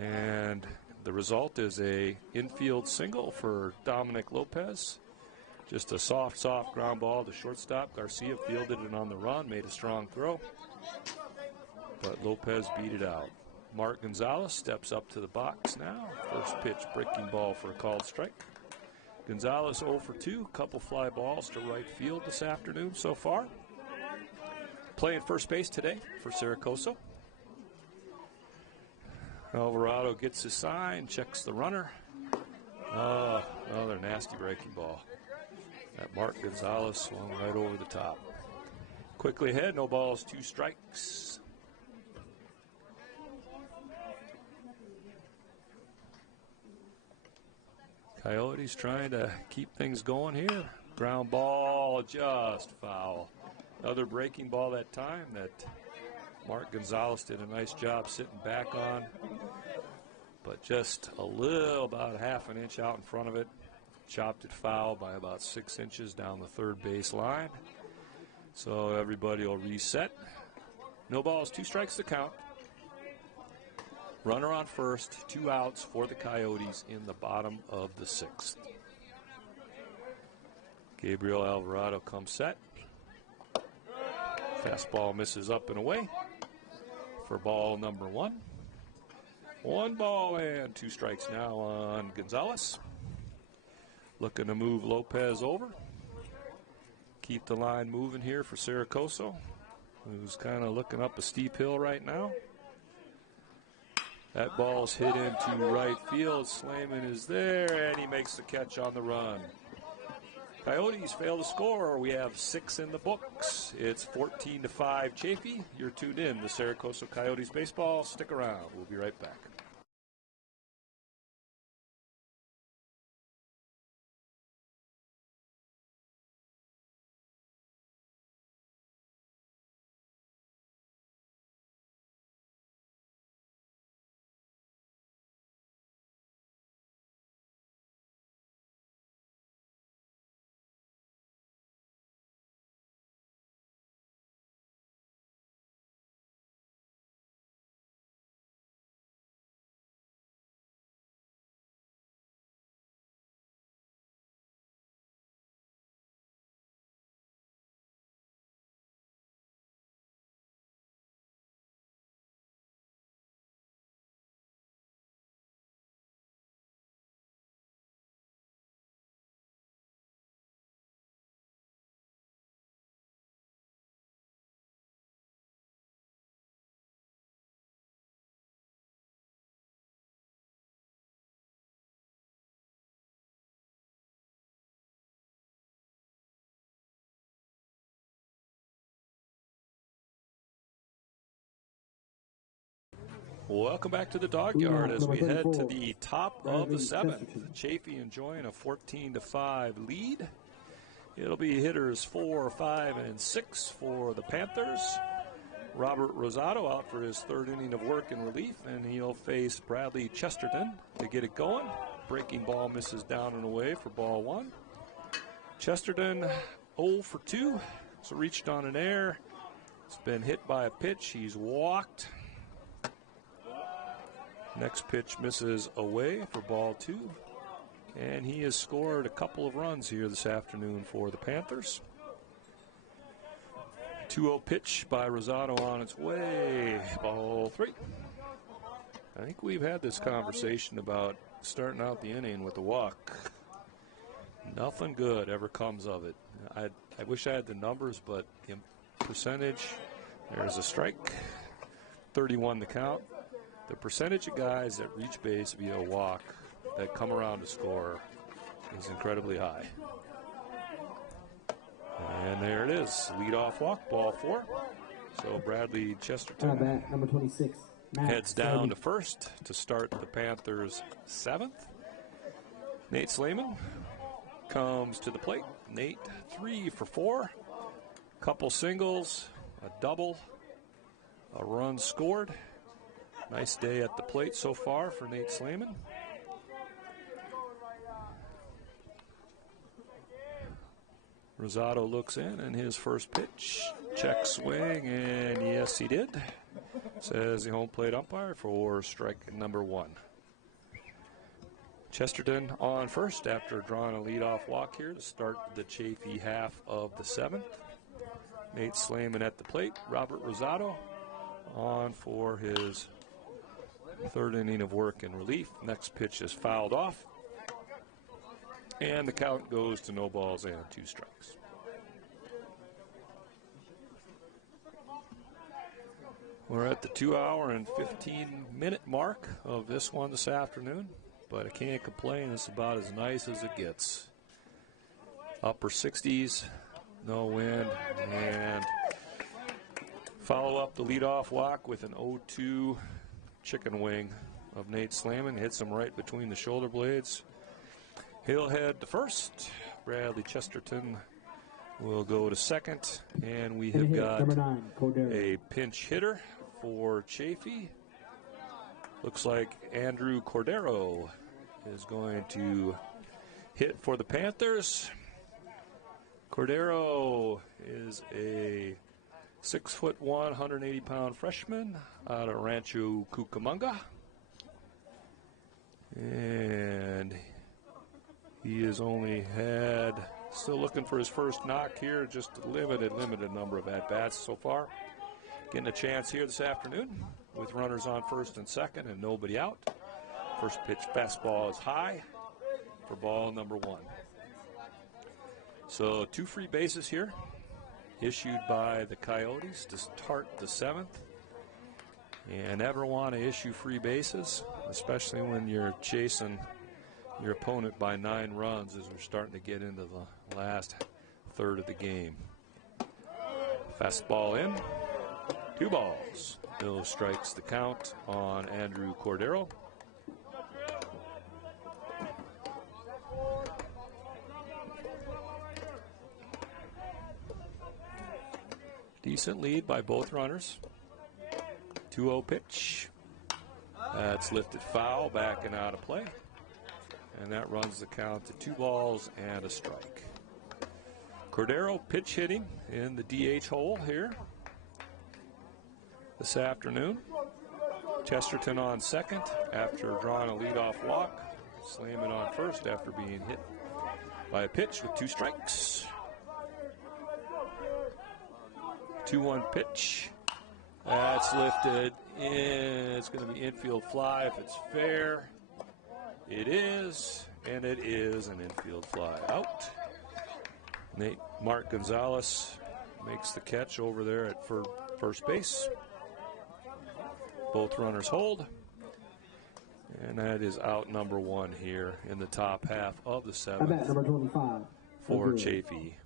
And the result is a infield single for Dominic Lopez. Just a soft ground ball to shortstop. Garcia fielded it on the run, made a strong throw. But Lopez beat it out. Mark Gonzalez steps up to the box now. First pitch, breaking ball for a called strike. Gonzalez 0 for 2. Couple fly balls to right field this afternoon so far. Playing first base today for Coso. Alvarado gets his sign, checks the runner. Another nasty breaking ball. That Mark Gonzalez swung right over the top. Quickly ahead, no balls, 2 strikes. Coyotes trying to keep things going here. Ground ball, just foul. Another breaking ball that time that Mark Gonzalez did a nice job sitting back on. But just about a half an inch out in front of it. Chopped it foul by about 6 inches down the third base line. So everybody will reset. No balls, 2 strikes to count. Runner on first, 2 outs for the Coyotes in the bottom of the 6th. Gabriel Alvarado comes set. Fastball misses up and away for ball number 1. 1 ball and 2 strikes now on Gonzalez. Looking to move Lopez over. keep the line moving here for Coso, who's kind of looking up a steep hill right now. That ball's hit into right field. Slayman is there, and he makes the catch on the run. Coyotes fail to score. We have 6 in the books. It's 14-5 Chaffee. You're tuned in to Coso Coyotes baseball. Stick around. We'll be right back. Welcome back to the Dog Yard as we head to the top of the 7th. Chaffee enjoying a 14-5 lead. It'll be hitters 4, 5, and 6 for the Panthers. Robert Rosato out for his 3rd inning of work and relief, and he'll face Bradley Chesterton to get it going. Breaking ball misses down and away for ball 1. Chesterton 0 for 2. So reached on an air. It's been hit by a pitch. He's walked. Next pitch misses away for ball 2. And he has scored a couple of runs here this afternoon for the Panthers. 2-0 pitch by Rosato on its way. Ball 3. I think we've had this conversation about starting out the inning with a walk. Nothing good ever comes of it. I wish I had the numbers, but the percentage, there's a strike. 31 to count. The percentage of guys that reach base via a walk that come around to score is incredibly high. And there it is. Leadoff walk, ball 4. So Bradley Chesterton number 26, heads down to first to start the Panthers' 7th. Nate Slayman comes to the plate. Nate 3 for 4. Couple singles, a double, a run scored. Nice day at the plate so far for Nate Slayman. Rosato looks in, and his first pitch, check swing, and yes, he did. Says the home plate umpire for strike number 1. Chesterton on first after drawing a leadoff walk here to start the Chaffee half of the 7th. Nate Slayman at the plate. Robert Rosato on for his 3rd inning of work and relief. Next pitch is fouled off. And the count goes to no balls and 2 strikes. We're at the 2-hour and 15-minute mark of this one this afternoon, but I can't complain. It's about as nice as it gets. Upper 60s, no wind, and follow up the leadoff walk with an 0-2 chicken wing of Nate Slayman. Hits him right between the shoulder blades. He'll head to first. Bradley Chesterton will go to second. And we have got a pinch hitter for Chaffee. Looks like Andrew Cordero is going to hit for the Panthers. Cordero is a 6'1", 180-pound freshman out of Rancho Cucamonga. And he has only had, still looking for his first knock here, just a limited number of at-bats so far. Getting a chance here this afternoon with runners on first and second and nobody out. First pitch fastball is high for ball number 1. So 2 free bases here issued by the Coyotes to start the 7th. And never want to issue free bases, especially when you're chasing your opponent by 9 runs as we're starting to get into the last third of the game. Fastball in, 2 balls. No strikes the count on Andrew Cordero. Decent lead by both runners. 2-0 pitch. That's lifted foul, backing out of play. And that runs the count to 2 balls and a strike. Cordero pitch hitting in the DH hole here this afternoon. Chesterton on second after drawing a leadoff walk. Slamming on first after being hit by a pitch with 2 strikes. 2-1 pitch. That's lifted in. It's going to be infield fly if it's fair. It is, and it is an infield fly out. Mark Gonzalez makes the catch over there at first base. Both runners hold. And that is out number 1 here in the top half of the 7th number 25 for Chaffee.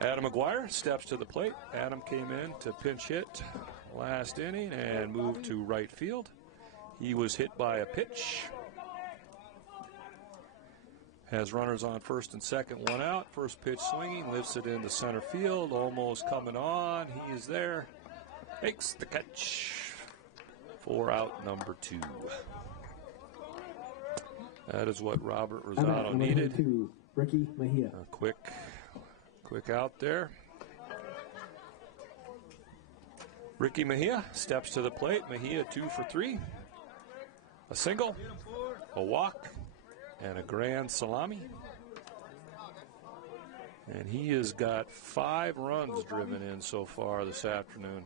Adam McGuire steps to the plate. Adam came in to pinch hit last inning and moved to right field. He was hit by a pitch. Has runners on first and second, 1 out. First pitch swinging, lifts it into center field, almost coming on. He is there, makes the catch for out number 2. That is what Robert Rosado needed. Ricky Mejia. Quick out there. Ricky Mejia steps to the plate. Mejia 2 for 3. A single, a walk, and a grand salami. And he has got 5 runs driven in so far this afternoon.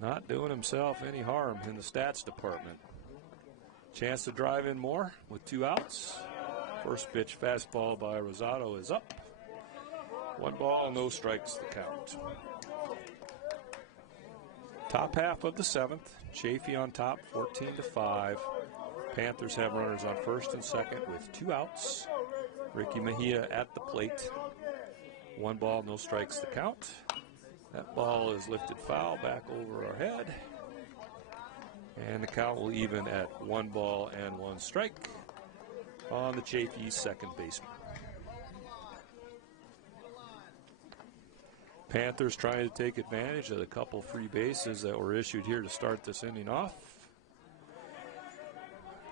Not doing himself any harm in the stats department. Chance to drive in more with 2 outs. First pitch fastball by Rosado is up. 1 ball, no strikes the count. Top half of the 7th. Chaffee on top, 14-5. Panthers have runners on first and second with 2 outs. Ricky Mejia at the plate. 1 ball, no strikes the count. That ball is lifted foul back over our head. And the count will even at 1 ball and 1 strike on the Chaffee second baseman. Panthers trying to take advantage of the couple free bases that were issued here to start this inning off.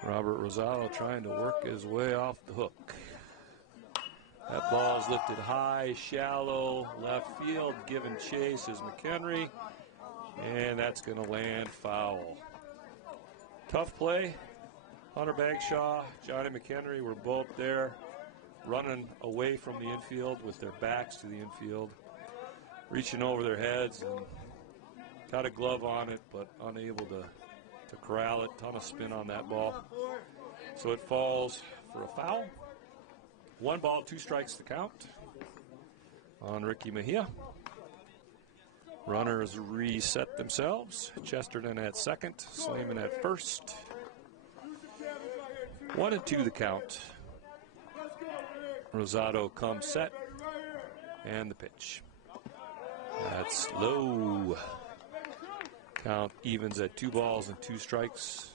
Robert Rosado trying to work his way off the hook. That ball's lifted high, shallow, left field. Giving chase is McHenry, and that's going to land foul. Tough play. Hunter Bagshaw, Johnny McHenry were both there, running away from the infield with their backs to the infield, reaching over their heads and got a glove on it, but unable to corral it. Ton of spin on that ball. So it falls for a foul. 1 ball, 2 strikes to count on Ricky Mejia. Runners reset themselves. Chesterton at second, Sleeman at first. 1-2 the count. Rosado comes set, and the pitch. That's low. Count evens at 2 balls and 2 strikes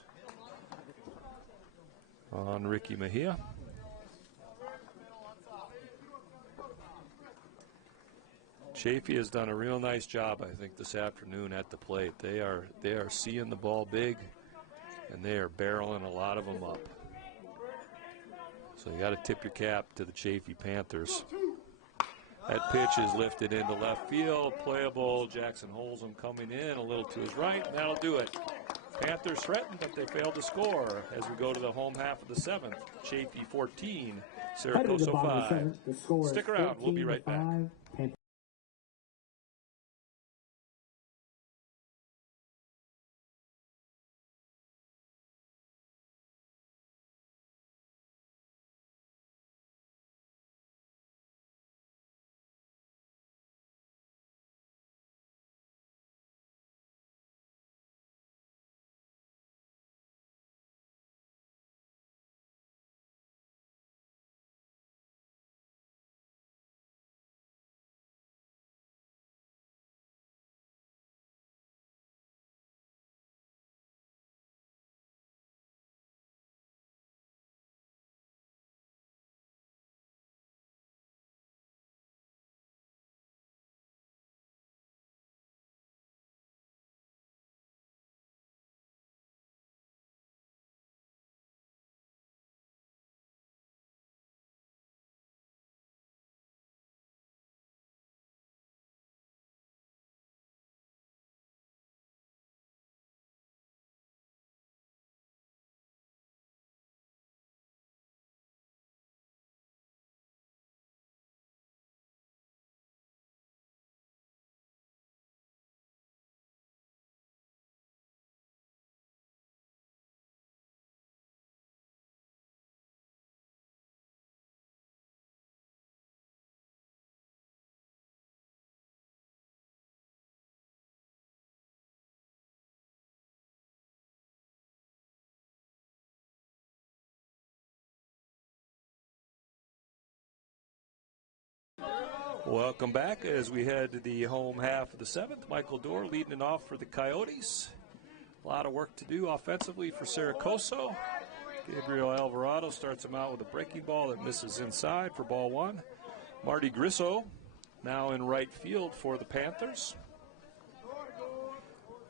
on Ricky Mejia. Chaffee has done a real nice job, I think, this afternoon at the plate. They are seeing the ball big, and they are barreling a lot of them up. So you got to tip your cap to the Chaffee Panthers. That pitch is lifted into left field, playable. Jackson Holzum coming in a little to his right, and that'll do it. Panthers threaten, but they fail to score as we go to the home half of the 7th. Chaffee 14, Coso 5. Stick around, we'll be right back. Welcome back as we head to the home half of the seventh. Michael Dorr leading it off for the Coyotes. A lot of work to do offensively for Coso. Gabriel Alvarado starts him out with a breaking ball that misses inside for ball one. Marty Grisso now in right field for the Panthers.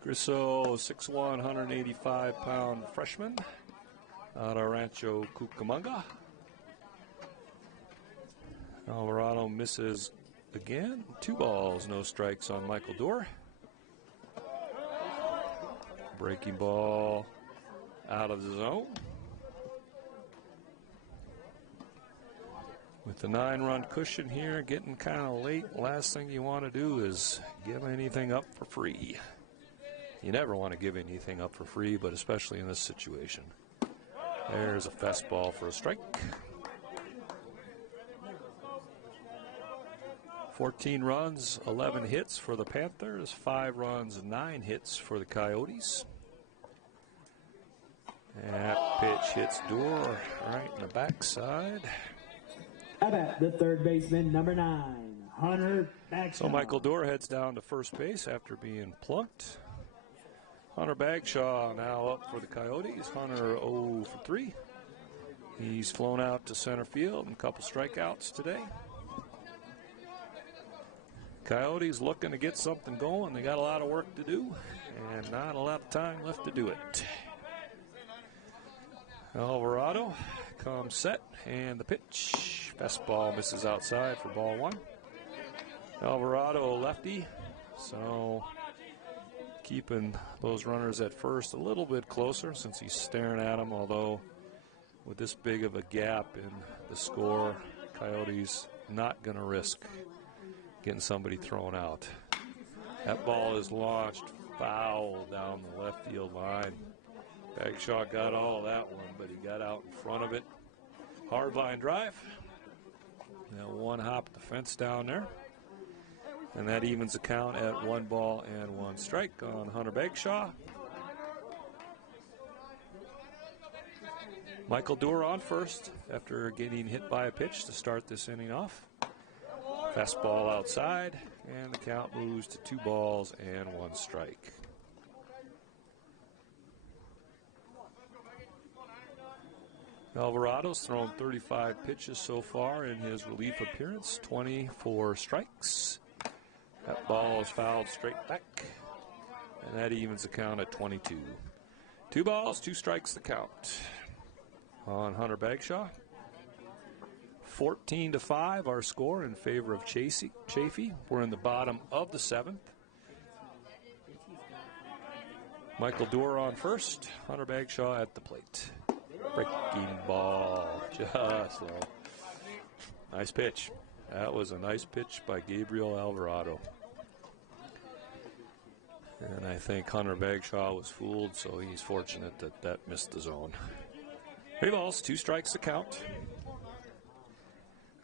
Grisso, 6'1", 185-pound freshman out of Rancho Cucamonga. Alvarado misses again. 2 balls, no strikes on Michael Dorr. Breaking ball out of the zone. With the 9-run cushion here, getting kind of late, last thing you want to do is give anything up for free. You never want to give anything up for free, but especially in this situation. There's a fastball for a strike. 14 runs, 11 hits for the Panthers, 5 runs, 9 hits for the Coyotes. That pitch hits Dorr right in the backside. How about the third baseman, number 9, Hunter Bagshaw. So Michael Dorr heads down to first base after being plunked. Hunter Bagshaw now up for the Coyotes. Hunter 0 for 3. He's flown out to center field and a couple strikeouts today. Coyotes looking to get something going. They got a lot of work to do and not a lot of time left to do it. Alvarado comes set and the pitch. Fastball misses outside for ball one. Alvarado lefty, so keeping those runners at first a little bit closer since he's staring at them, although with this big of a gap in the score, Coyotes not going to risk getting somebody thrown out. That ball is launched foul down the left field line. Bagshaw got all that one, but he got out in front of it. Hard line drive. Now one hop the fence down there. And that evens the count at 1 ball and 1 strike on Hunter Bagshaw. Michael Dorr on first after getting hit by a pitch to start this inning off. Fastball outside, and the count moves to 2 balls and 1 strike. Alvarado's thrown 35 pitches so far in his relief appearance, 24 strikes. That ball is fouled straight back, and that evens the count at 22. 2 balls, 2 strikes the count on Hunter Bagshaw. 14-5 our score in favor of Chaffee. We're in the bottom of the 7th. Michael Dorr on first, Hunter Bagshaw at the plate. Breaking ball, just low. Nice pitch. That was a nice pitch by Gabriel Alvarado. And I think Hunter Bagshaw was fooled, so he's fortunate that that missed the zone. 3 balls, 2 strikes to count.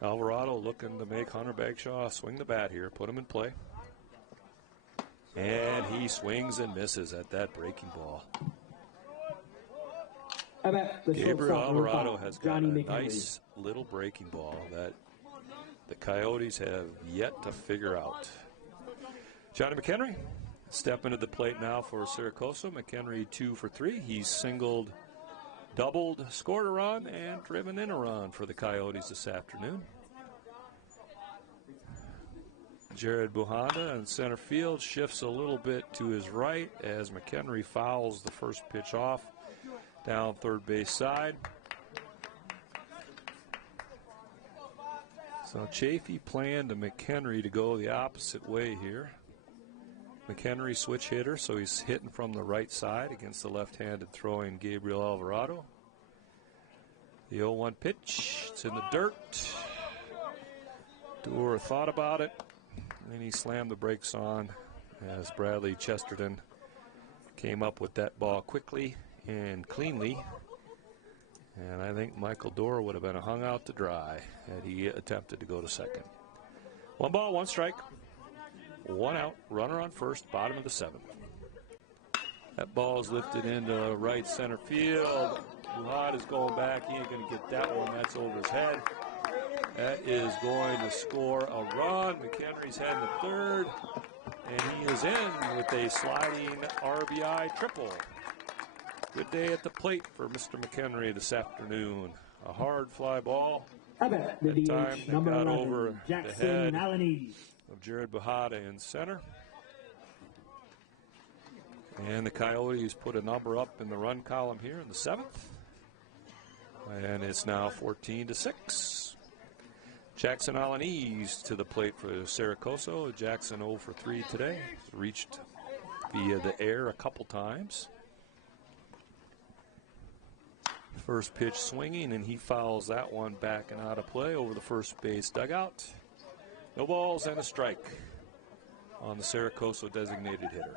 Alvarado looking to make Hunter Bagshaw swing the bat here, put him in play. And he swings and misses at that breaking ball. Gabriel Alvarado has got a nice little breaking ball that the Coyotes have yet to figure out. Johnny McHenry stepping to the plate now for Coso. McHenry 2 for 3. He's singled, doubled, scored a run, and driven in a run for the Coyotes this afternoon. Jared Buhanda in center field shifts a little bit to his right as McHenry fouls the first pitch off down third base side. So Chaffee planned to McHenry to go the opposite way here. McHenry switch hitter, so he's hitting from the right side against the left-handed throwing Gabriel Alvarado. The 0-1 pitch, it's in the dirt. Dorr thought about it, and he slammed the brakes on as Bradley Chesterton came up with that ball quickly and cleanly. And I think Michael Dorr would have been hung out to dry had he attempted to go to second. 1 ball, 1 strike, 1 out, runner on first, bottom of the 7th. That ball is lifted into right center field. Buhad is going back. He ain't going to get that one. That's over his head. That is going to score a run. McHenry's heading to third, and he is in with a sliding RBI triple. Good day at the plate for Mr. McHenry this afternoon. A hard fly ball. How about the That time DH that number got 11, over the Jackson head Alaniz. of Jared Bujada in center. And the Coyotes put a number up in the run column here in the 7th. And it's now 14-6. Jackson Alaniz to the plate for Sarah Coso. Jackson 0 for 3 today. Reached via the air a couple times. First pitch swinging, and he fouls that one back and out of play over the first base dugout. No balls and a strike on the Sarah Coso designated hitter.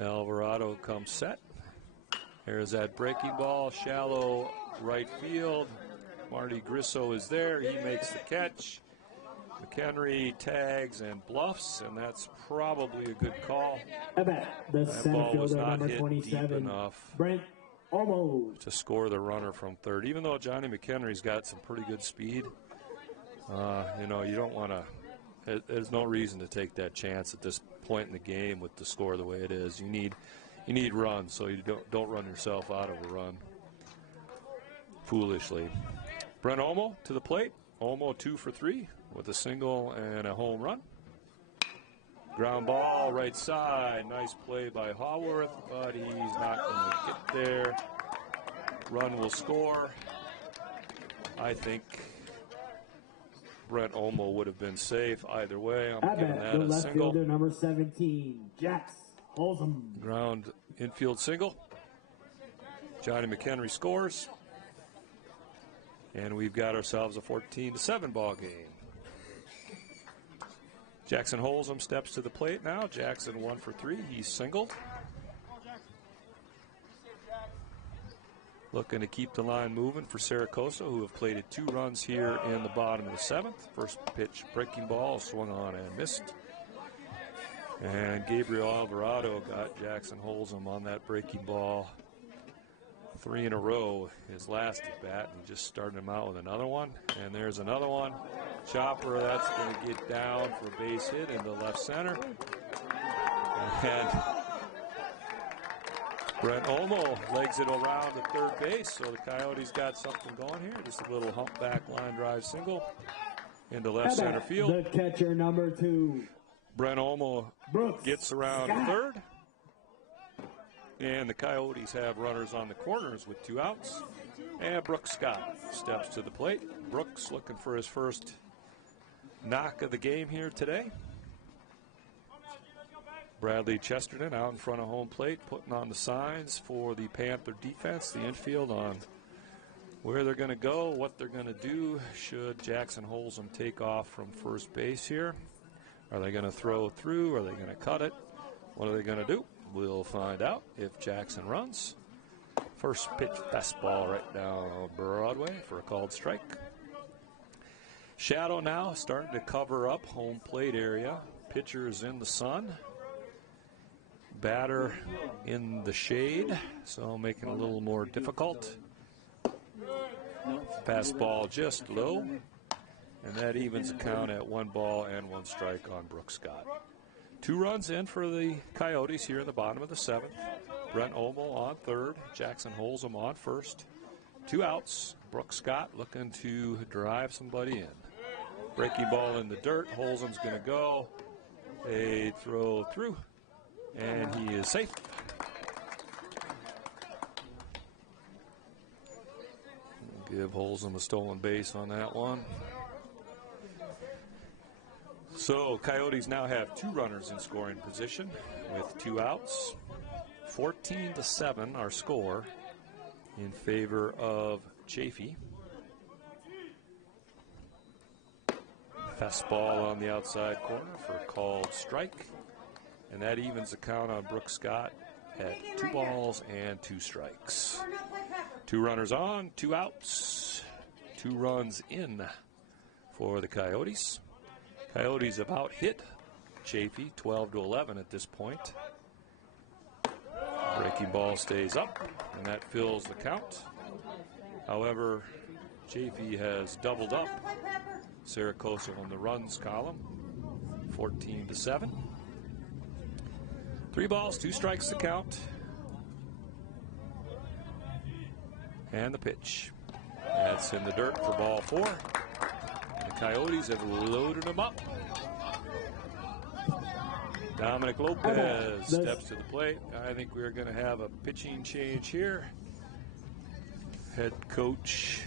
Alvarado comes set. There's that breaking ball, shallow right field. Marty Grisso is there. He makes the catch. McHenry tags and bluffs, and that's probably a good call. The That ball was not number hit 27, deep enough Brent almost to score the runner from third. Even though Johnny McHenry's got some pretty good speed, you know, you don't want to. There's no reason to take that chance at this point in the game with the score the way it is. You need runs, so you don't run yourself out of a run foolishly. Brent Olmo to the plate. Olmo 2 for 3 with a single and a home run. Ground ball right side. Nice play by Haworth, but he's not going to get there. Run will score. I think Brent Olmo would have been safe either way. I'm giving that the a left single. fielder number 17, Jax Holzum. Ground infield single. Johnny McHenry scores. And we've got ourselves a 14-7 ball game. Jackson Holzum steps to the plate now. Jackson 1 for 3. He's singled. Looking to keep the line moving for Sarah Coso, who have plated 2 runs here in the bottom of the 7th. First pitch breaking ball swung on and missed. And Gabriel Alvarado got Jackson Holzum on that breaking ball 3 in a row. His last at bat, and just started him out with another one. And there's another one. Chopper, that's going to get down for a base hit into left center. And Brent Olmo legs it around to third base, so the Coyotes got something going here. Just a little humpback line drive single into left center field. The catcher number 2, Brent Olmo gets around to third. And the Coyotes have runners on the corners with 2 outs. And Brooks Scott steps to the plate. Brooks looking for his first knock of the game here today. Bradley Chesterton out in front of home plate, putting on the signs for the Panther defense, the infield, on where they're going to go, what they're going to do should Jackson Holzum take off from first base here. Are they going to throw through? Are they going to cut it? What are they going to do? We'll find out if Jackson runs. First pitch fastball right down Broadway for a called strike. Shadow now starting to cover up home plate area. Pitcher is in the sun. Batter in the shade, so making it a little more difficult. Fastball just low, and that evens the count at 1 ball and 1 strike on Brooks Scott. 2 runs in for the Coyotes here in the bottom of the 7th. Brent Olmo on third, Jackson Holzum on first. 2 outs. Brooks Scott looking to drive somebody in. Breaking ball in the dirt. Holzum's going to go. A throw through, and he is safe. Give Holzum a stolen base on that one. So Coyotes now have 2 runners in scoring position with 2 outs. 14-7 our score in favor of Chaffee. Fastball on the outside corner for a called strike. And that evens the count on Brooks Scott at 2 balls and 2 strikes. 2 runners on, 2 outs. 2 runs in for the Coyotes. Coyotes about hit Chaffee 12-11 at this point. Breaking ball stays up, and that fills the count. However, Chaffee has doubled up Coso in the runs column, 14-7. 3 balls, 2 strikes to count. And the pitch. That's in the dirt for ball 4. The Coyotes have loaded them up. Dominic Lopez steps to the plate. I think we're going to have a pitching change here. Head coach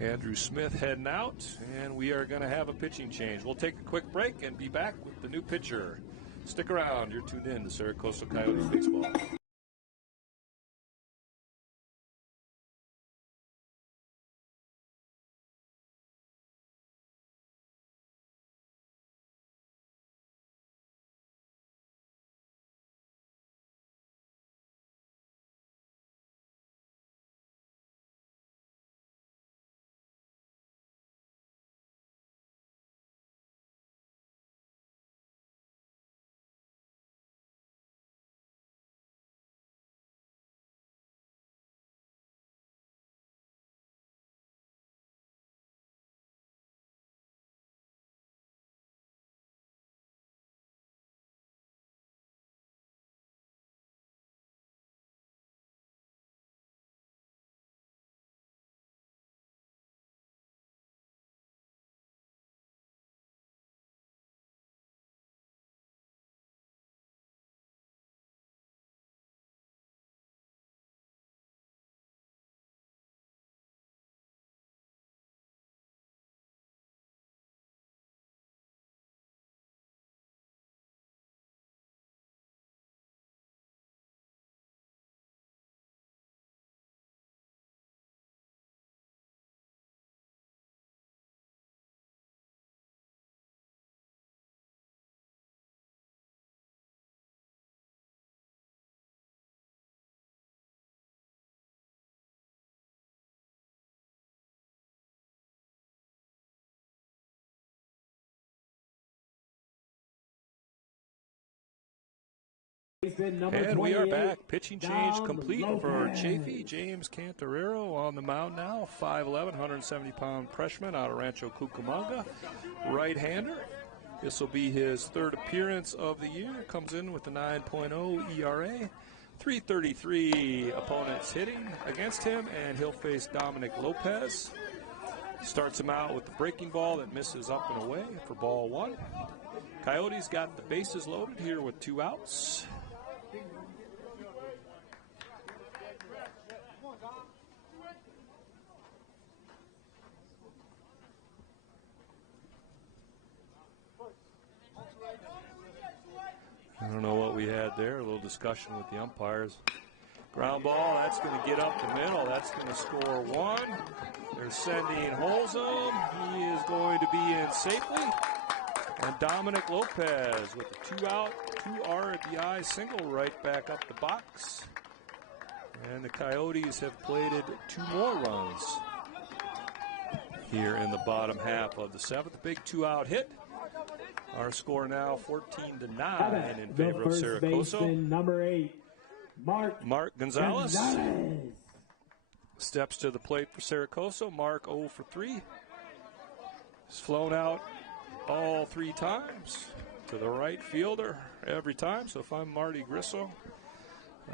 Andrew Smith heading out, and we are going to have a pitching change. We'll take a quick break and be back with the new pitcher. Stick around. You're tuned in to Coso Coyotes Baseball. And we are back. Pitching change complete for Chaffee. James Cantorero on the mound now. 5'11", 170-pound freshman out of Rancho Cucamonga. Right-hander. This will be his 3rd appearance of the year. Comes in with a 9.0 ERA. 333 opponents hitting against him, and he'll face Dominic Lopez. Starts him out with the breaking ball that misses up and away for ball 1. Coyotes got the bases loaded here with 2 outs. I don't know what we had there. A little discussion with the umpires. Ground ball, that's going to get up the middle. That's going to score 1. They're sending Holzum. He is going to be in safely. And Dominic Lopez with a 2-out, 2 RBI single right back up the box. And the Coyotes have plated 2 more runs here in the bottom half of the 7th. Big 2-out hit. Our score now 14-9 in favor of Coso. Number 8, Mark Gonzalez steps to the plate for Coso. Mark 0 for 3. He's flown out all 3 times to the right fielder every time. So if I'm Marty Grisso,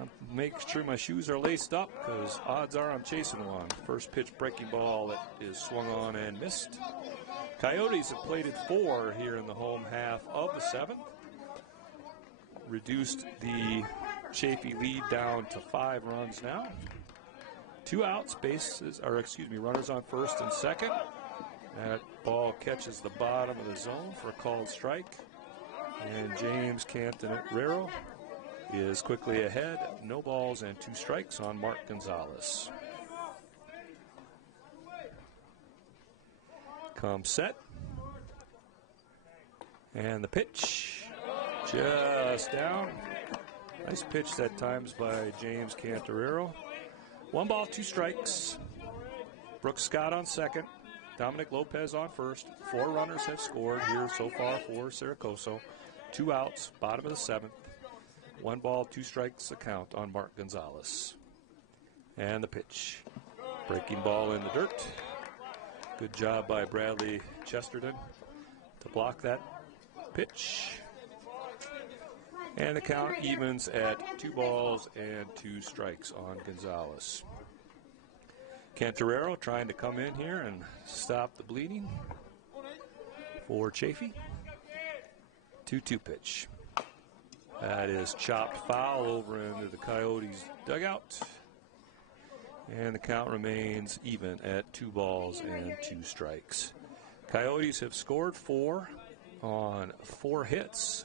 I'm making sure my shoes are laced up because odds are I'm chasing one. First pitch breaking ball that is swung on and missed. Coyotes have plated 4 here in the home half of the 7th. Reduced the Chaffee lead down to 5 runs now. 2 outs, runners on first and second. That ball catches the bottom of the zone for a called strike. And James Cantorero is quickly ahead. No balls and 2 strikes on Mark Gonzalez. Come set. And the pitch. Just down. Nice pitch that times by James Cantorero. 1 ball, 2 strikes. Brooks Scott on second. Dominic Lopez on first. 4 runners have scored here so far for Coso. 2 outs, bottom of the 7th. 1 ball, 2 strikes the count on Mark Gonzalez. And the pitch. Breaking ball in the dirt. Good job by Bradley Chesterton to block that pitch. And the count evens at 2 balls and 2 strikes on Gonzalez. Cantorero trying to come in here and stop the bleeding for Chaffee. 2-2 pitch. That is chopped foul over into the Coyotes dugout. And the count remains even at 2 balls and 2 strikes. Coyotes have scored 4 on 4 hits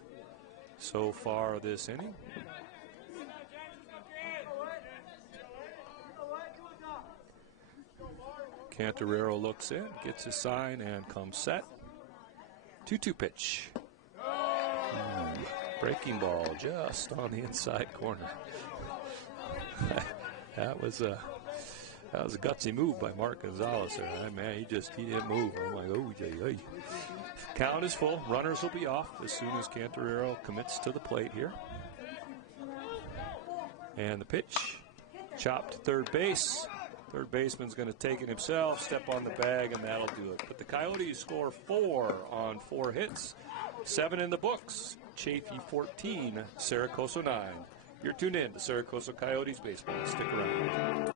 so far this inning. Cantorero looks in, gets his sign, and comes set. 2-2 pitch. Breaking ball just on the inside corner. That was a gutsy move by Mark Gonzalez there. Man, he didn't move. I'm like, oh, yay. Count is full. Runners will be off as soon as Cantorero commits to the plate here. And the pitch, chopped to third base. Third baseman's going to take it himself, step on the bag, and that'll do it. But the Coyotes score 4 on 4 hits, 7 in the books. Chaffee 14, Coso 9. You're tuned in to Coso Coyotes Baseball. Stick around.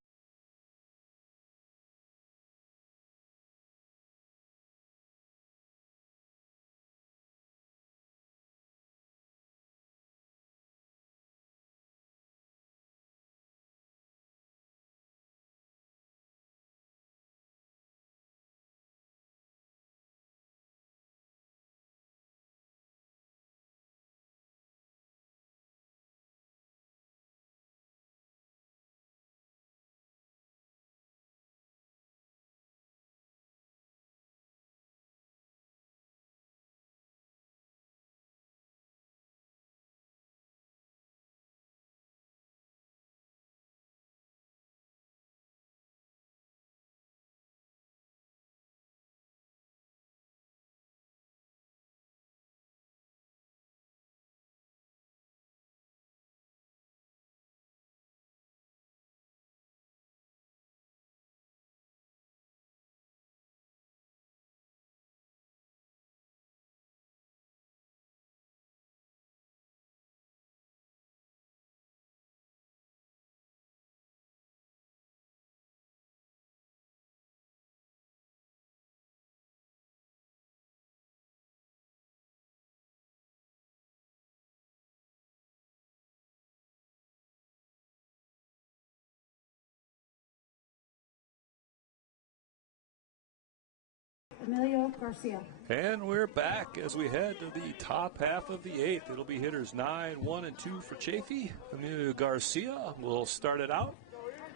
Emilio Garcia. And we're back as we head to the top half of the 8th. It'll be hitters 9, 1, and 2 for Chaffee. Emilio Garcia will start it out.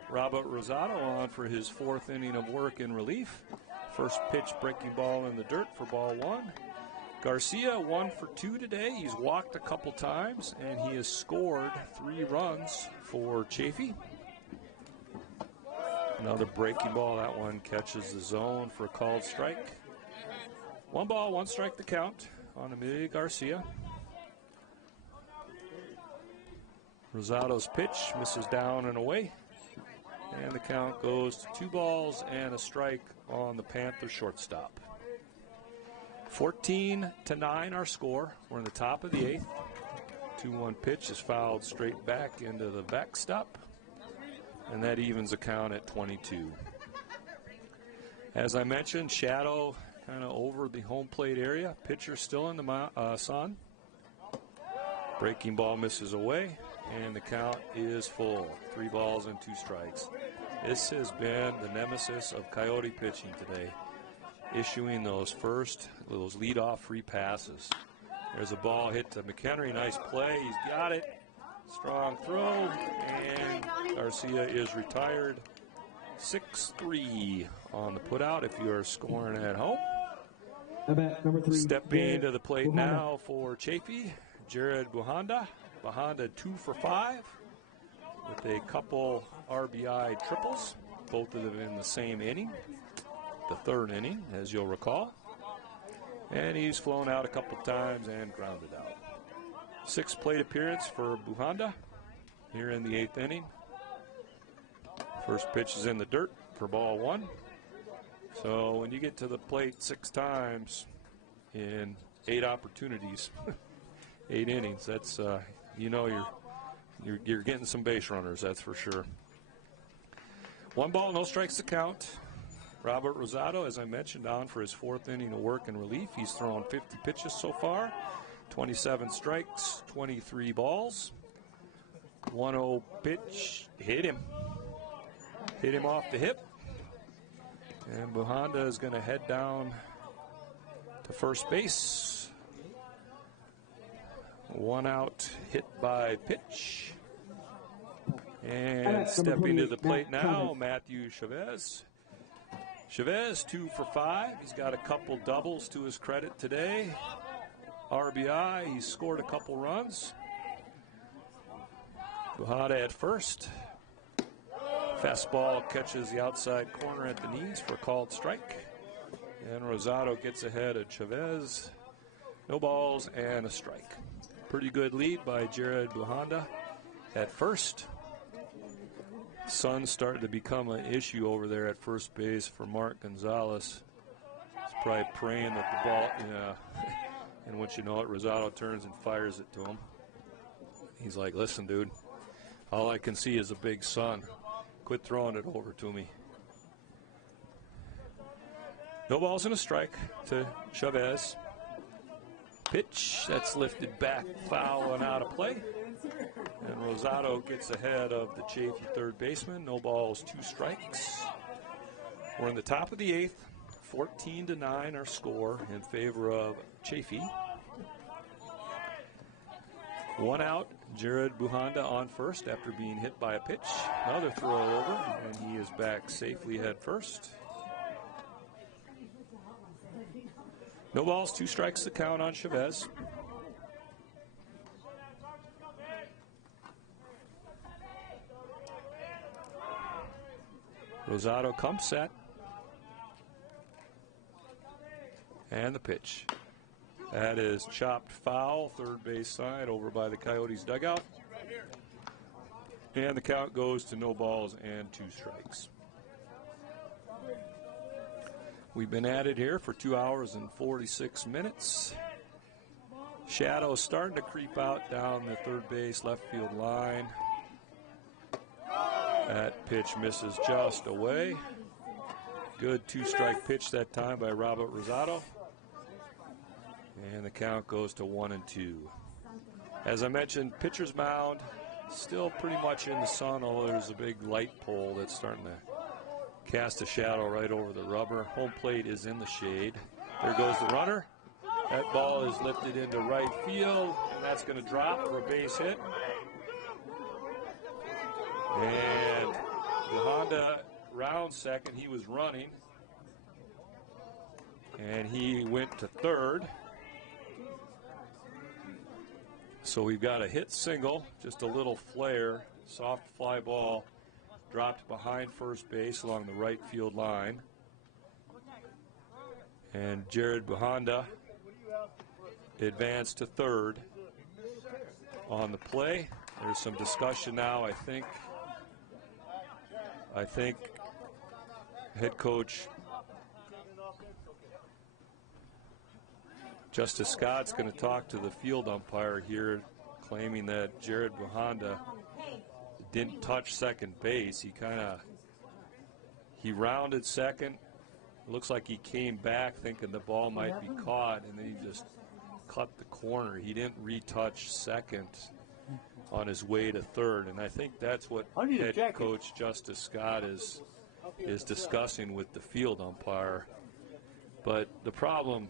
Robert Rosado on for his 4th inning of work in relief. First pitch, breaking ball in the dirt for ball 1. Garcia 1 for 2 today. He's walked a couple times, and he has scored 3 runs for Chaffee. Another breaking ball. That one catches the zone for a called strike. 1 ball, 1 strike the count on Emilio Garcia. Rosado's pitch misses down and away. And the count goes to 2 balls and a strike on the Panthers shortstop. 14-9 our score. We're in the top of the 8th. 2-1 pitch is fouled straight back into the backstop. And that evens the count at 22. As I mentioned, shadow kind of over the home plate area. Pitcher still in the sun. Breaking ball misses away, and the count is full. 3 balls and 2 strikes. This has been the nemesis of Coyote pitching today, issuing those leadoff free passes. There's a ball hit to McHenry. Nice play. He's got it. Strong throw, and Garcia is retired. 6-3 on the putout if you are scoring at home. Number 3. Stepping to the plate now for Chaffee, Jared Buhanda. Buhanda 2 for 5 with a couple RBI triples, both of them in the same inning, the 3rd inning, as you'll recall. And he's flown out a couple times and grounded out. Sixth plate appearance for Buhanda here in the 8th inning. First pitch is in the dirt for ball 1. So when you get to the plate 6 times in 8 opportunities, 8 innings, that's you know you're getting some base runners, that's for sure. 1 ball, no strikes to count. Robert Rosado, as I mentioned, down for his 4th inning of work and relief. He's thrown 50 pitches so far, 27 strikes, 23 balls. 1-0 pitch, hit him off the hip. And Buhanda is going to head down to first base. 1 out, hit by pitch. And stepping to the plate now, Matthew Chavez. Chavez 2 for 5. He's got a couple doubles to his credit today. RBI, he's scored a couple runs. Buhanda at first. Fastball catches the outside corner at the knees for a called strike. And Rosado gets ahead of Chavez. No balls and a strike. Pretty good lead by Jared Buhanda at first. Sun's starting to become an issue over there at first base for Mark Gonzalez. He's probably praying that the ball, and once you know it, Rosado turns and fires it to him. He's like, listen, dude, all I can see is a big sun. Quit throwing it over to me. No balls and a strike to Chavez. Pitch, that's lifted back, foul and out of play. And Rosado gets ahead of the Chaffee third baseman. No balls, 2 strikes. We're in the top of the 8th. 14-9 our score in favor of Chaffee. 1 out, Jared Buhanda on first after being hit by a pitch. Another throw over, and he is back safely head first. No balls, 2 strikes to count on Chavez. Rosado comes set. And the pitch. That is chopped foul, third base side over by the Coyotes dugout. And the count goes to no balls and 2 strikes. We've been at it here for 2 hours and 46 minutes. Shadows starting to creep out down the third base left field line. That pitch misses just away. Good 2-strike pitch that time by Robert Rosado. And the count goes to 1-2. As I mentioned, pitcher's mound still pretty much in the sun, although there's a big light pole that's starting to cast a shadow right over the rubber. Home plate is in the shade. There goes the runner. That ball is lifted into right field, and that's going to drop for a base hit. And the Honda round second, he was running, and he went to third. So we've got a hit single, just a little flare, soft fly ball dropped behind first base along the right field line. And Jared Buhanda advanced to third on the play. There's some discussion now, I think head coach Justice Scott's going to talk to the field umpire here, claiming that Jared Buhanda didn't touch second base. He rounded second. It looks like he came back thinking the ball might be caught, and then he just cut the corner. He didn't retouch second on his way to third, and I think that's what head coach Justice Scott is discussing with the field umpire. But the problem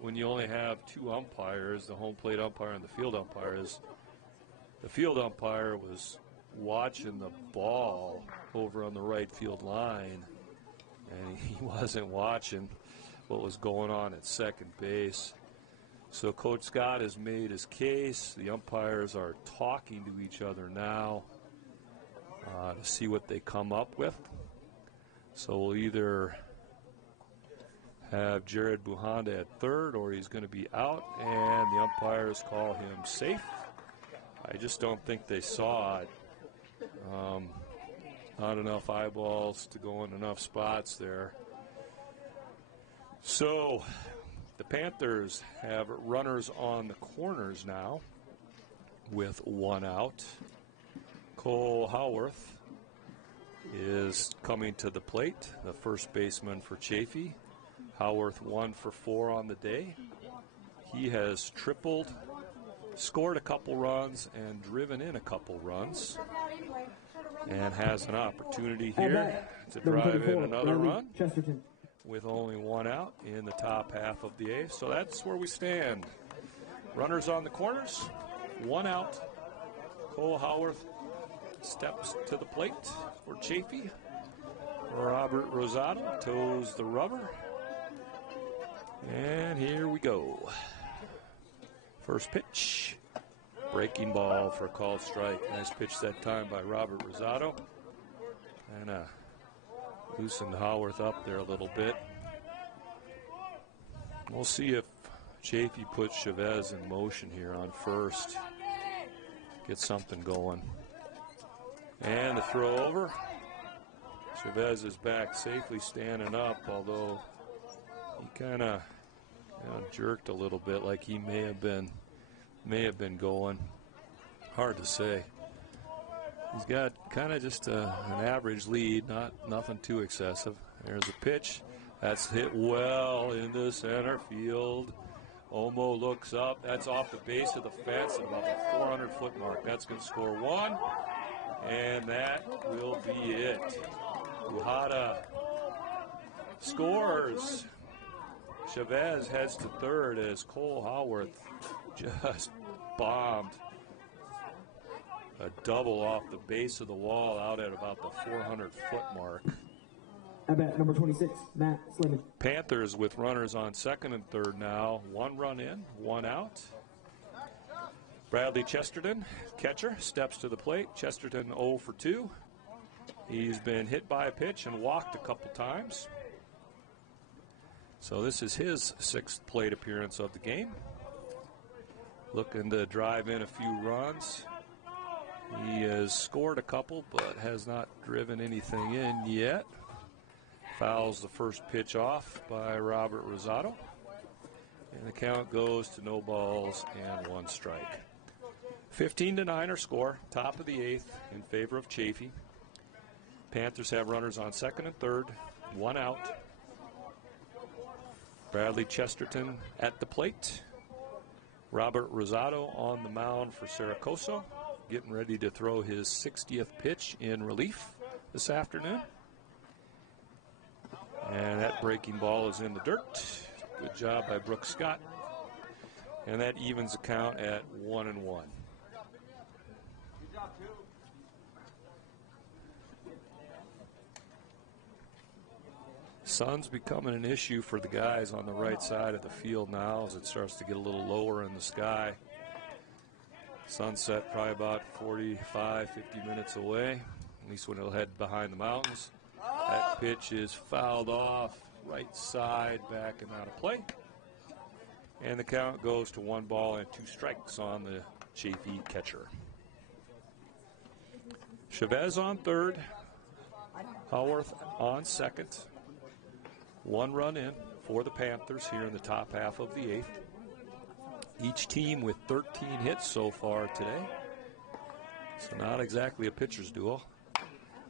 when you only have 2 umpires, the home plate umpire and the field umpire, is the field umpire was watching the ball over on the right field line, and he wasn't watching what was going on at second base. So Coach Scott has made his case. The umpires are talking to each other now to see what they come up with. So we'll either have Jared Buhanda at third, or he's going to be out, and the umpires call him safe. I just don't think they saw it. Not enough eyeballs to go in enough spots there. So the Panthers have runners on the corners now with one out. Cole Howarth is coming to the plate, the first baseman for Chaffee. Howarth 1 for 4 on the day. He has tripled, scored a couple runs, and driven in a couple runs, and has an opportunity here to drive in another run with only one out in the top half of the 8th. So that's where we stand. Runners on the corners, one out. Cole Howarth steps to the plate for Chaffee. Robert Rosado toes the rubber. And here we go. First pitch. Breaking ball for a called strike. Nice pitch that time by Robert Rosado. And loosened Howarth up there a little bit. We'll see if Chaffee puts Chavez in motion here on first. Get something going. And the throw over. Chavez is back safely standing up, although he kind of jerked a little bit, like he may have been going. Hard to say. He's got kind of just an average lead, nothing too excessive. There's a pitch. That's hit well into center field. Omo looks up. That's off the base of the fence at about the 400-foot mark. That's going to score one, and that will be it. Uhada scores. Chavez heads to third as Cole Howarth just bombed a double off the base of the wall out at about the 400-foot mark. At bat number 26, Matt Slimmon. Panthers with runners on second and third now. One run in, one out. Bradley Chesterton, catcher, steps to the plate. Chesterton 0 for 2. He's been hit by a pitch and walked a couple times. So this is his 6th plate appearance of the game. Looking to drive in a few runs. He has scored a couple but has not driven anything in yet. Fouls the first pitch off by Robert Rosado. And the count goes to no balls and 1 strike. 15-9 our score, top of the 8th in favor of Chaffee. Panthers have runners on second and third, one out. Bradley Chesterton at the plate. Robert Rosado on the mound for Coso, getting ready to throw his 60th pitch in relief this afternoon. And that breaking ball is in the dirt. Good job by Brooks Scott. And that evens the count at 1-1. Sun's becoming an issue for the guys on the right side of the field now as it starts to get a little lower in the sky. Sunset probably about 45, 50 minutes away, at least when it'll head behind the mountains. That pitch is fouled off, right side, back and out of play. And the count goes to 1 ball and 2 strikes on the Chaffee catcher. Chavez on third, Howarth on second. 1 run in for the Panthers here in the top half of the 8th. Each team with 13 hits so far today. So not exactly a pitcher's duel.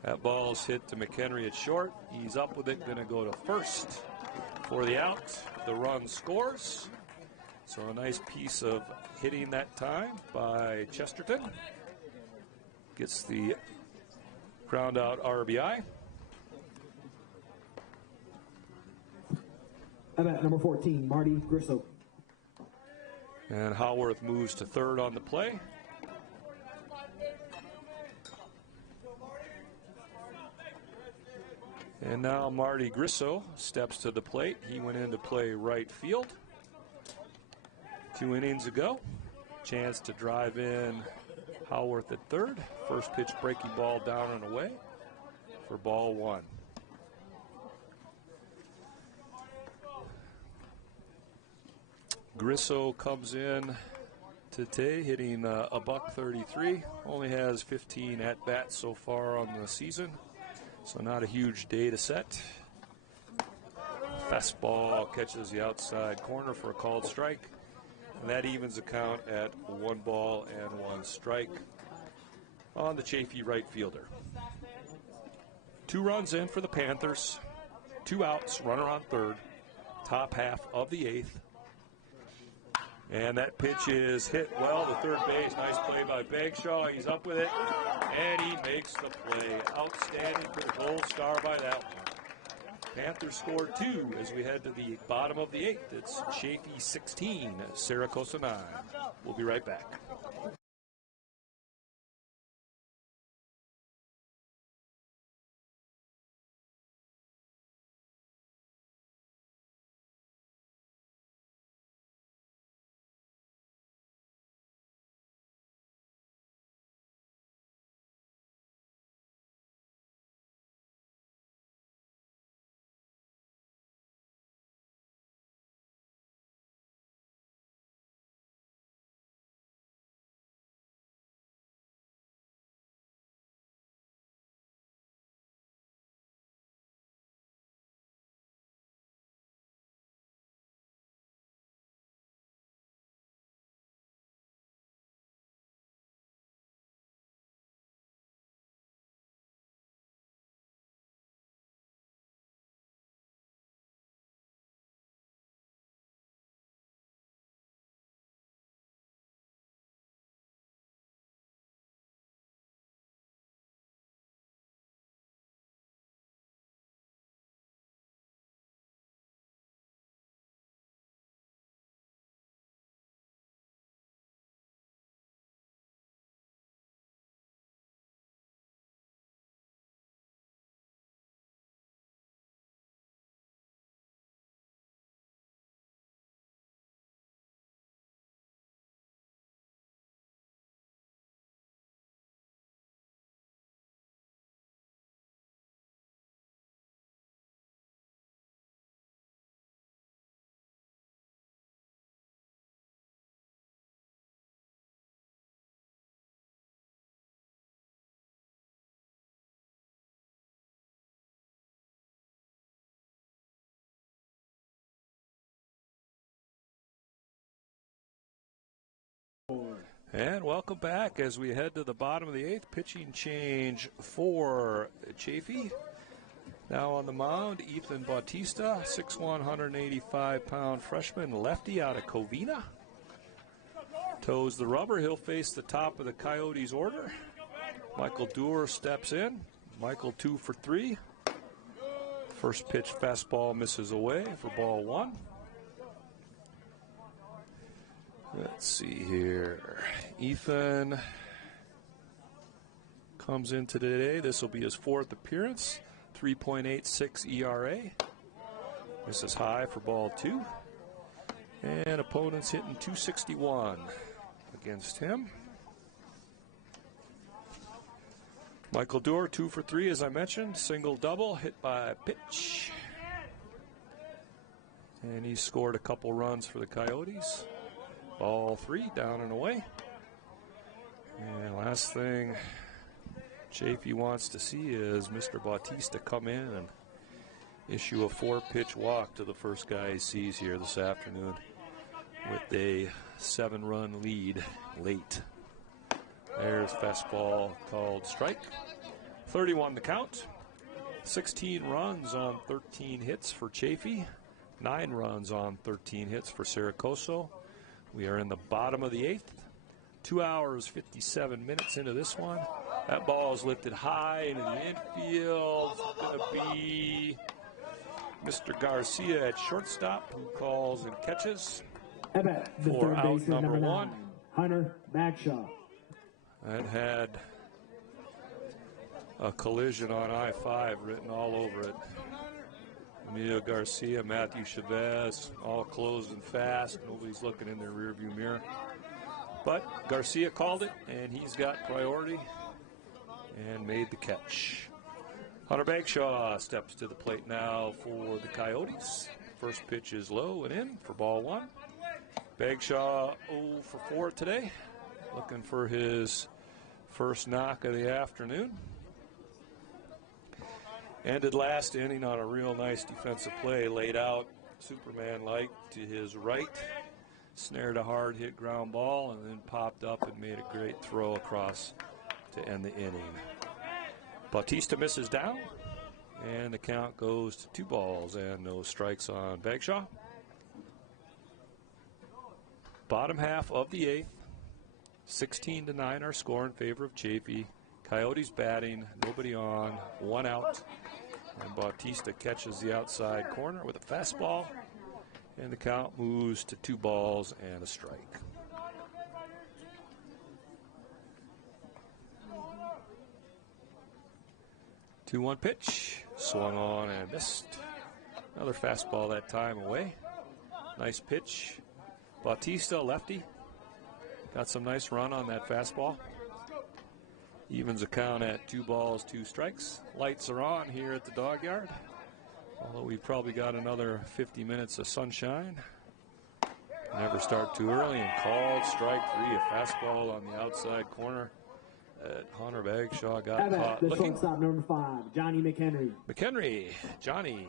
That ball is hit to McHenry at short. He's up with it, going to go to first for the out. The run scores. So a nice piece of hitting that time by Chesterton. Gets the ground out RBI. At number 14, Marty Grisso. And Howarth moves to third on the play. And now Marty Grisso steps to the plate. He went in to play right field 2 innings ago. Chance to drive in Howarth at third. First pitch breaking ball down and away for ball 1. Grisso comes in Today hitting a $133. Only has 15 at-bats so far on the season, so not a huge day to set. Fastball catches the outside corner for a called strike. And that evens the count at 1 ball and 1 strike on the Chaffee right fielder. 2 runs in for the Panthers. 2 outs, runner on third. Top half of the 8th. And that pitch is hit well to third base. Nice play by Bagshaw. He's up with it, and he makes the play. Outstanding for the gold star by that one. Panthers scored 2 as we head to the bottom of the 8th. It's Chaffee 16, Coso 9. We'll be right back. And welcome back as we head to the bottom of the 8th. Pitching change for Chaffee. Now on the mound, Ethan Bautista, 6'1", 185-pound freshman lefty out of Covina. Toes the rubber. He'll face the top of the Coyotes order. Michael Dewar steps in. Michael 2 for 3. First pitch fastball misses away for ball 1. Let's see here. Ethan comes in today. This will be his 4th appearance. 3.86 ERA. This is high for ball 2. And opponent's hitting 261 against him. Michael Dewar, 2 for 3, as I mentioned. Single double, hit by pitch. And he scored a couple runs for the Coyotes. Ball 3, down and away. And last thing Chaffee wants to see is Mr. Bautista come in and issue a 4-pitch walk to the first guy he sees here this afternoon with a 7-run lead late. There's fastball called strike. 31 to count. 16 runs on 13 hits for Chaffee. 9 runs on 13 hits for Coso. We are in the bottom of the 8th. 2 hours, 57 minutes into this one. That ball is lifted high into the infield. It's going to be Mr. Garcia at shortstop, who calls and catches for out number 1. Hunter Bagshaw. That had a collision on I-5 written all over it. Emilio Garcia, Matthew Chavez, all closing fast. Nobody's looking in their rearview mirror. But Garcia called it, and he's got priority and made the catch. Hunter Bagshaw steps to the plate now for the Coyotes. First pitch is low and in for ball 1. Bagshaw 0 for 4 today, looking for his first knock of the afternoon. Ended last inning on a real nice defensive play, laid out Superman-like to his right, snared a hard hit ground ball, and then popped up and made a great throw across to end the inning. Bautista misses down, and the count goes to 2 balls and no strikes on Bagshaw. Bottom half of the 8th, 16-9 our score in favor of Chaffee. Coyotes batting, nobody on, 1 out. And Bautista catches the outside corner with a fastball, and the count moves to 2 balls and a strike. Two-one pitch, swung on and missed. Another fastball that time away. Nice pitch. Bautista, lefty, got some nice run on that fastball. Evens the count at 2 balls, 2 strikes. Lights are on here at the dog yard, although we've probably got another 50 minutes of sunshine. Never start too early, and called strike 3, a fastball on the outside corner that Hunter Bagshaw got caught. The shortstop, number 5, Johnny McHenry. McHenry, Johnny,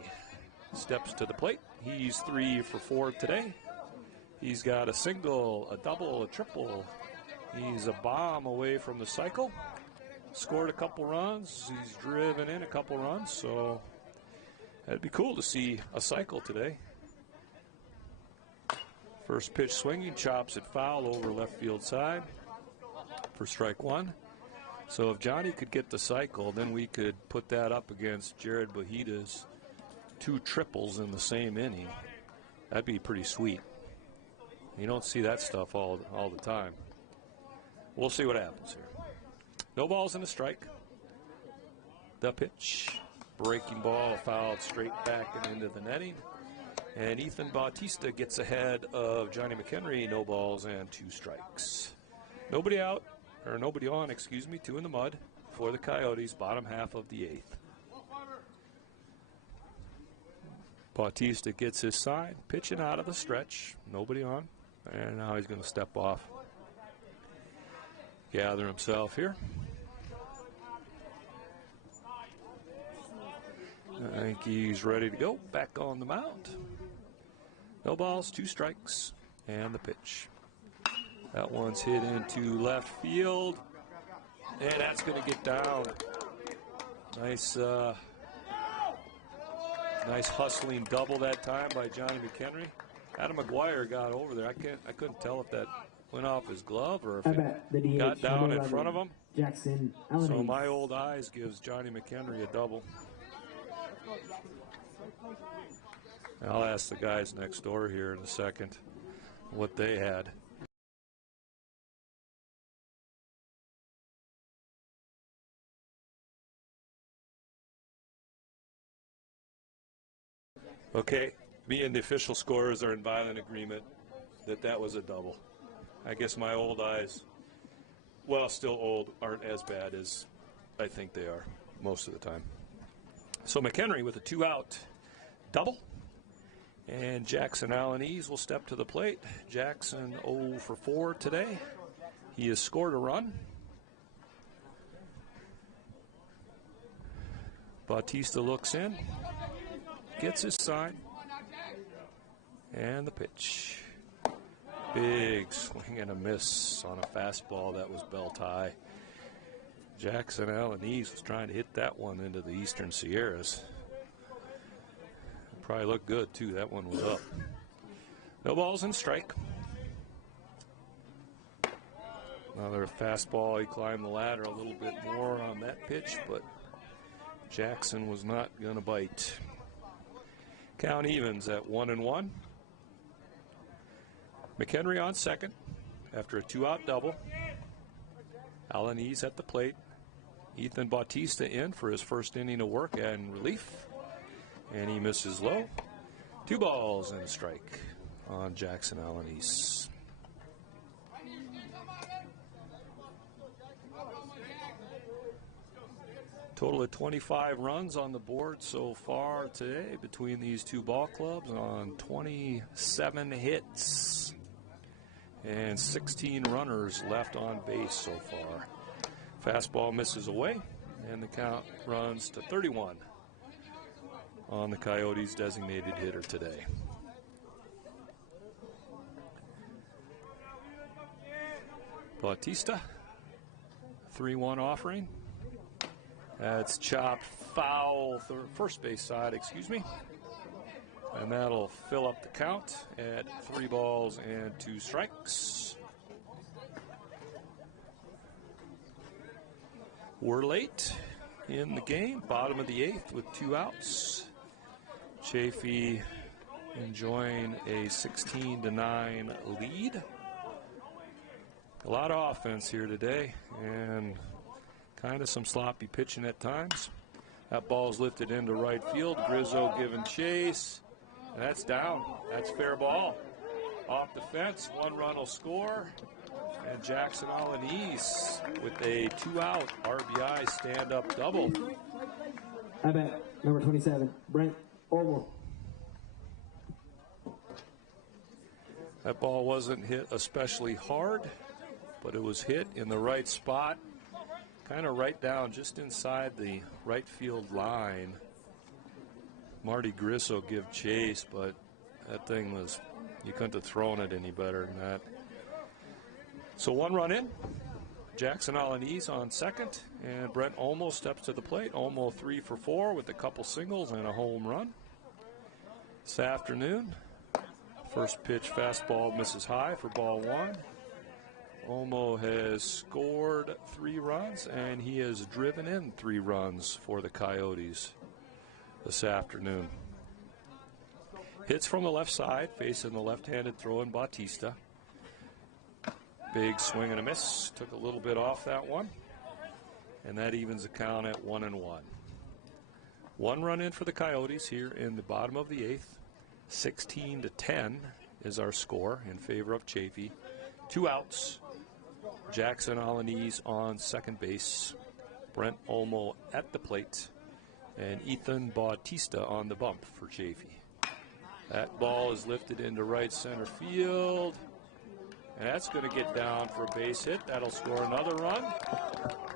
steps to the plate. He's 3 for 4 today. He's got a single, a double, a triple. He's a bomb away from the cycle. Scored a couple runs. He's driven in a couple runs, so that'd be cool to see a cycle today. First pitch swinging, chops it foul over left field side for strike 1. So if Johnny could get the cycle, then we could put that up against Jared Bajita's 2 triples in the same inning. That'd be pretty sweet. You don't see that stuff all the time. We'll see what happens here. No balls and a strike. The pitch. Breaking ball fouled straight back and into the netting. And Ethan Bautista gets ahead of Johnny McHenry. No balls and 2 strikes. Nobody out, or nobody on, excuse me, 2 in the mud for the Coyotes, bottom half of the 8th. Bautista gets his sign, pitching out of the stretch. Nobody on. And now he's going to step off. Gather himself here. I think he's ready to go. Back on the mound. No balls, 2 strikes, and the pitch. That one's hit into left field, and that's going to get down. Nice hustling double that time by Johnny McHenry. Adam McGuire got over there. I couldn't tell if that went off his glove or if it got down in front of him. Jackson. So my old eyes gives Johnny McHenry a double. I'll ask the guys next door here in a second what they had. Okay, me and the official scorers are in violent agreement that was a double. I guess my old eyes, well, still old, aren't as bad as I think they are most of the time. So McHenry with a 2-out double. And Jackson Alaniz will step to the plate. Jackson 0 for 4 today. He has scored a run. Bautista looks in, gets his sign, and the pitch. Big swing and a miss on a fastball that was belt high. Jackson Alaniz was trying to hit that one into the Eastern Sierras. Probably looked good, too. That one was up. No balls and strike. Another fastball. He climbed the ladder a little bit more on that pitch, but Jackson was not going to bite. Count evens at 1-1. McHenry on second after a 2-out double. Alaniz at the plate. Ethan Bautista in for his first inning of work and relief. And he misses low. 2 balls and a strike on Jackson Alaniz. Total of 25 runs on the board so far today between these 2 ball clubs on 27 hits. and 16 runners left on base so far. Fastball misses away, and the count runs to 31 on the Coyotes' designated hitter today. Bautista, 3-1 offering. That's chopped foul, first base side, excuse me. And that'll fill up the count at 3 balls and 2 strikes. We're late in the game, bottom of the 8th with 2 outs. Chaffee enjoying a 16-9 lead. A lot of offense here today, and kind of some sloppy pitching at times. That ball's lifted into right field. Grizzo giving chase. And that's down. That's fair ball. Off the fence, 1 run will score. And Jackson Alanis with a 2-out RBI stand-up double. I bet. Number 27, Brent Orwell. That ball wasn't hit especially hard, but it was hit in the right spot, kind of right down just inside the right field line. Marty Grizzo give chase, but that thing was, you couldn't have thrown it any better than that. So 1 run in. Jackson Alanis on second, and Brent Olmo steps to the plate. Olmo 3 for 4 with a couple singles and a home run. This afternoon, first pitch fastball misses high for ball 1. Olmo has scored 3 runs, and he has driven in 3 runs for the Coyotes this afternoon. Hits from the left side, facing the left-handed throw in Bautista. Big swing and a miss. Took a little bit off that one. And that evens the count at 1-1. 1 run in for the Coyotes here in the bottom of the 8th. 16-10 is our score in favor of Chaffee. 2 outs. Jackson Alanis on second base. Brent Olmo at the plate. And Ethan Bautista on the bump for Chaffee. That ball is lifted into right center field. And that's going to get down for a base hit. That'll score another run.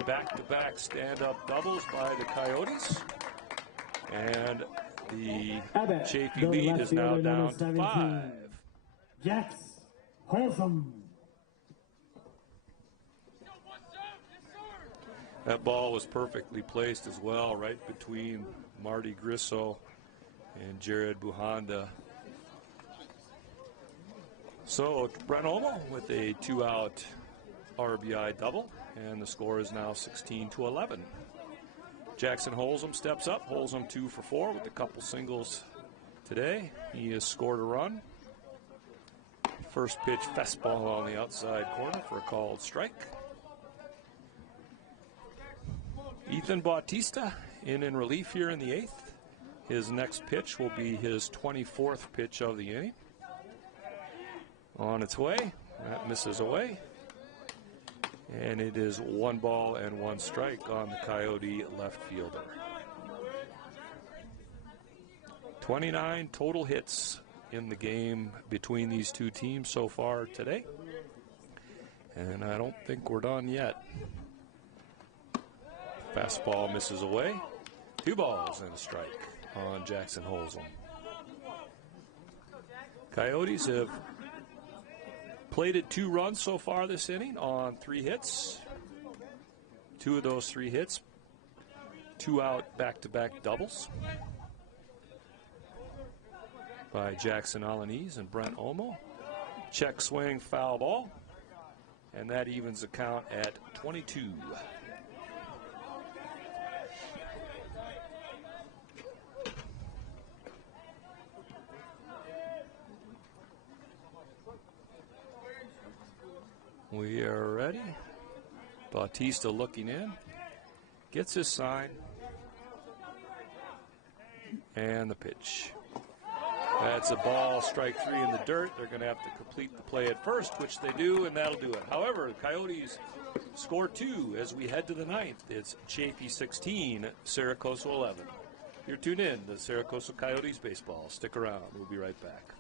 Back-to-back stand-up doubles by the Coyotes. And the Chaffee lead is now down to 5. Jax Wholesome. That ball was perfectly placed as well, right between Marty Grizzo and Jared Buhanda. So Brent Olmo with a 2-out RBI double, and the score is now 16-11. Jackson Holzum steps up. Holzum 2 for 4 with a couple singles today. He has scored a run. First pitch fastball on the outside corner for a called strike. Ethan Bautista in relief here in the 8th. His next pitch will be his 24th pitch of the inning. On its way, that misses away. And it is 1 ball and 1 strike on the Coyote left fielder. 29 total hits in the game between these two teams so far today. And I don't think we're done yet. Fastball misses away. 2 balls and a strike on Jackson Holzum. Coyotes have plated 2 runs so far this inning on 3 hits. 2 of those 3 hits, 2-out back-to-back doubles by Jackson Alanis and Brent Olmo. Check swing, foul ball, and that evens the count at 22. We are ready. Bautista looking in. Gets his sign. And the pitch. That's a ball, strike 3 in the dirt. They're going to have to complete the play at first, which they do, and that'll do it. However, the Coyotes score 2 as we head to the 9th. It's Chaffee 16, Coso 11. You're tuned in to Coso Coyotes baseball. Stick around. We'll be right back.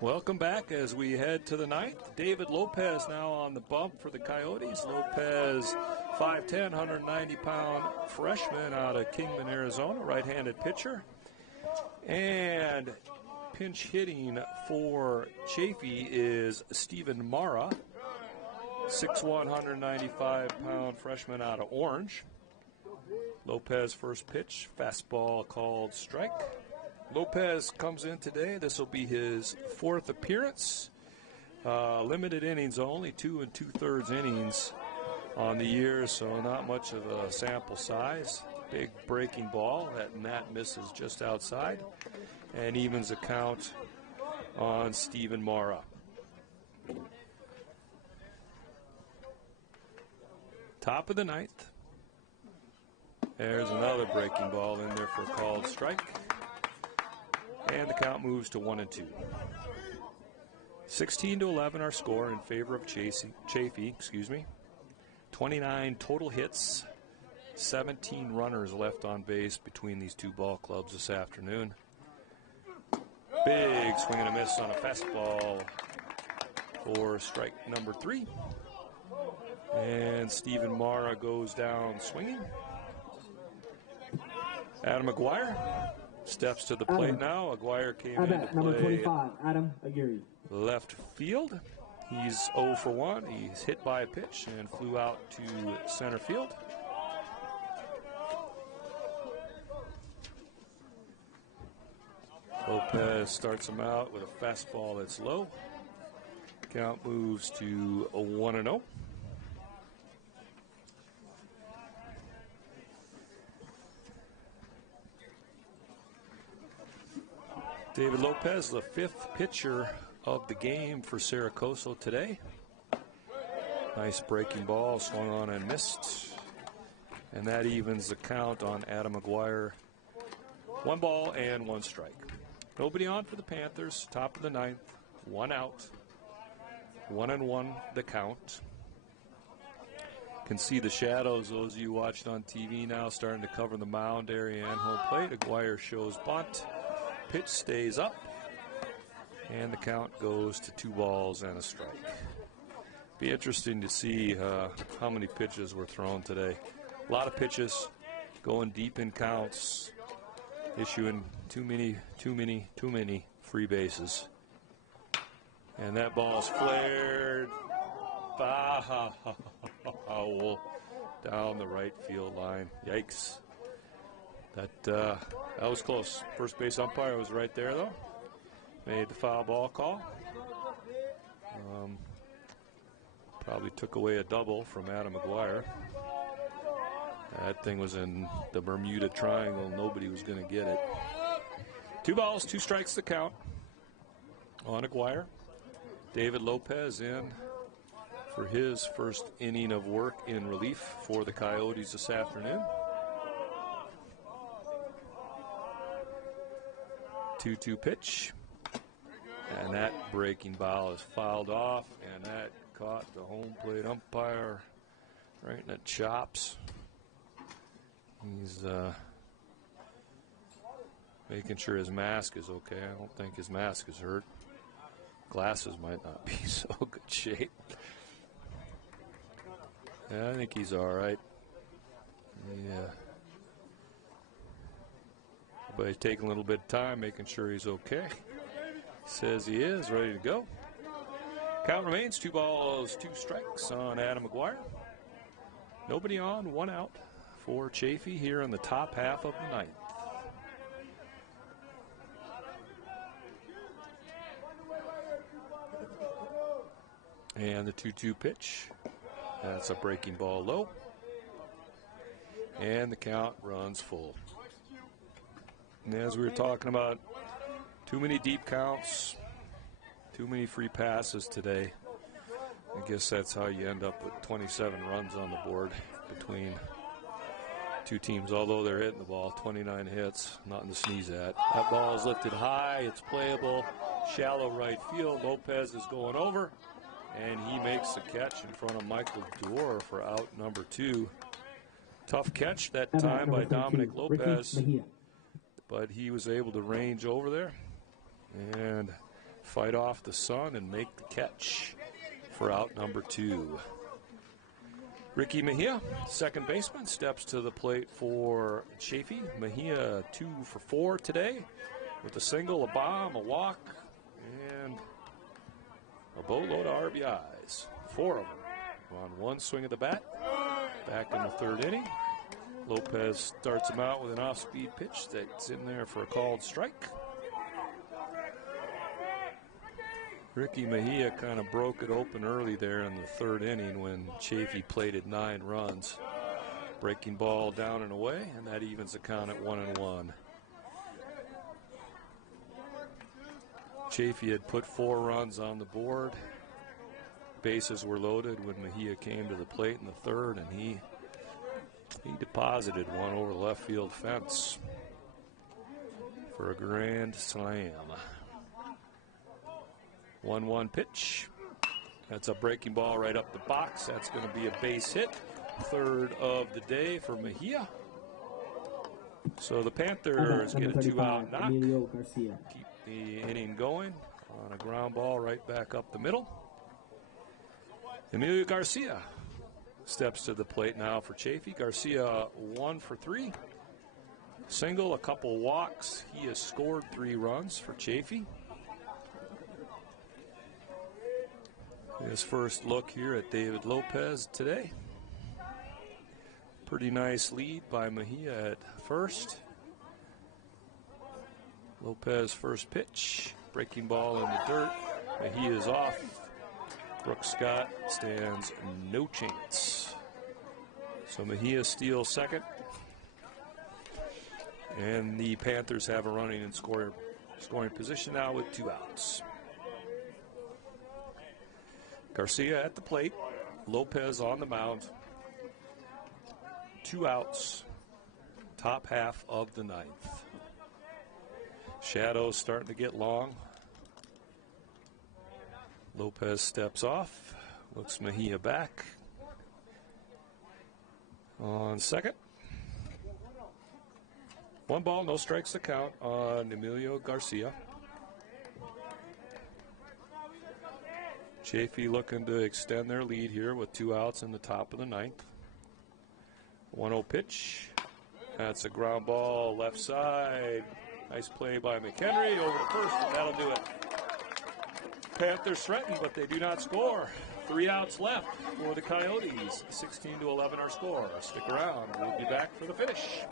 Welcome back as we head to the ninth. David Lopez now on the bump for the Coyotes. Lopez, 5'10", 190-pound freshman out of Kingman, Arizona, right-handed pitcher. And pinch hitting for Chaffee is Stephen Mara, 6'1", 195-pound freshman out of Orange. Lopez first pitch, fastball called strike. Lopez comes in today. This will be his 4th appearance. Limited innings only, 2 2/3 innings on the year, so not much of a sample size. Big breaking ball. That net misses just outside and evens the count on Stephen Mara. Top of the ninth. There's another breaking ball in there for a called strike. And the count moves to 1-2. 16-11 our score in favor of Chaffee. 29 total hits, 17 runners left on base between these two ball clubs this afternoon. Big swing and a miss on a fastball for strike number 3. And Stephen Mara goes down swinging. Adam McGuire steps to the plate now. Aguirre came in to play number 25, Adam Aguirre. Left field. He's 0 for 1. He's hit by a pitch and flew out to center field. Lopez starts him out with a fastball that's low. Count moves to a 1-0. David Lopez, the 5th pitcher of the game for Coso today. Nice breaking ball, swung on and missed. And that evens the count on Adam McGuire. 1 ball and 1 strike. Nobody on for the Panthers. Top of the ninth. 1 out. 1-1 the count. Can see the shadows, those of you watched on TV now, starting to cover the mound area and home plate. Aguirre shows bunt. Pitch stays up, and the count goes to 2 balls and a strike. Be interesting to see how many pitches were thrown today. A lot of pitches, going deep in counts, issuing too many free bases. And that ball's flared foul down the right field line. Yikes. That was close. First base umpire was right there, though. Made the foul ball call. Probably took away a double from Adam McGuire. That thing was in the Bermuda Triangle. Nobody was going to get it. 2 balls, 2 strikes to count on Aguirre. David Lopez in for his first inning of work in relief for the Coyotes this afternoon. 2-2 pitch, and that breaking ball is fouled off, and that caught the home plate umpire right in the chops. He's making sure his mask is okay. I don't think his mask is hurt. Glasses might not be so good shape. Yeah, I think he's all right. Yeah. But he's taking a little bit of time, making sure he's okay. Says he is ready to go. Count remains 2 balls, 2 strikes on Adam McGuire. Nobody on, 1 out for Chaffee here in the top half of the ninth. And the 2-2 pitch. That's a breaking ball low. And the count runs full. And as we were talking about, too many deep counts, too many free passes today. I guess that's how you end up with 27 runs on the board between 2 teams, although they're hitting the ball. 29 hits, nothing to sneeze at. That ball is lifted high, it's playable, shallow right field. Lopez is going over, and he makes the catch in front of Michael Dewar for out number 2. Tough catch that time by Dominic Lopez, but he was able to range over there and fight off the sun and make the catch for out number 2. Ricky Mejia, second baseman, steps to the plate for Chaffee. Mejia 2 for 4 today with a single, a bomb, a walk, and a boatload of RBIs. 4 of them on one swing of the bat. Back in the 3rd inning. Lopez starts him out with an off-speed pitch that's in there for a called strike. Ricky Mejia kind of broke it open early there in the 3rd inning when Chaffee plated 9 runs. Breaking ball down and away, and that evens the count at 1-1. Chaffee had put 4 runs on the board. Bases were loaded when Mejia came to the plate in the 3rd, and he deposited one over the left field fence for a grand slam. 1-1 pitch. That's a breaking ball right up the box. That's going to be a base hit. 3rd of the day for Mejia. So the Panthers get a 2-out knock. Keep the inning going on a ground ball right back up the middle. Emilio Garcia steps to the plate now for Chaffee. Garcia 1 for 3. Single, a couple walks. He has scored 3 runs for Chaffee. His first look here at David Lopez today. Pretty nice lead by Mejia at first. Lopez first pitch. Breaking ball in the dirt. Mejia is off. Brooks Scott stands no chance. So Mejia steals second. And the Panthers have a running and scoring position now with 2 outs. Garcia at the plate. Lopez on the mound. 2 outs. Top half of the 9th. Shadows starting to get long. Lopez steps off. Looks Mejia back. On second. 1 ball, no strikes to count on Emilio Garcia. Chaffee looking to extend their lead here with 2 outs in the top of the 9th. 1-0 pitch. That's a ground ball left side. Nice play by McHenry over to first, and that'll do it. Panthers threaten, but they do not score. 3 outs left for the Coyotes. 16-11 our score. Stick around. We'll be back for the finish.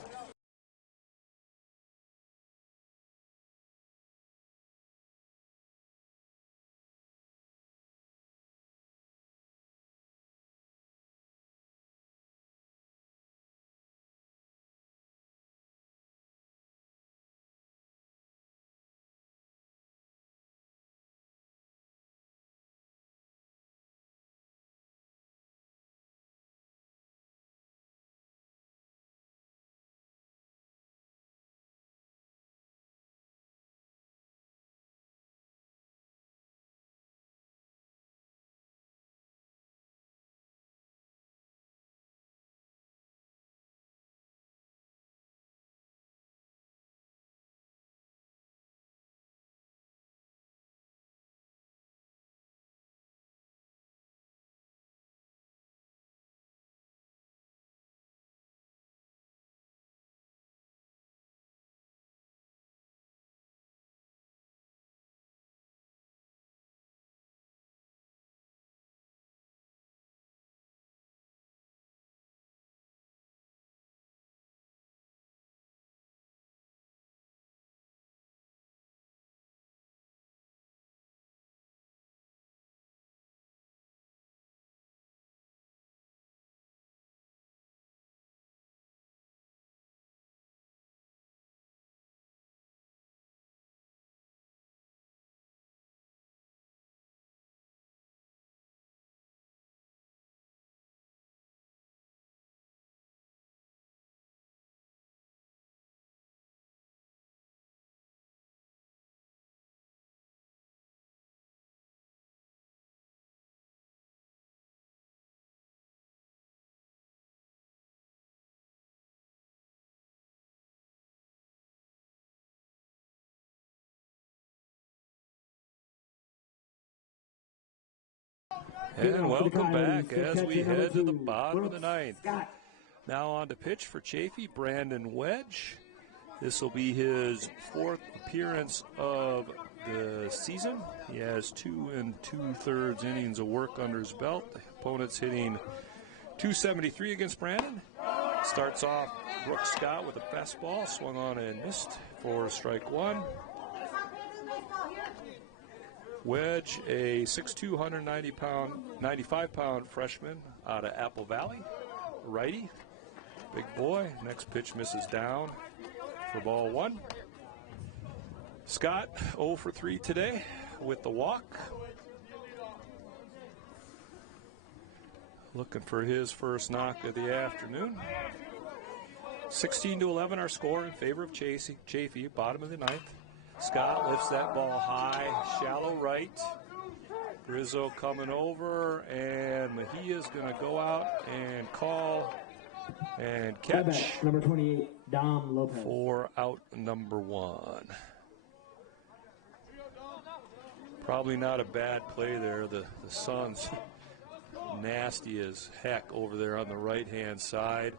And welcome back Coyotes, as we catcher number head to the 2, bottom of the ninth. Scott. Now on to pitch for Chaffee, Brandon Wedge. This will be his 4th appearance of the season. He has 2 2/3 innings of work under his belt. The opponent's hitting .273 against Brandon. Starts off Brooks Scott with a fastball, swung on and missed for strike 1. Wedge, a 6'2", 95-pound freshman out of Apple Valley, righty. Big boy. Next pitch misses down for ball 1. Scott 0 for 3 today with the walk. Looking for his first knock of the afternoon. 16-11 our score in favor of Chaffee, bottom of the ninth. Scott lifts that ball high, shallow right. Rizzo coming over, and Mejia's going to go out and call and catch. Number 28, Dom Lopez. For out number 1. Probably not a bad play there. The sun's nasty as heck over there on the right-hand side.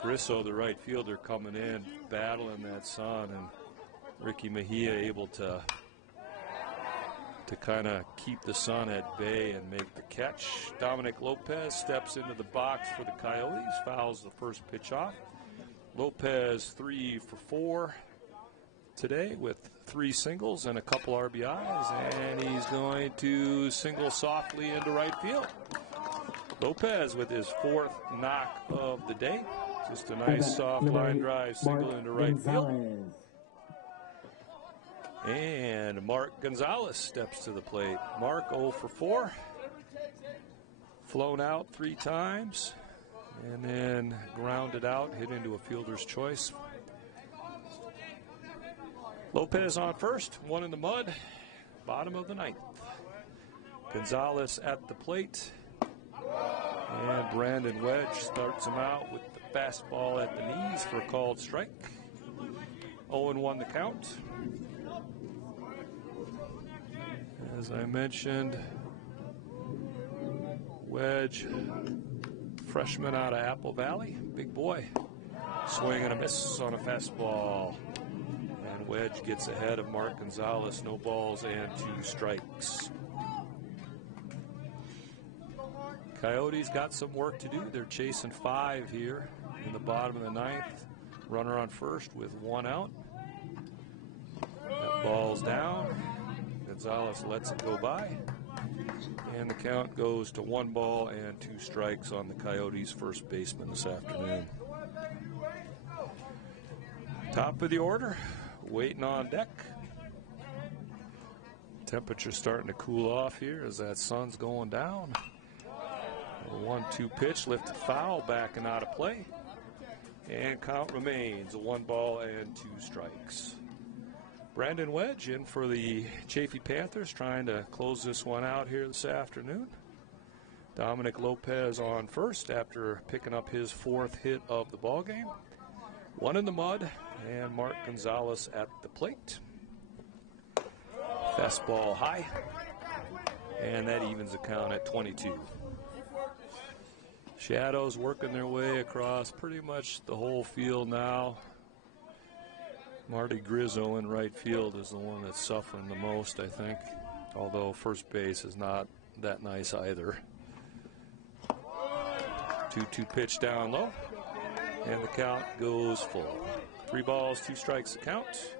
Grisso, the right fielder, coming in, battling that sun, and Ricky Mejia able to kind of keep the sun at bay and make the catch. Dominic Lopez steps into the box for the Coyotes, fouls the first pitch off. Lopez 3 for 4 today with 3 singles and a couple RBIs, and he's going to single softly into right field. Lopez with his 4th knock of the day. Just a nice soft line drive single into right field. And Mark Gonzalez steps to the plate. Mark 0 for 4. Flown out 3 times and then grounded out, hit into a fielder's choice. Lopez on first, 1 in the mud, bottom of the ninth. Gonzalez at the plate. And Brandon Wedge starts him out with the fastball at the knees for a called strike. 0-1 the count. As I mentioned, Wedge, freshman out of Apple Valley, big boy. Swing and a miss on a fastball. And Wedge gets ahead of Mark Gonzalez, no balls and 2 strikes. Coyotes got some work to do. They're chasing 5 here in the bottom of the ninth. Runner on first with 1 out. That ball's down. Gonzalez lets it go by. And the count goes to 1 ball and 2 strikes on the Coyotes' first baseman this afternoon. Top of the order, waiting on deck. Temperature's starting to cool off here as that sun's going down. A 1-2 pitch, lifted foul, backing out of play. And count remains a 1 ball and 2 strikes. Brandon Wedge in for the Chaffee Panthers, trying to close this one out here this afternoon. Dominic Lopez on first after picking up his 4th hit of the ballgame. 1 in the mud, and Mark Gonzalez at the plate. Fastball high, and that evens the count at 22. Shadows working their way across pretty much the whole field now. Marty Grisso in right field is the one that's suffering the most, I think. Although first base is not that nice either. 2-2 pitch down low. And the count goes full. 3 balls, 2 strikes the count.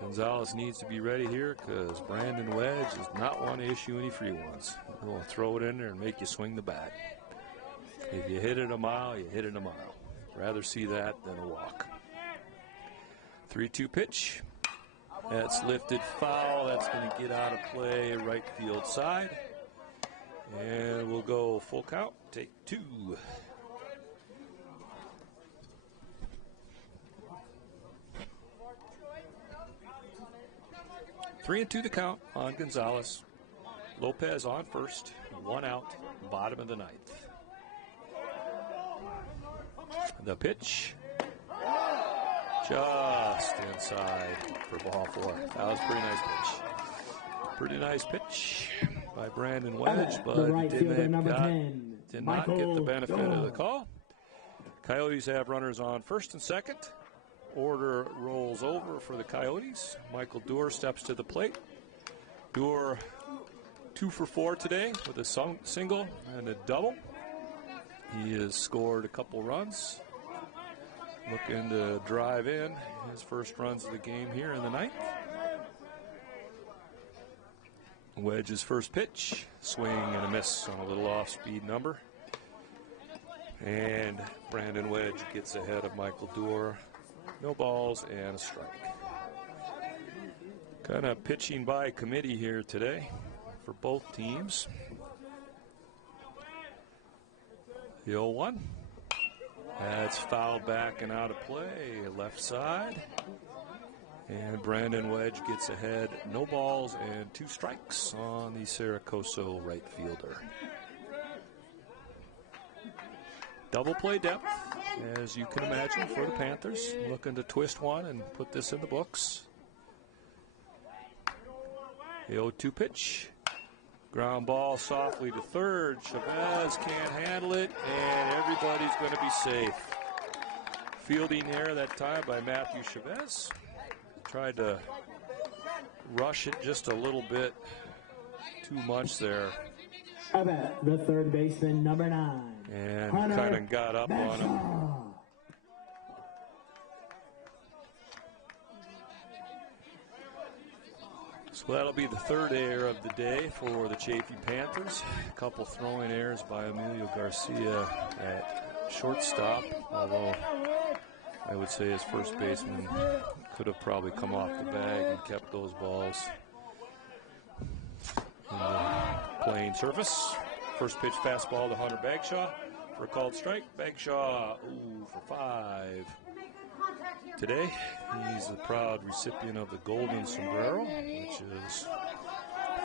Gonzalez needs to be ready here because Brandon Wedge does not want to issue any free ones. He'll throw it in there and make you swing the bat. If you hit it a mile, you hit it a mile. Rather see that than a walk. 3-2 pitch. That's lifted foul. That's going to get out of play right field side. And we'll go full count. Take 2. Three and 2 the count on Gonzalez. Lopez on first. 1 out. Bottom of the ninth. The pitch. Just inside for ball 4. That was a pretty nice pitch. Pretty nice pitch. by Brandon Wedge, The but right fielder, number 10, did not get the benefit of the call. Coyotes have runners on first and second. Order rolls over for the Coyotes. Michael Doerr steps to the plate. Doerr 2 for 4 today with a single and a double. He has scored a couple runs. Looking to drive in his first runs of the game here in the ninth. Wedge's first pitch, swing and a miss on a little off-speed number. And Brandon Wedge gets ahead of Michael Doerr. No balls and a strike. Kind of pitching by committee here today for both teams. The 0-1. That's fouled back and out of play, left side. And Brandon Wedge gets ahead, no balls and 2 strikes on the Coso right fielder. Double play depth, as you can imagine, for the Panthers. Looking to twist one and put this in the books. The 0-2 pitch. Ground ball softly to third. Chavez can't handle it, and everybody's going to be safe. Fielding error that time by Matthew Chavez. Tried to rush it just a little bit too much there. The third baseman, number 9. And kind of got up on him. So that'll be the third error of the day for the Chaffee Panthers. A couple throwing errors by Emilio Garcia at shortstop, although I would say his first baseman could have probably come off the bag and kept those balls on the playing surface. First pitch fastball to Hunter Bagshaw for a called strike. Bagshaw, for 5. Today, he's the proud recipient of the Golden Sombrero, which is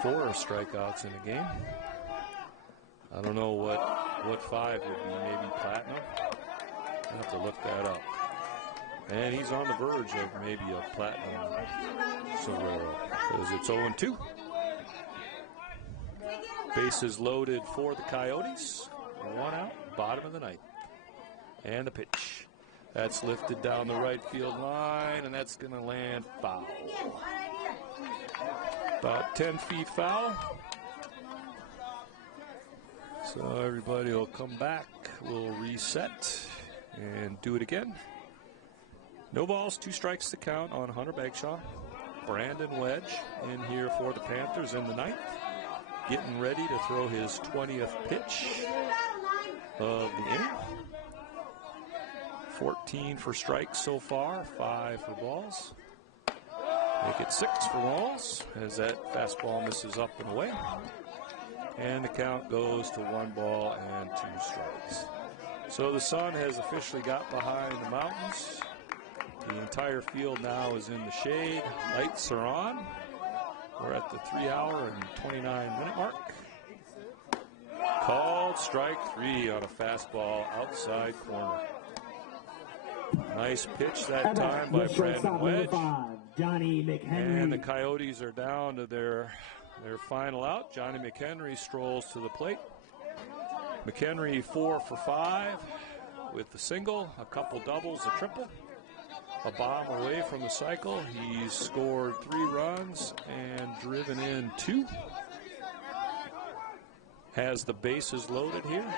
4 strikeouts in a game. I don't know what 5 would be, maybe platinum. I'll have to look that up. And he's on the verge of maybe a platinum sombrero because it's 0-2. Bases loaded for the Coyotes. 1 out, bottom of the ninth. And the pitch. That's lifted down the right field line, and that's going to land foul. About 10 feet foul. So everybody will come back. We'll reset and do it again. No balls, 2 strikes to count on Hunter Bagshaw. Brandon Wedge in here for the Panthers in the ninth. Getting ready to throw his 20th pitch of the inning. 14 for strikes so far, 5 for balls. Make it 6 for balls as that fastball misses up and away. And the count goes to 1 ball and 2 strikes. So the sun has officially got behind the mountains. The entire field now is in the shade. Lights are on. We're at the 3-hour and 29-minute mark. Called strike 3 on a fastball outside corner. Nice pitch that time by Brandon Wedge. Johnny McHenry. And the Coyotes are down to their final out. Johnny McHenry strolls to the plate. McHenry 4 for 5 with the single, a couple doubles, a triple. A bomb away from the cycle. He's scored 3 runs and driven in 2. Has the bases loaded here.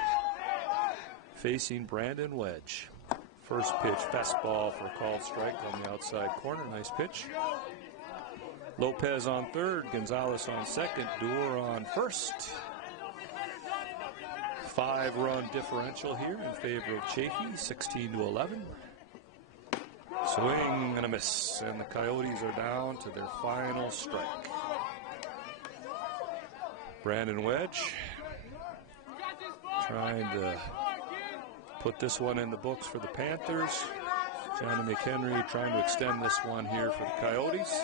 Facing Brandon Wedge. First pitch, fastball for a called strike on the outside corner. Nice pitch. Lopez on third, Gonzalez on second, Doerr on first. 5-run differential here in favor of Chaffee, 16-11. Swing and a miss, and the Coyotes are down to their final strike. Brandon Wedge trying to put this one in the books for the Panthers. Johnny McHenry trying to extend this one here for the Coyotes.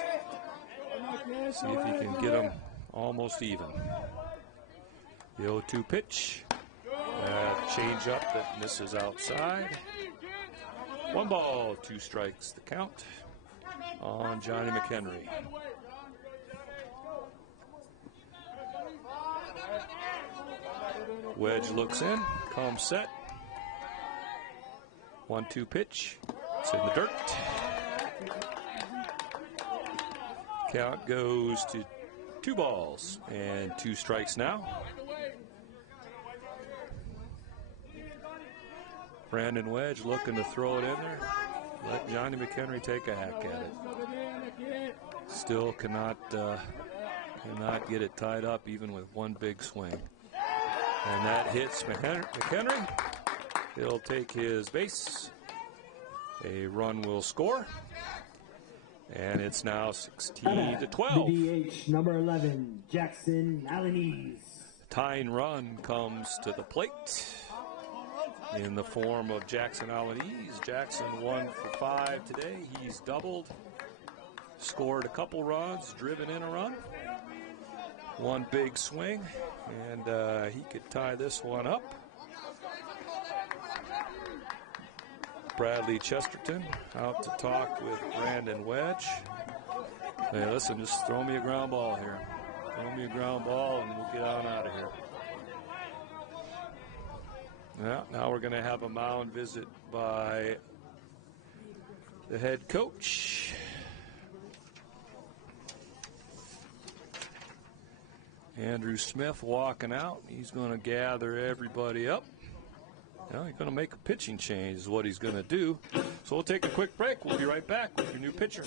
See if he can get them almost even. The 0-2 pitch. Change up that misses outside. 1 ball, 2 strikes to count on Johnny McHenry. Wedge looks in, comes set. 1-2 pitch. It's in the dirt. Count goes to 2 balls and 2 strikes now. Brandon Wedge looking to throw it in there. Let Johnny McHenry take a hack at it. Still cannot get it tied up even with one big swing. And that hits McHenry. He'll take his base. A run will score. And it's now 16-12. The DH, number 11, Jackson Alaniz. Tying run comes to the plate in the form of Jackson Alaniz. Jackson 1 for 5 today. He's doubled, scored a couple runs, driven in a run. One big swing, and he could tie this one up. Bradley Chesterton out to talk with Brandon Wedge. Hey, listen, just throw me a ground ball here. Throw me a ground ball and we'll get on out of here. Now we're going to have a mound visit by the head coach. Andrew Smith walking out. He's going to gather everybody up. Now he's going to make a pitching change is what he's going to do. So we'll take a quick break. We'll be right back with your new pitcher.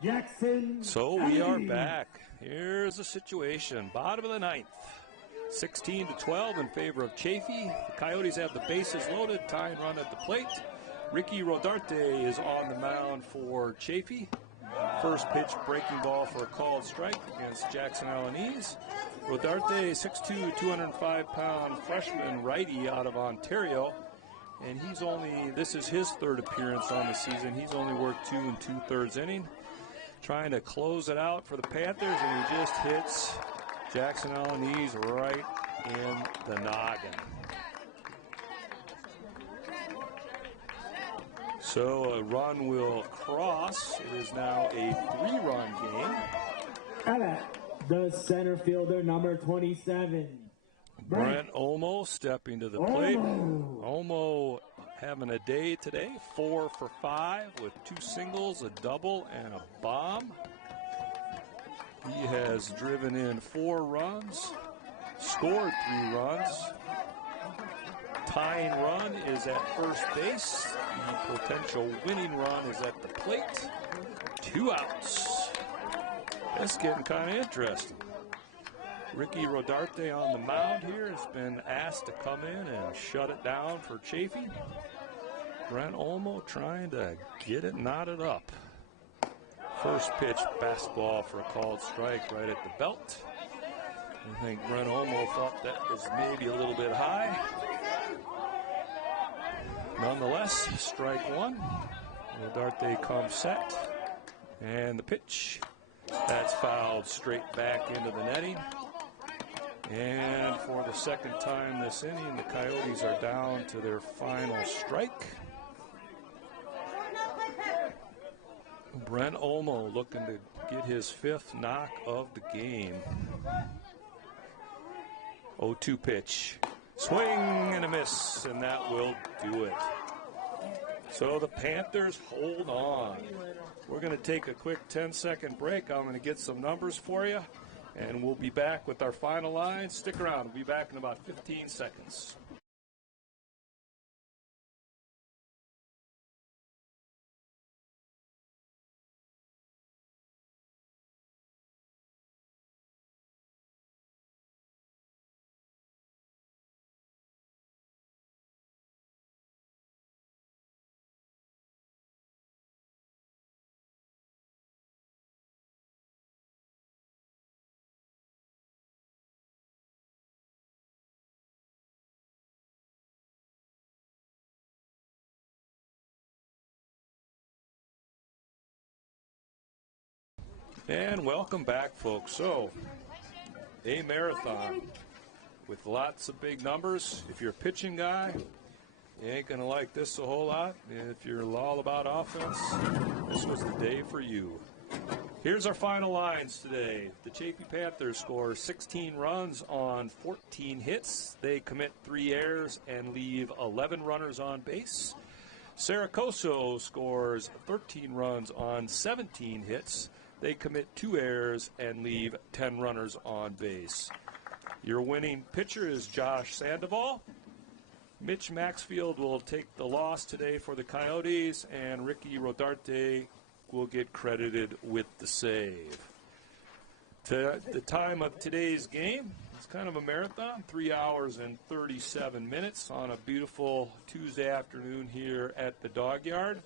Jackson. So we are back. Here's the situation. Bottom of the ninth. 16-12 in favor of Chaffee. The Coyotes have the bases loaded. Tying run at the plate. Ricky Rodarte is on the mound for Chaffee. First pitch breaking ball for a called strike against Jackson Alaniz. Rodarte, 6'2", 205-pound freshman righty out of Ontario. And this is his third appearance on the season. He's only worked 2 2/3 innings. Trying to close it out for the Panthers, and he just hits Jackson Alaniz right in the noggin. So a run will cross. It is now a 3-run game. The center fielder, number 27. Brent Olmo stepping to the plate. Olmo having a day today, 4 for 5 with 2 singles, a double, and a bomb. He has driven in 4 runs, scored 3 runs. Tying run is at first base. The potential winning run is at the plate. 2 outs. That's getting kind of interesting. Ricky Rodarte on the mound here has been asked to come in and shut it down for Chaffee. Brent Olmo trying to get it knotted up. First pitch, fastball for a called strike right at the belt. I think Brent Olmo thought that was maybe a little bit high. Nonetheless, strike one. Rodarte comes set. And the pitch. That's fouled straight back into the netting. And for the second time this inning, the Coyotes are down to their final strike. Brent Olmo looking to get his fifth knock of the game. 0-2 pitch. Swing and a miss, and that will do it. So the Panthers hold on. We're going to take a quick 10-second break. I'm going to get some numbers for you, and we'll be back with our final line. Stick around. We'll be back in about 15 seconds. And welcome back, folks. So, a marathon with lots of big numbers. If you're a pitching guy, you ain't going to like this a whole lot. If you're all about offense, this was the day for you. Here's our final lines today. The Chaffee Panthers score 16 runs on 14 hits. They commit 3 errors and leave 11 runners on base. Coso scores 13 runs on 17 hits. They commit 2 errors and leave 10 runners on base. Your winning pitcher is Josh Sandoval. Mitch Maxfield will take the loss today for the Coyotes, and Ricky Rodarte will get credited with the save. To the time of today's game, it's kind of a marathon, 3 hours and 37 minutes on a beautiful Tuesday afternoon here at the Dog Yard.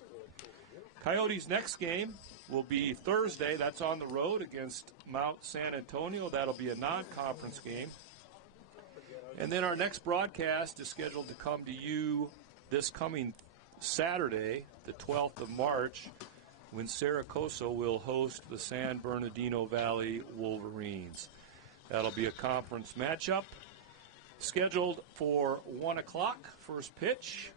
Coyotes' next game will be Thursday. That's on the road against Mount San Antonio. That'll be a non-conference game. And then our next broadcast is scheduled to come to you this coming Saturday, the 12th of March, when Coso will host the San Bernardino Valley Wolverines. That'll be a conference matchup scheduled for 1 o'clock, first pitch.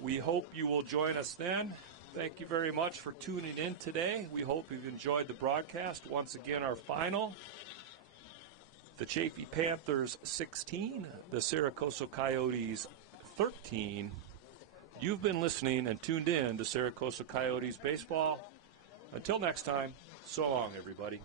We hope you will join us then. Thank you very much for tuning in today. We hope you've enjoyed the broadcast. Once again, our final, the Chaffee Panthers 16, the Coso Coyotes 13. You've been listening and tuned in to Coso Coyotes baseball. Until next time, so long, everybody.